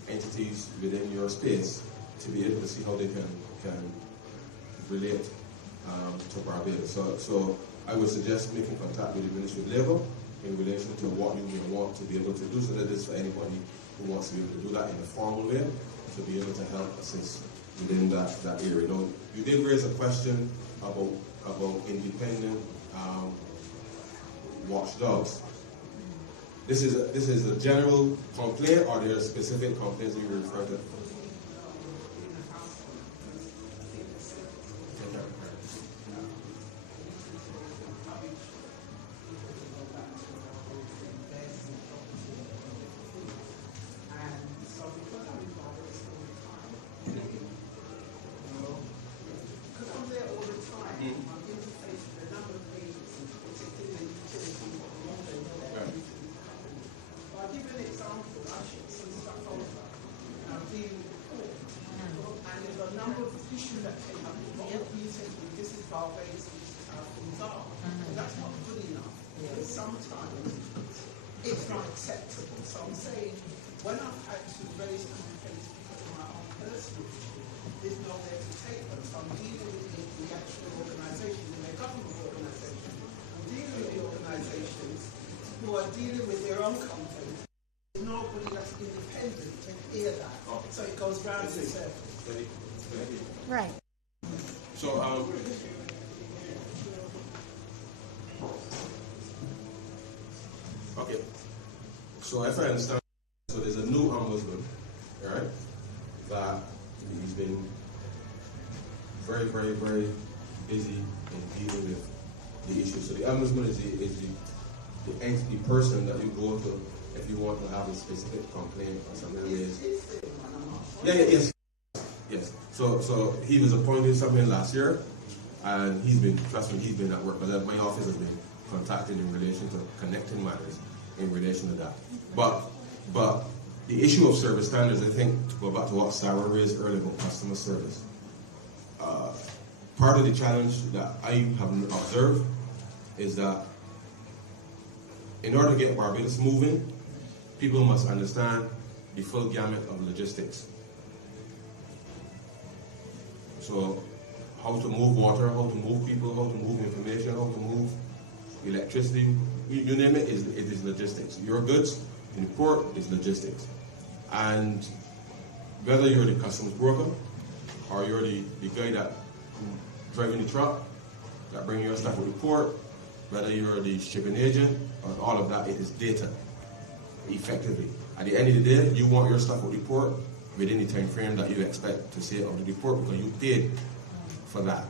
entities within your space to be able to see how they can relate to Barbados. So I would suggest making contact with the Ministry of Labour in relation to what you may want to be able to do, so that it's for anybody who wants to be able to do that in a formal way, to be able to help assist within that area. Now, you did raise a question about independent watchdogs. This is a general complaint, or there are specific complaints you refer to? Barbados is how things are. But that's not good enough. Because sometimes it's not acceptable. So I'm saying, when I've had to raise complaints because of my own personal issue, there's nowhere to take them. So I'm dealing with the actual organisations, and their government organisations. I'm dealing with the organisations who are dealing with their own complaints. There's nobody that's independent to hear that. So it goes round in circles. Right. So, okay. So if I understand, so there's a new ombudsman, right? That he's been very, very, very busy in dealing with the issue. So the ombudsman is the entity person that you go to if you want to have a specific complaint or something. Yes. So he was appointed something last year, and he's been at work. But my office has been contacted in relation to connecting matters in relation to that. But the issue of service standards, I think, to go back to what Sarah raised earlier about customer service. Part of the challenge that I have observed is that in order to get Barbados moving, people must understand the full gamut of logistics. So how to move water, how to move people, how to move information, how to move electricity, you name it, it is logistics. Your goods in the port is logistics. And whether you're the customs broker or you're the guy that driving the truck that bring your stuff to the port, whether you're the shipping agent or all of that, it is data, effectively. At the end of the day, you want your stuff at the port within the time frame that you expect to see it out of the port because you paid for that.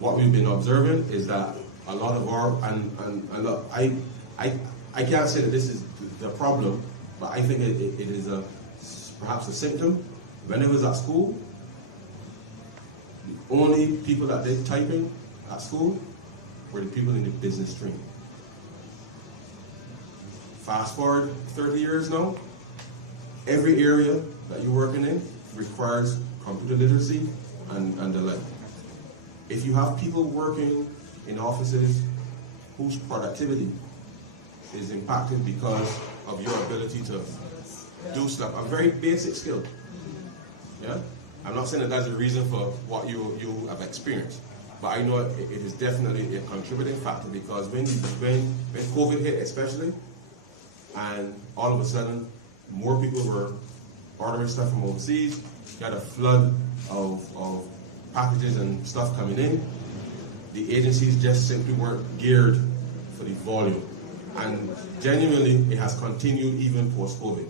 What we've been observing is that a lot of our, and look, I can't say that this is the problem, but I think it is perhaps a symptom. When I was at school, the only people that did typing at school were the people in the business stream. Fast forward 30 years now, every area that you're working in requires computer literacy and the like. If you have people working in offices whose productivity is impacted because of your ability to do stuff, a very basic skill. Yeah? I'm not saying that that's the reason for what you have experienced, but I know it is definitely a contributing factor because when COVID hit especially, and all of a sudden more people were ordering stuff from overseas, you had a flood of packages and stuff coming in. The agencies just simply weren't geared for the volume. And genuinely, it has continued even post-COVID.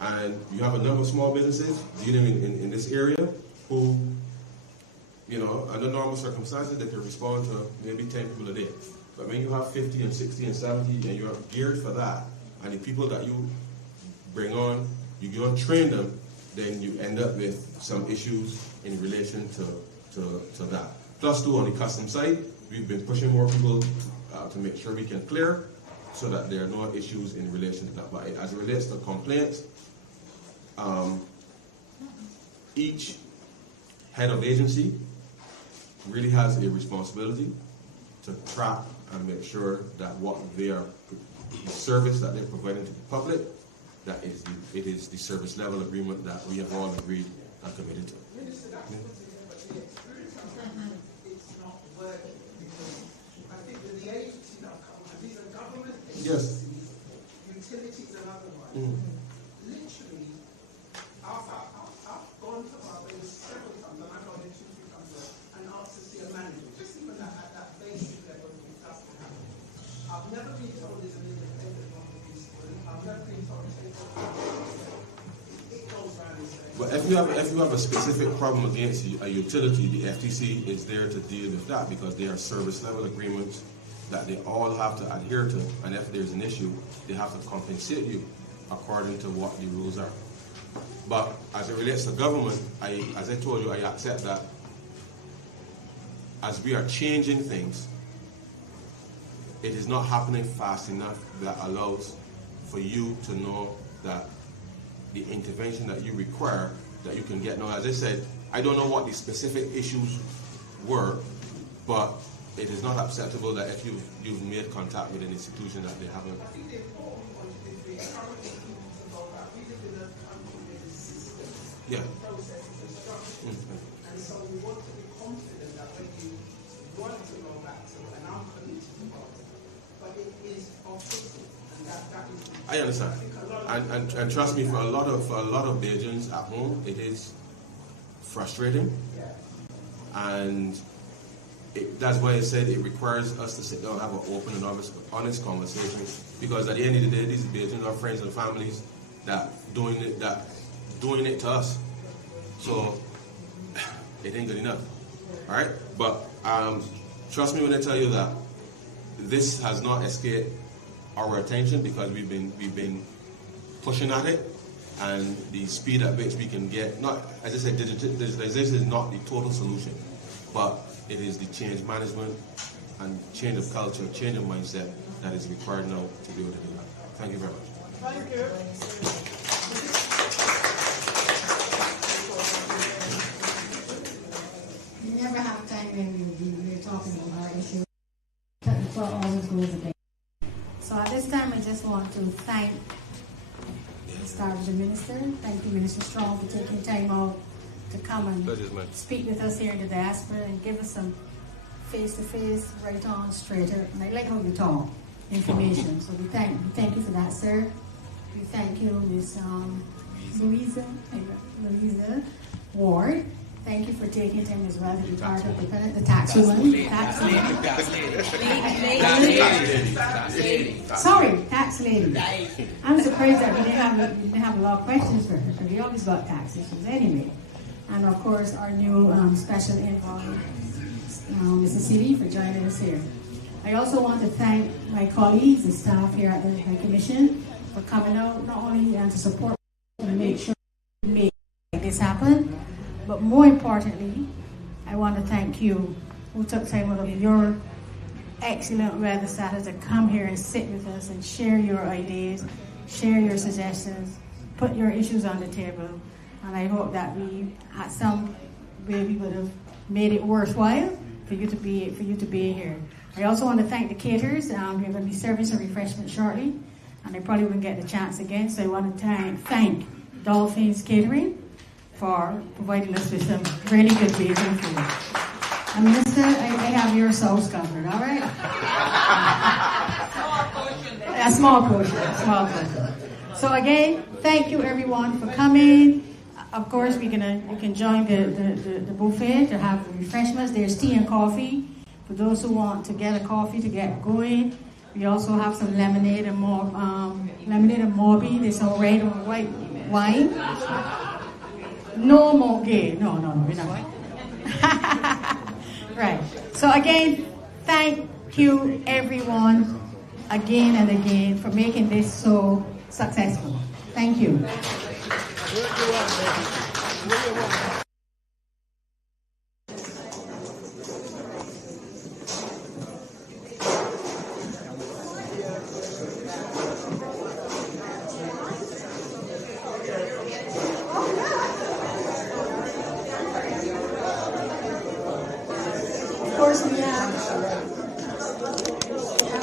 And you have a number of small businesses dealing in this area who, you know, under normal circumstances, they can respond to maybe 10 people a day. But when you have 50 and 60 and 70 and you're geared for that, and the people that you bring on, you go and train them, then you end up with some issues in relation to that. Plus, too, on the custom side, we've been pushing more people to make sure we can clear so that there are no issues in relation to that. But as it relates to complaints, each head of agency really has a responsibility to track and make sure that what they are, the service that they're providing to the public, that it is the service level agreement that we have all agreed and committed to. Yes. Utilities and otherwise. Literally, I've gone to Barbados several times, and I've gone in 2-3 times and asked to see a manager, just even at that basic level of stuff to happen. I've never been told there's an independent one for this school. I've never been told it goes round and says. But if you have a specific problem against a utility, the FTC is there to deal with that because they are service level agreements that they all have to adhere to, and if there's an issue, they have to compensate you according to what the rules are. But as it relates to government, as I told you, I accept that as we are changing things, it is not happening fast enough that allows for you to know that the intervention that you require, that you can get. Now, as I said, I don't know what the specific issues were, but it is not acceptable that if you've made contact with an institution that they haven't. Yeah. And so we want to be confident that when you want to go back to an unconditional, but it is offensive, and that is. I understand, and trust me, for a lot of Bajans at home, it is frustrating, and that's why I said it requires us to sit down and have an open and honest conversation. Because at the end of the day, these Bajans are friends and families that doing it to us. So it ain't good enough. All right, but trust me when I tell you that this has not escaped our attention, because we've been pushing at it, and the speed at which we can get. Not, as I said, digitalization is not the total solution, but it is the change management and change of culture, change of mindset that is required now to be able to do that. Thank you very much. Thank you. We never have time when we're talking about our issue. The thought always goes again. So at this time, I just want to thank the Minister. Thank you, Minister Straughn, for taking time out to come and speak with us here in the Diaspora and give us some face-to-face, right on, straight up. And I like how you talk, information. So we thank you for that, sir. We thank you, Ms. Louisa Ward. Thank you for taking time as well to be part of the tax woman. Tax lady. I'm surprised that we didn't have a lot of questions for her, because we always got tax issues anyway. And of course, our new special envoy, Mrs. City, for joining us here. I also want to thank my colleagues and staff here at the High Commission for coming out, not only to support and make sure we make this happen, but more importantly, I want to thank you who took time out of your excellent weather status to come here and sit with us and share your ideas, share your suggestions, put your issues on the table. And I hope that we, at some way, we would have made it worthwhile for you to be here. I also want to thank the caterers. We're going to be serving some refreshments shortly, and I probably wouldn't get the chance again. So I want to thank Dolphins Catering for providing us with some really good Bajan food. And Minister, I have your sauce covered, all right? A small portion. So again, thank you everyone for coming. Of course, you can join the buffet to have refreshments. There's tea and coffee for those who want to get a coffee to get going. We also have some lemonade and Morby. There's some red or white wine. No more gay. No, we're not. Right. So again, thank you everyone again and again for making this so successful. Thank you. Of course, we have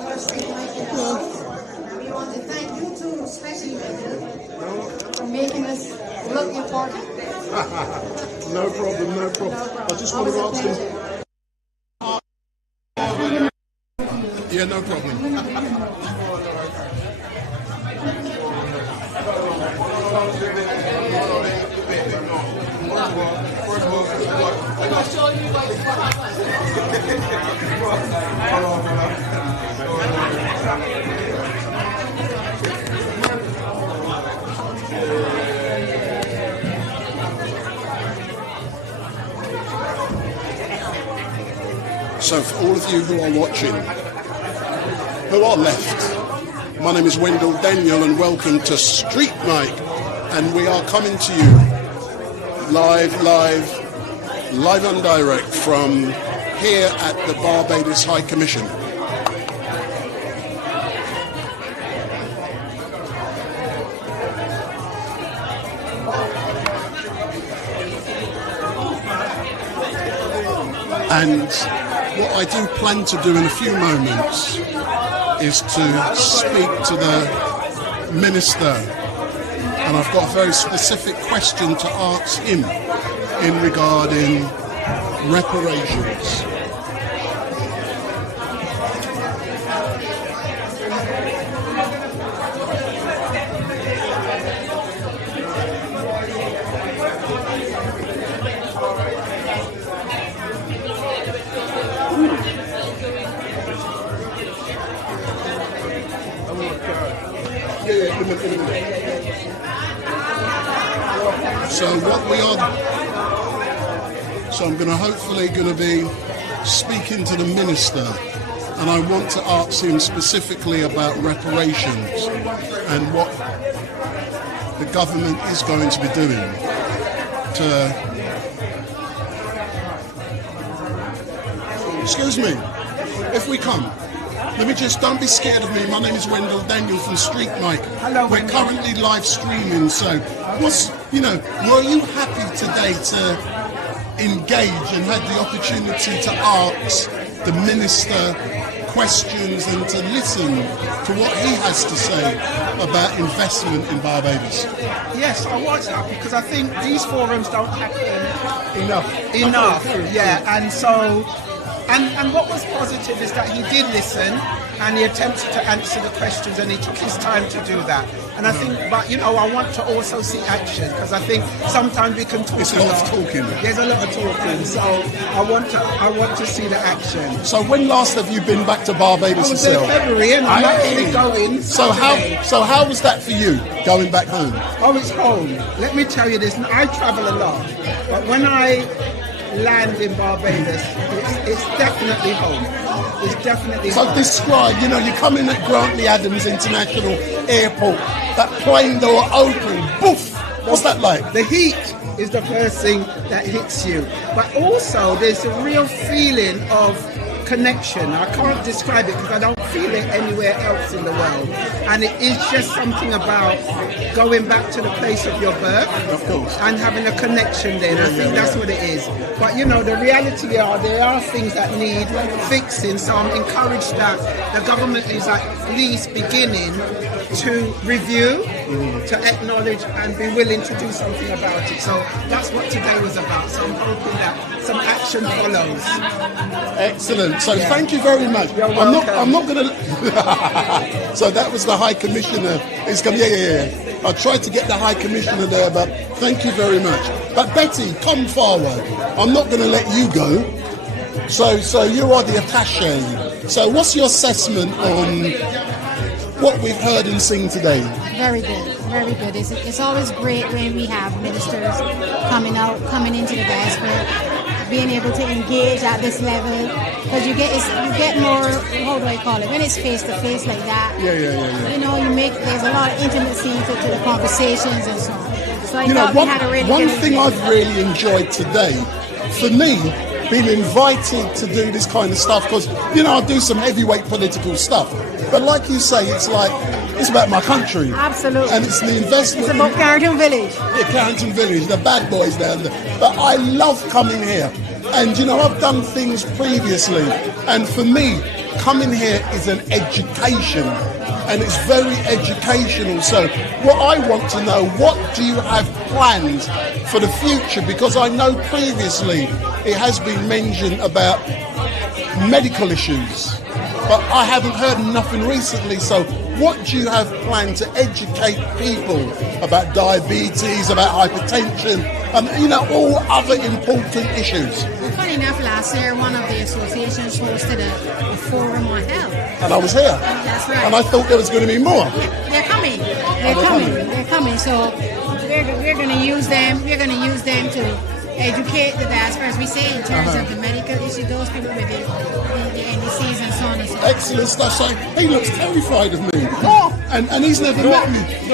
our street light in the house. We want to thank you too, especially for making us look important. No problem. I just want to ask him. Yeah, no problem. So for all of you who are watching, who are left, my name is Wendell Daniel and welcome to Street Night, and we are coming to you live and direct from here at the Barbados High Commission. And what I do plan to do in a few moments is to speak to the Minister, and I've got a very specific question to ask him in regarding reparations. So what we are, so I'm hopefully going to be speaking to the Minister, and I want to ask him specifically about reparations and what the government is going to be doing to, excuse me, if we come. Let me just, don't be scared of me. My name is Wendell Daniel from Street Mike. Hello, we're currently live streaming, so were you happy today to engage and had the opportunity to ask the Minister questions and to listen to what he has to say about investment in Barbados? Yes, I was happy because I think these forums don't happen enough. Yeah, and so. And what was positive is that he did listen and he attempted to answer the questions and he took his time to do that. And I think, but I want to also see action because I think sometimes we can talk. It's a lot of talking. There's a lot of talking, so I want to see the action. So when last have you been back to Barbados yourself? I was in February and I'm actually going. So how was that for you going back home? Oh, it's home. Let me tell you this. I travel a lot, but when I land in Barbados, it's definitely home. It's definitely home. So describe, you come in at Grantley Adams International Airport, that plane door open, boof! What's that like? The heat is the first thing that hits you. But also, there's a real feeling of connection. I can't describe it because I don't feel it anywhere else in the world. And it is just something about going back to the place of your birth, of course, and having a connection there. I think that's what it is. But the reality there are things that need fixing. So I'm encouraged that the government is at least beginning to review, to acknowledge and be willing to do something about it. So that's what today was about. So I'm hoping that some action follows. Excellent. So thank you very much. You're welcome. I'm not going to. So that was the High Commissioner. It's coming. Yeah. I tried to get the High Commissioner there, but thank you very much. But Betty, come forward. I'm not going to let you go. So you are the attaché. So what's your assessment on what we've heard and seen today? Very good, very good. It's always great when we have ministers coming into the diaspora, being able to engage at this level, because you get more, how do I call it, when it's face to face like that. Yeah. There's a lot of intimacy to the conversations and so on. So I thought we had a really one good thing I've really enjoyed today, for me, being invited to do this kind of stuff, because I do some heavyweight political stuff, but like you say, it's about my country. Absolutely. And it's the investment. It's about Carrington Village. Yeah, Carrington Village, the bad boys down there. But I love coming here, and I've done things previously, and for me, coming here is an education, and it's very educational. So what I want to know, what do you have planned for the future? Because I know previously it has been mentioned about medical issues, but I haven't heard nothing recently. So what do you have planned to educate people about diabetes, about hypertension, and all other important issues? Funny enough, last year one of the associations hosted a forum on health. And I was here. That's right. And I thought there was going to be more. They're coming. They're coming. So we're going to use them. We're going to use them to educate the diaspora, as we say, in terms of the medical issue, those people with the NDCs and so on and so on. Excellent stuff. So he looks terrified of me. And he's never met me.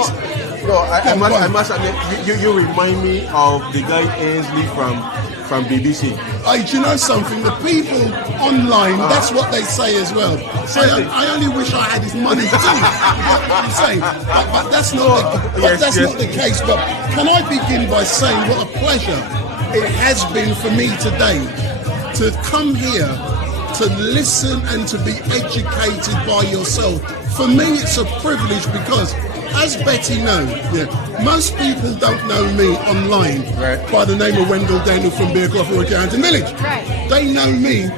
No, I must admit, you remind me of the guy Ainsley from BBC. Do you know something? The people online, that's what they say as well. So I only wish I had his money too. I'm saying, but that's not the case. But can I begin by saying what a pleasure it has been for me today to come here to listen and to be educated by yourself. For me, it's a privilege because, as Betty knows, most people don't know me online by the name of Wendell Daniel from Beerclough or Accounting Village. They know me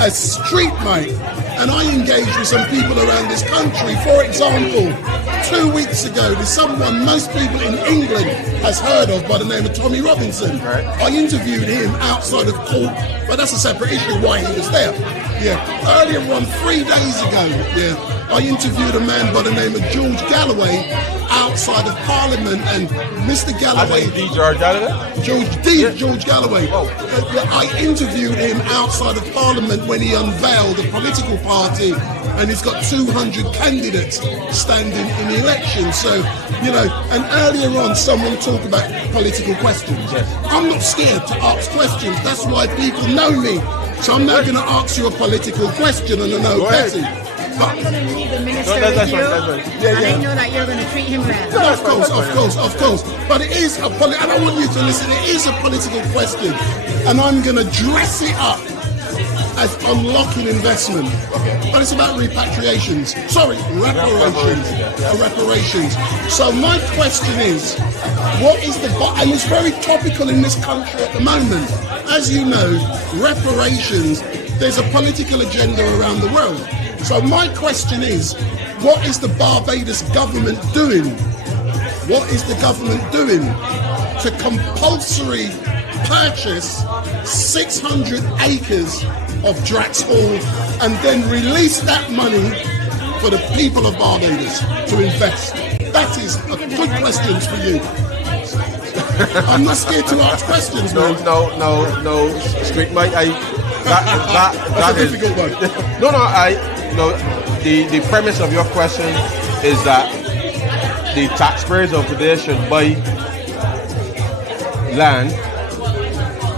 as Street Mate, and I engage with some people around this country. For example, 2 weeks ago, there's someone most people in England has heard of by the name of Tommy Robinson. I interviewed him outside of court, but that's a separate issue why he was there. Earlier on, 3 days ago, I interviewed a man by the name of George Galloway outside of Parliament, and Mr. Galloway... George Galloway? George Galloway. I interviewed him outside of Parliament when he unveiled a political party, and he's got 200 candidates standing in the election. So, and earlier on someone talked about political questions. I'm not scared to ask questions. That's why people know me. So I'm now going to ask you a political question, and I know Betty. I'm going to leave the minister with you, and I know that you're going to treat him well. No, of course. But it is and I want you to listen, it is a political question, and I'm going to dress it up as unlocking investment. But it's about reparations. Reparations. So my question is, what is and it's very topical in this country at the moment. As you know, reparations, there's a political agenda around the world. So my question is, what is the Barbados government doing? What is the government doing to compulsory purchase 600 acres of Drax Hall and then release that money for the people of Barbados to invest? That is a good question for you. I'm not scared to ask questions, man. No, Street Mate, that's a difficult one. The premise of your question is that the taxpayers of today should buy land.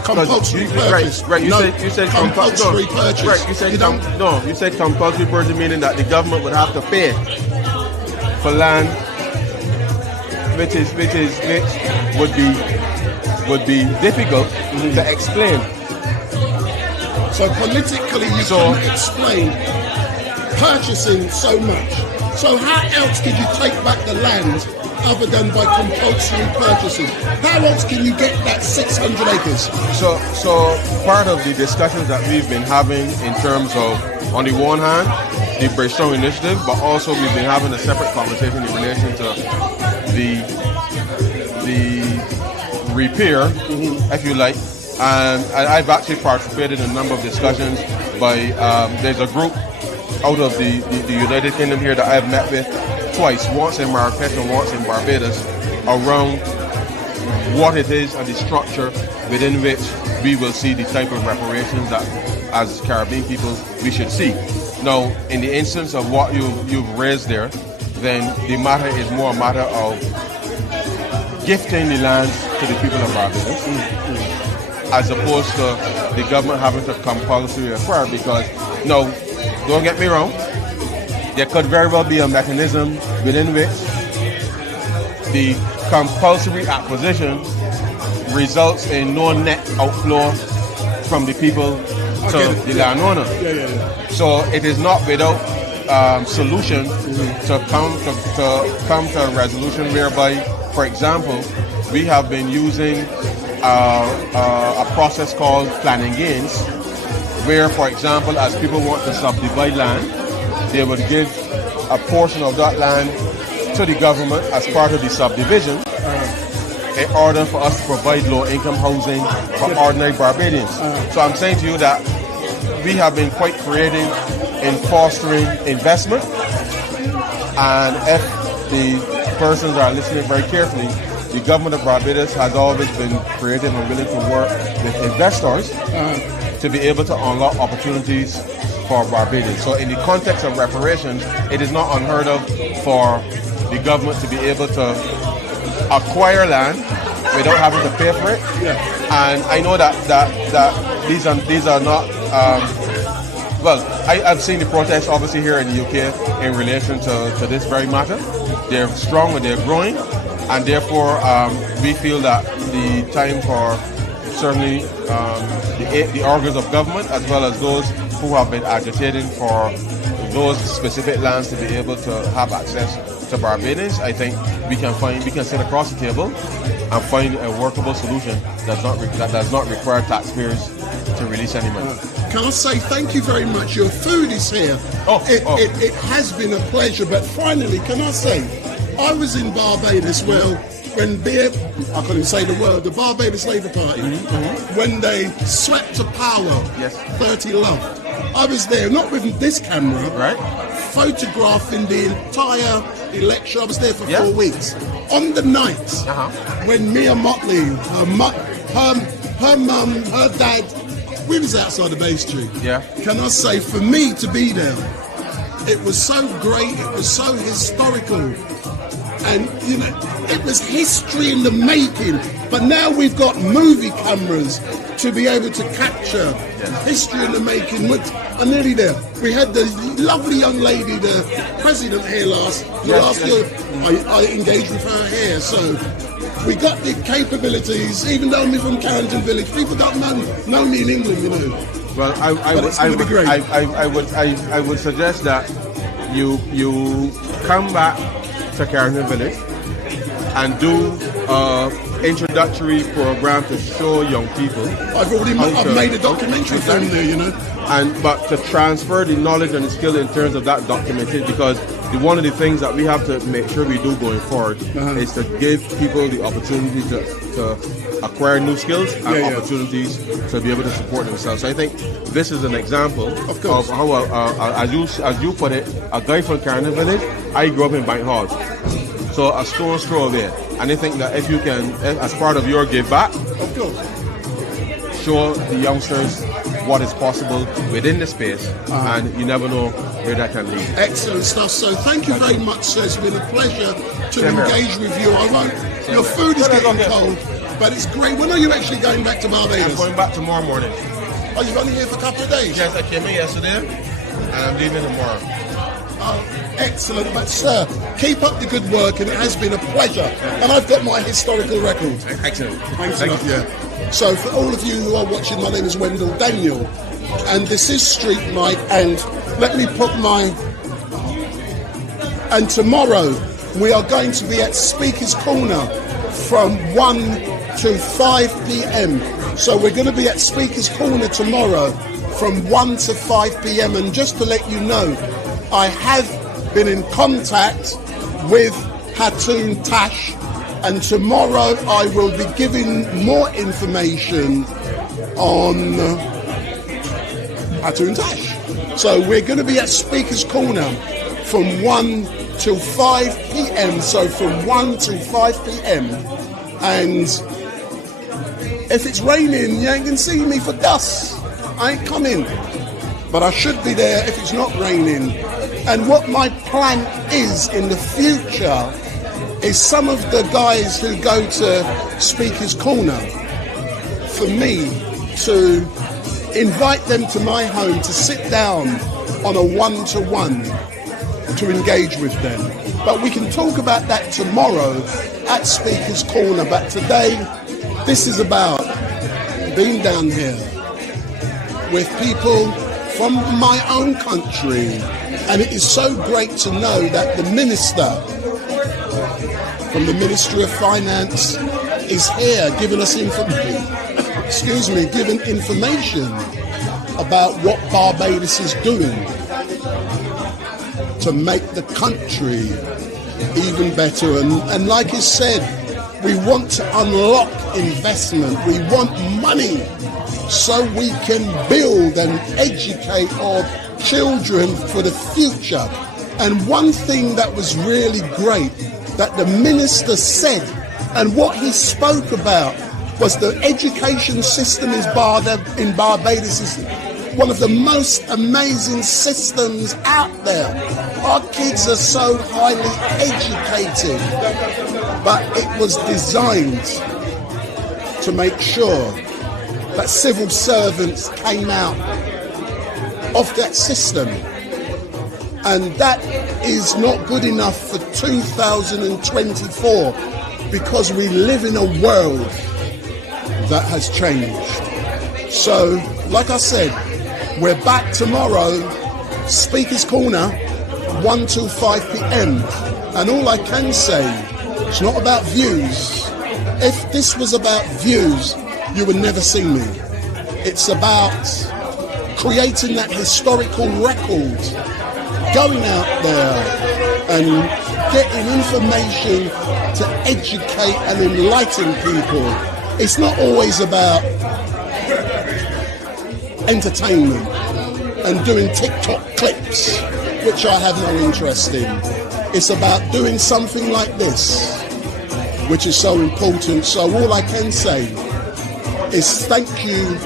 Compulsory purchase. Right. You said compulsory purchase. Right. You said compulsory purchase, meaning that the government would have to pay for land, which would be difficult to explain. So politically, you can't explain purchasing so much. So how else could you take back the land other than by compulsory purchasing? How else can you get that 600 acres? So part of the discussions that we've been having in terms of, on the one hand, the Straughn initiative, but also we've been having a separate conversation in relation to the repair, if you like. And I've actually participated in a number of discussions by, there's a group out of the United Kingdom here that I've met with twice, once in Marrakesh and once in Barbados, around what it is and the structure within which we will see the type of reparations that, as Caribbean people, we should see. Now, in the instance of what you've raised there, then the matter is more a matter of gifting the land to the people of Barbados, as opposed to the government having to compulsory acquire, because, no, don't get me wrong, there could very well be a mechanism within which the compulsory acquisition results in no net outflow from the people to the landowner. So it is not without solution to come to a resolution whereby, for example, we have been using a process called planning gains, where, for example, as people want to subdivide land, they would give a portion of that land to the government as part of the subdivision in order for us to provide low-income housing for ordinary Barbadians. So I'm saying to you that we have been quite creative in fostering investment, and if the persons are listening very carefully, the government of Barbados has always been creative and willing to work with investors to be able to unlock opportunities for Barbados. So in the context of reparations, it is not unheard of for the government to be able to acquire land without having to pay for it. And I know that these are not, I've seen the protests obviously here in the UK in relation to this very matter. They're strong and they're growing, and therefore we feel that the time for certainly the organs of government, as well as those who have been agitating for those specific lands to be able to have access to Barbados, I think we can sit across the table and find a workable solution that does not require taxpayers to release any money. Can I say thank you very much? Your food is here. It has been a pleasure, but finally, can I say, I was in Barbados, when I couldn't say the word, the Barbados Labour Party, when they swept to power, 30 Love. I was there, not with this camera, photographing the entire election. I was there for 4 weeks. On the night when Mia Motley, her mum, her dad, we was outside the Bay Street. Can I say, for me to be there, it was so great, it was so historical. And, you know, it was history in the making. But now we've got movie cameras to be able to capture history in the making. I'm nearly there. We had the lovely young lady, the president here last year. I engaged with her here. So we got the capabilities, even though I'm from Carrington Village. People don't know me in England, you know. Well, I would suggest that you come back to Carrington Village and do introductory program to show young people. I've made a documentary film there, you know. But to transfer the knowledge and the skill in terms of that documented, because one of the things that we have to make sure we do going forward is to give people the opportunity to acquire new skills and opportunities to be able to support themselves. So I think this is an example of how, as you put it, a guy from Carrington Village. I grew up in Bank Hall, so a stone's throw away. And I think that if you can, as part of your give back, show the youngsters what is possible within the space, and you never know where that can lead. Excellent stuff. So thank you very much, sir. It's been a pleasure to engage with you. Your food is getting cold, but it's great. When are you actually going back to Barbados? I'm going back tomorrow morning. Oh, you're only here for a couple of days? Yes, I came in yesterday, and I'm leaving tomorrow. Oh, excellent. But sir, keep up the good work, and it has been a pleasure. And I've got my historical record. Excellent. Thanks a lot. So for all of you who are watching, my name is Wendell Daniel, and this is Street Mike, and let me put and tomorrow we are going to be at Speaker's Corner from 1 to 5 p.m. So we're going to be at Speaker's Corner tomorrow from 1 to 5 p.m. And just to let you know, I have been in contact with Hatun Tash, and tomorrow I will be giving more information on Hatun Tash. So we're going to be at Speaker's Corner from 1 till 5 p.m. So from 1 till 5 p.m. And if it's raining, you ain't going to see me for dust. I ain't coming. But I should be there if it's not raining. And what my plan is in the future is some of the guys who go to Speaker's Corner, for me to invite them to my home to sit down on a one-to-one to engage with them. But we can talk about that tomorrow at Speaker's Corner. But today, this is about being down here with people from my own country. And it is so great to know that the minister from the Ministry of Finance is here giving us giving information about what Barbados is doing to make the country even better. And like I said, we want to unlock investment. We want money so we can build and educate our children for the future. And one thing that was really great that the minister said, and what he spoke about, was the education system in Barbados is one of the most amazing systems out there. Our kids are so highly educated, but it was designed to make sure that civil servants came out of that system. And that is not good enough for 2024, because we live in a world that has changed. So, like I said, We're back tomorrow, Speaker's Corner, 1 till 5 p.m. And all I can say, it's not about views. If this was about views, you would never see me. It's about creating that historical record, going out there and getting information to educate and enlighten people. It's not always about entertainment and doing TikTok clips, which I have no interest in. It's about doing something like this, which is so important. So all I can say is thank you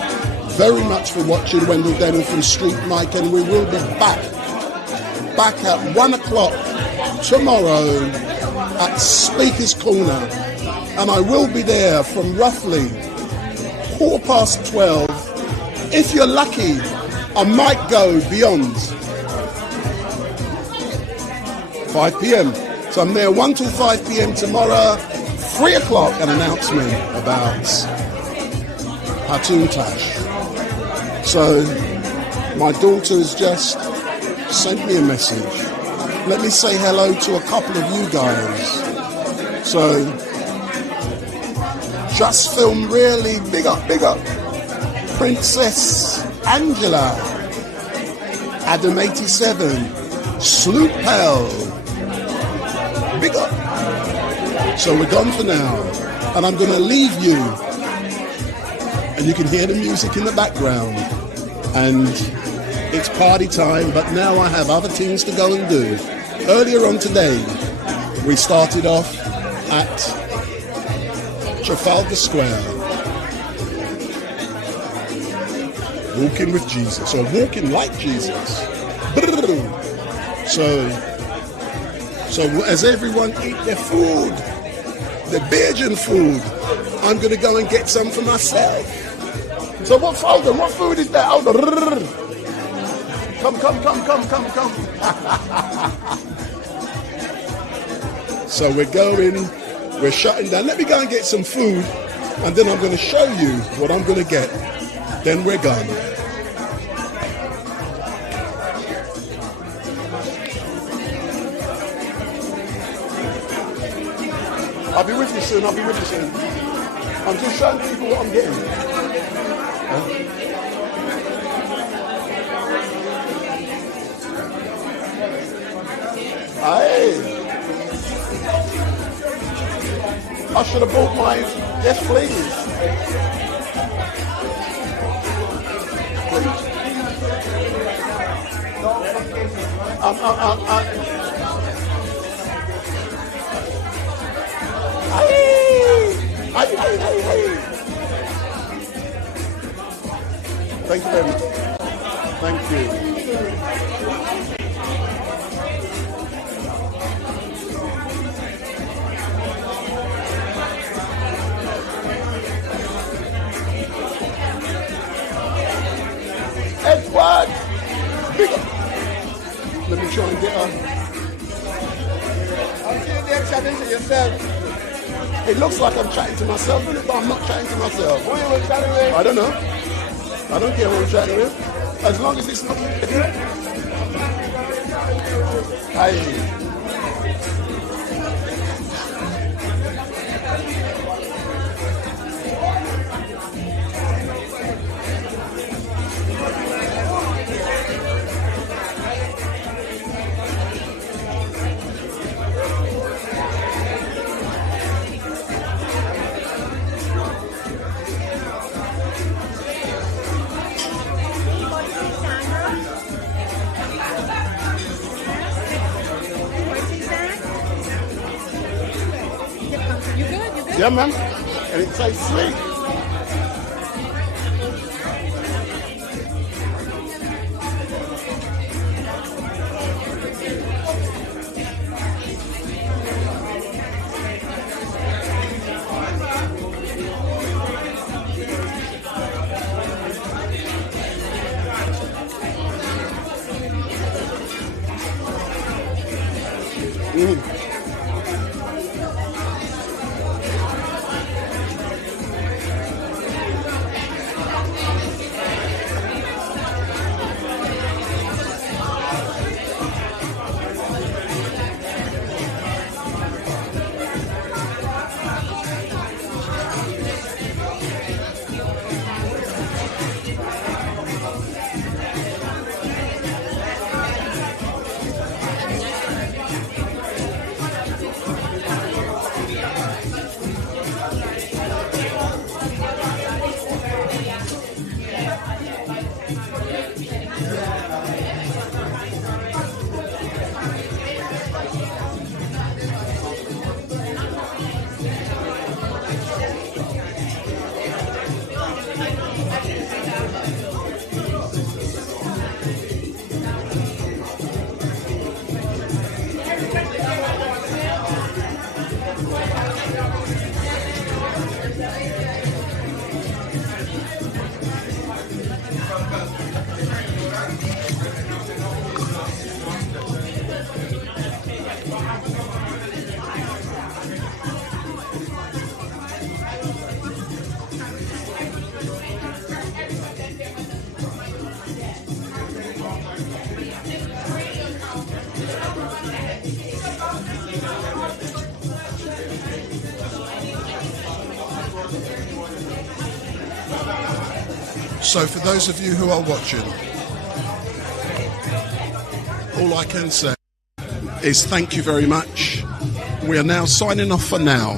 very much for watching Wendell Denham from Street Mike, and we will be back at 1 o'clock tomorrow at Speaker's Corner, and I will be there from roughly 12:15. If you're lucky, I might go beyond 5 p.m. So I'm there 1 till 5 p.m. tomorrow. 3 o'clock, an announcement about Hatun Tash. So my daughter's just sent me a message. Let me say hello to a couple of you guys. So just filmed really big up. Princess Angela, Adam 87, Sloop Pell, big up. So we're gone for now, and I'm going to leave you, and you can hear the music in the background, and it's party time, but now I have other things to go and do. Earlier on today, we started off at Trafalgar Square, walking with Jesus, or walking like Jesus. So as everyone eat their food, the Belgian food, I'm going to go and get some for myself. So what food is that? Come. So we're shutting down. Let me go and get some food, and then I'm going to show you what I'm going to get. Then we're gone. I'll be with you soon. I'm just showing people what I'm getting. I should have bought mine. Yes, please. Thank you very much. Thank you. Edward! Let me try and get her. I'm sitting there chatting to yourself. It looks like I'm chatting to myself, but I'm not chatting to myself. Who are you chatting with? I don't know. I don't care who I'm chatting with. As long as it's not... Aye. Yeah, man. And it says sweet. So for those of you who are watching, all I can say is thank you very much. We are now signing off for now,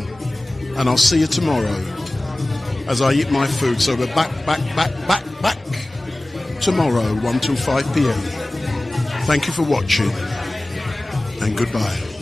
and I'll see you tomorrow as I eat my food. So we're back tomorrow, 1 till 5 p.m. Thank you for watching, and goodbye.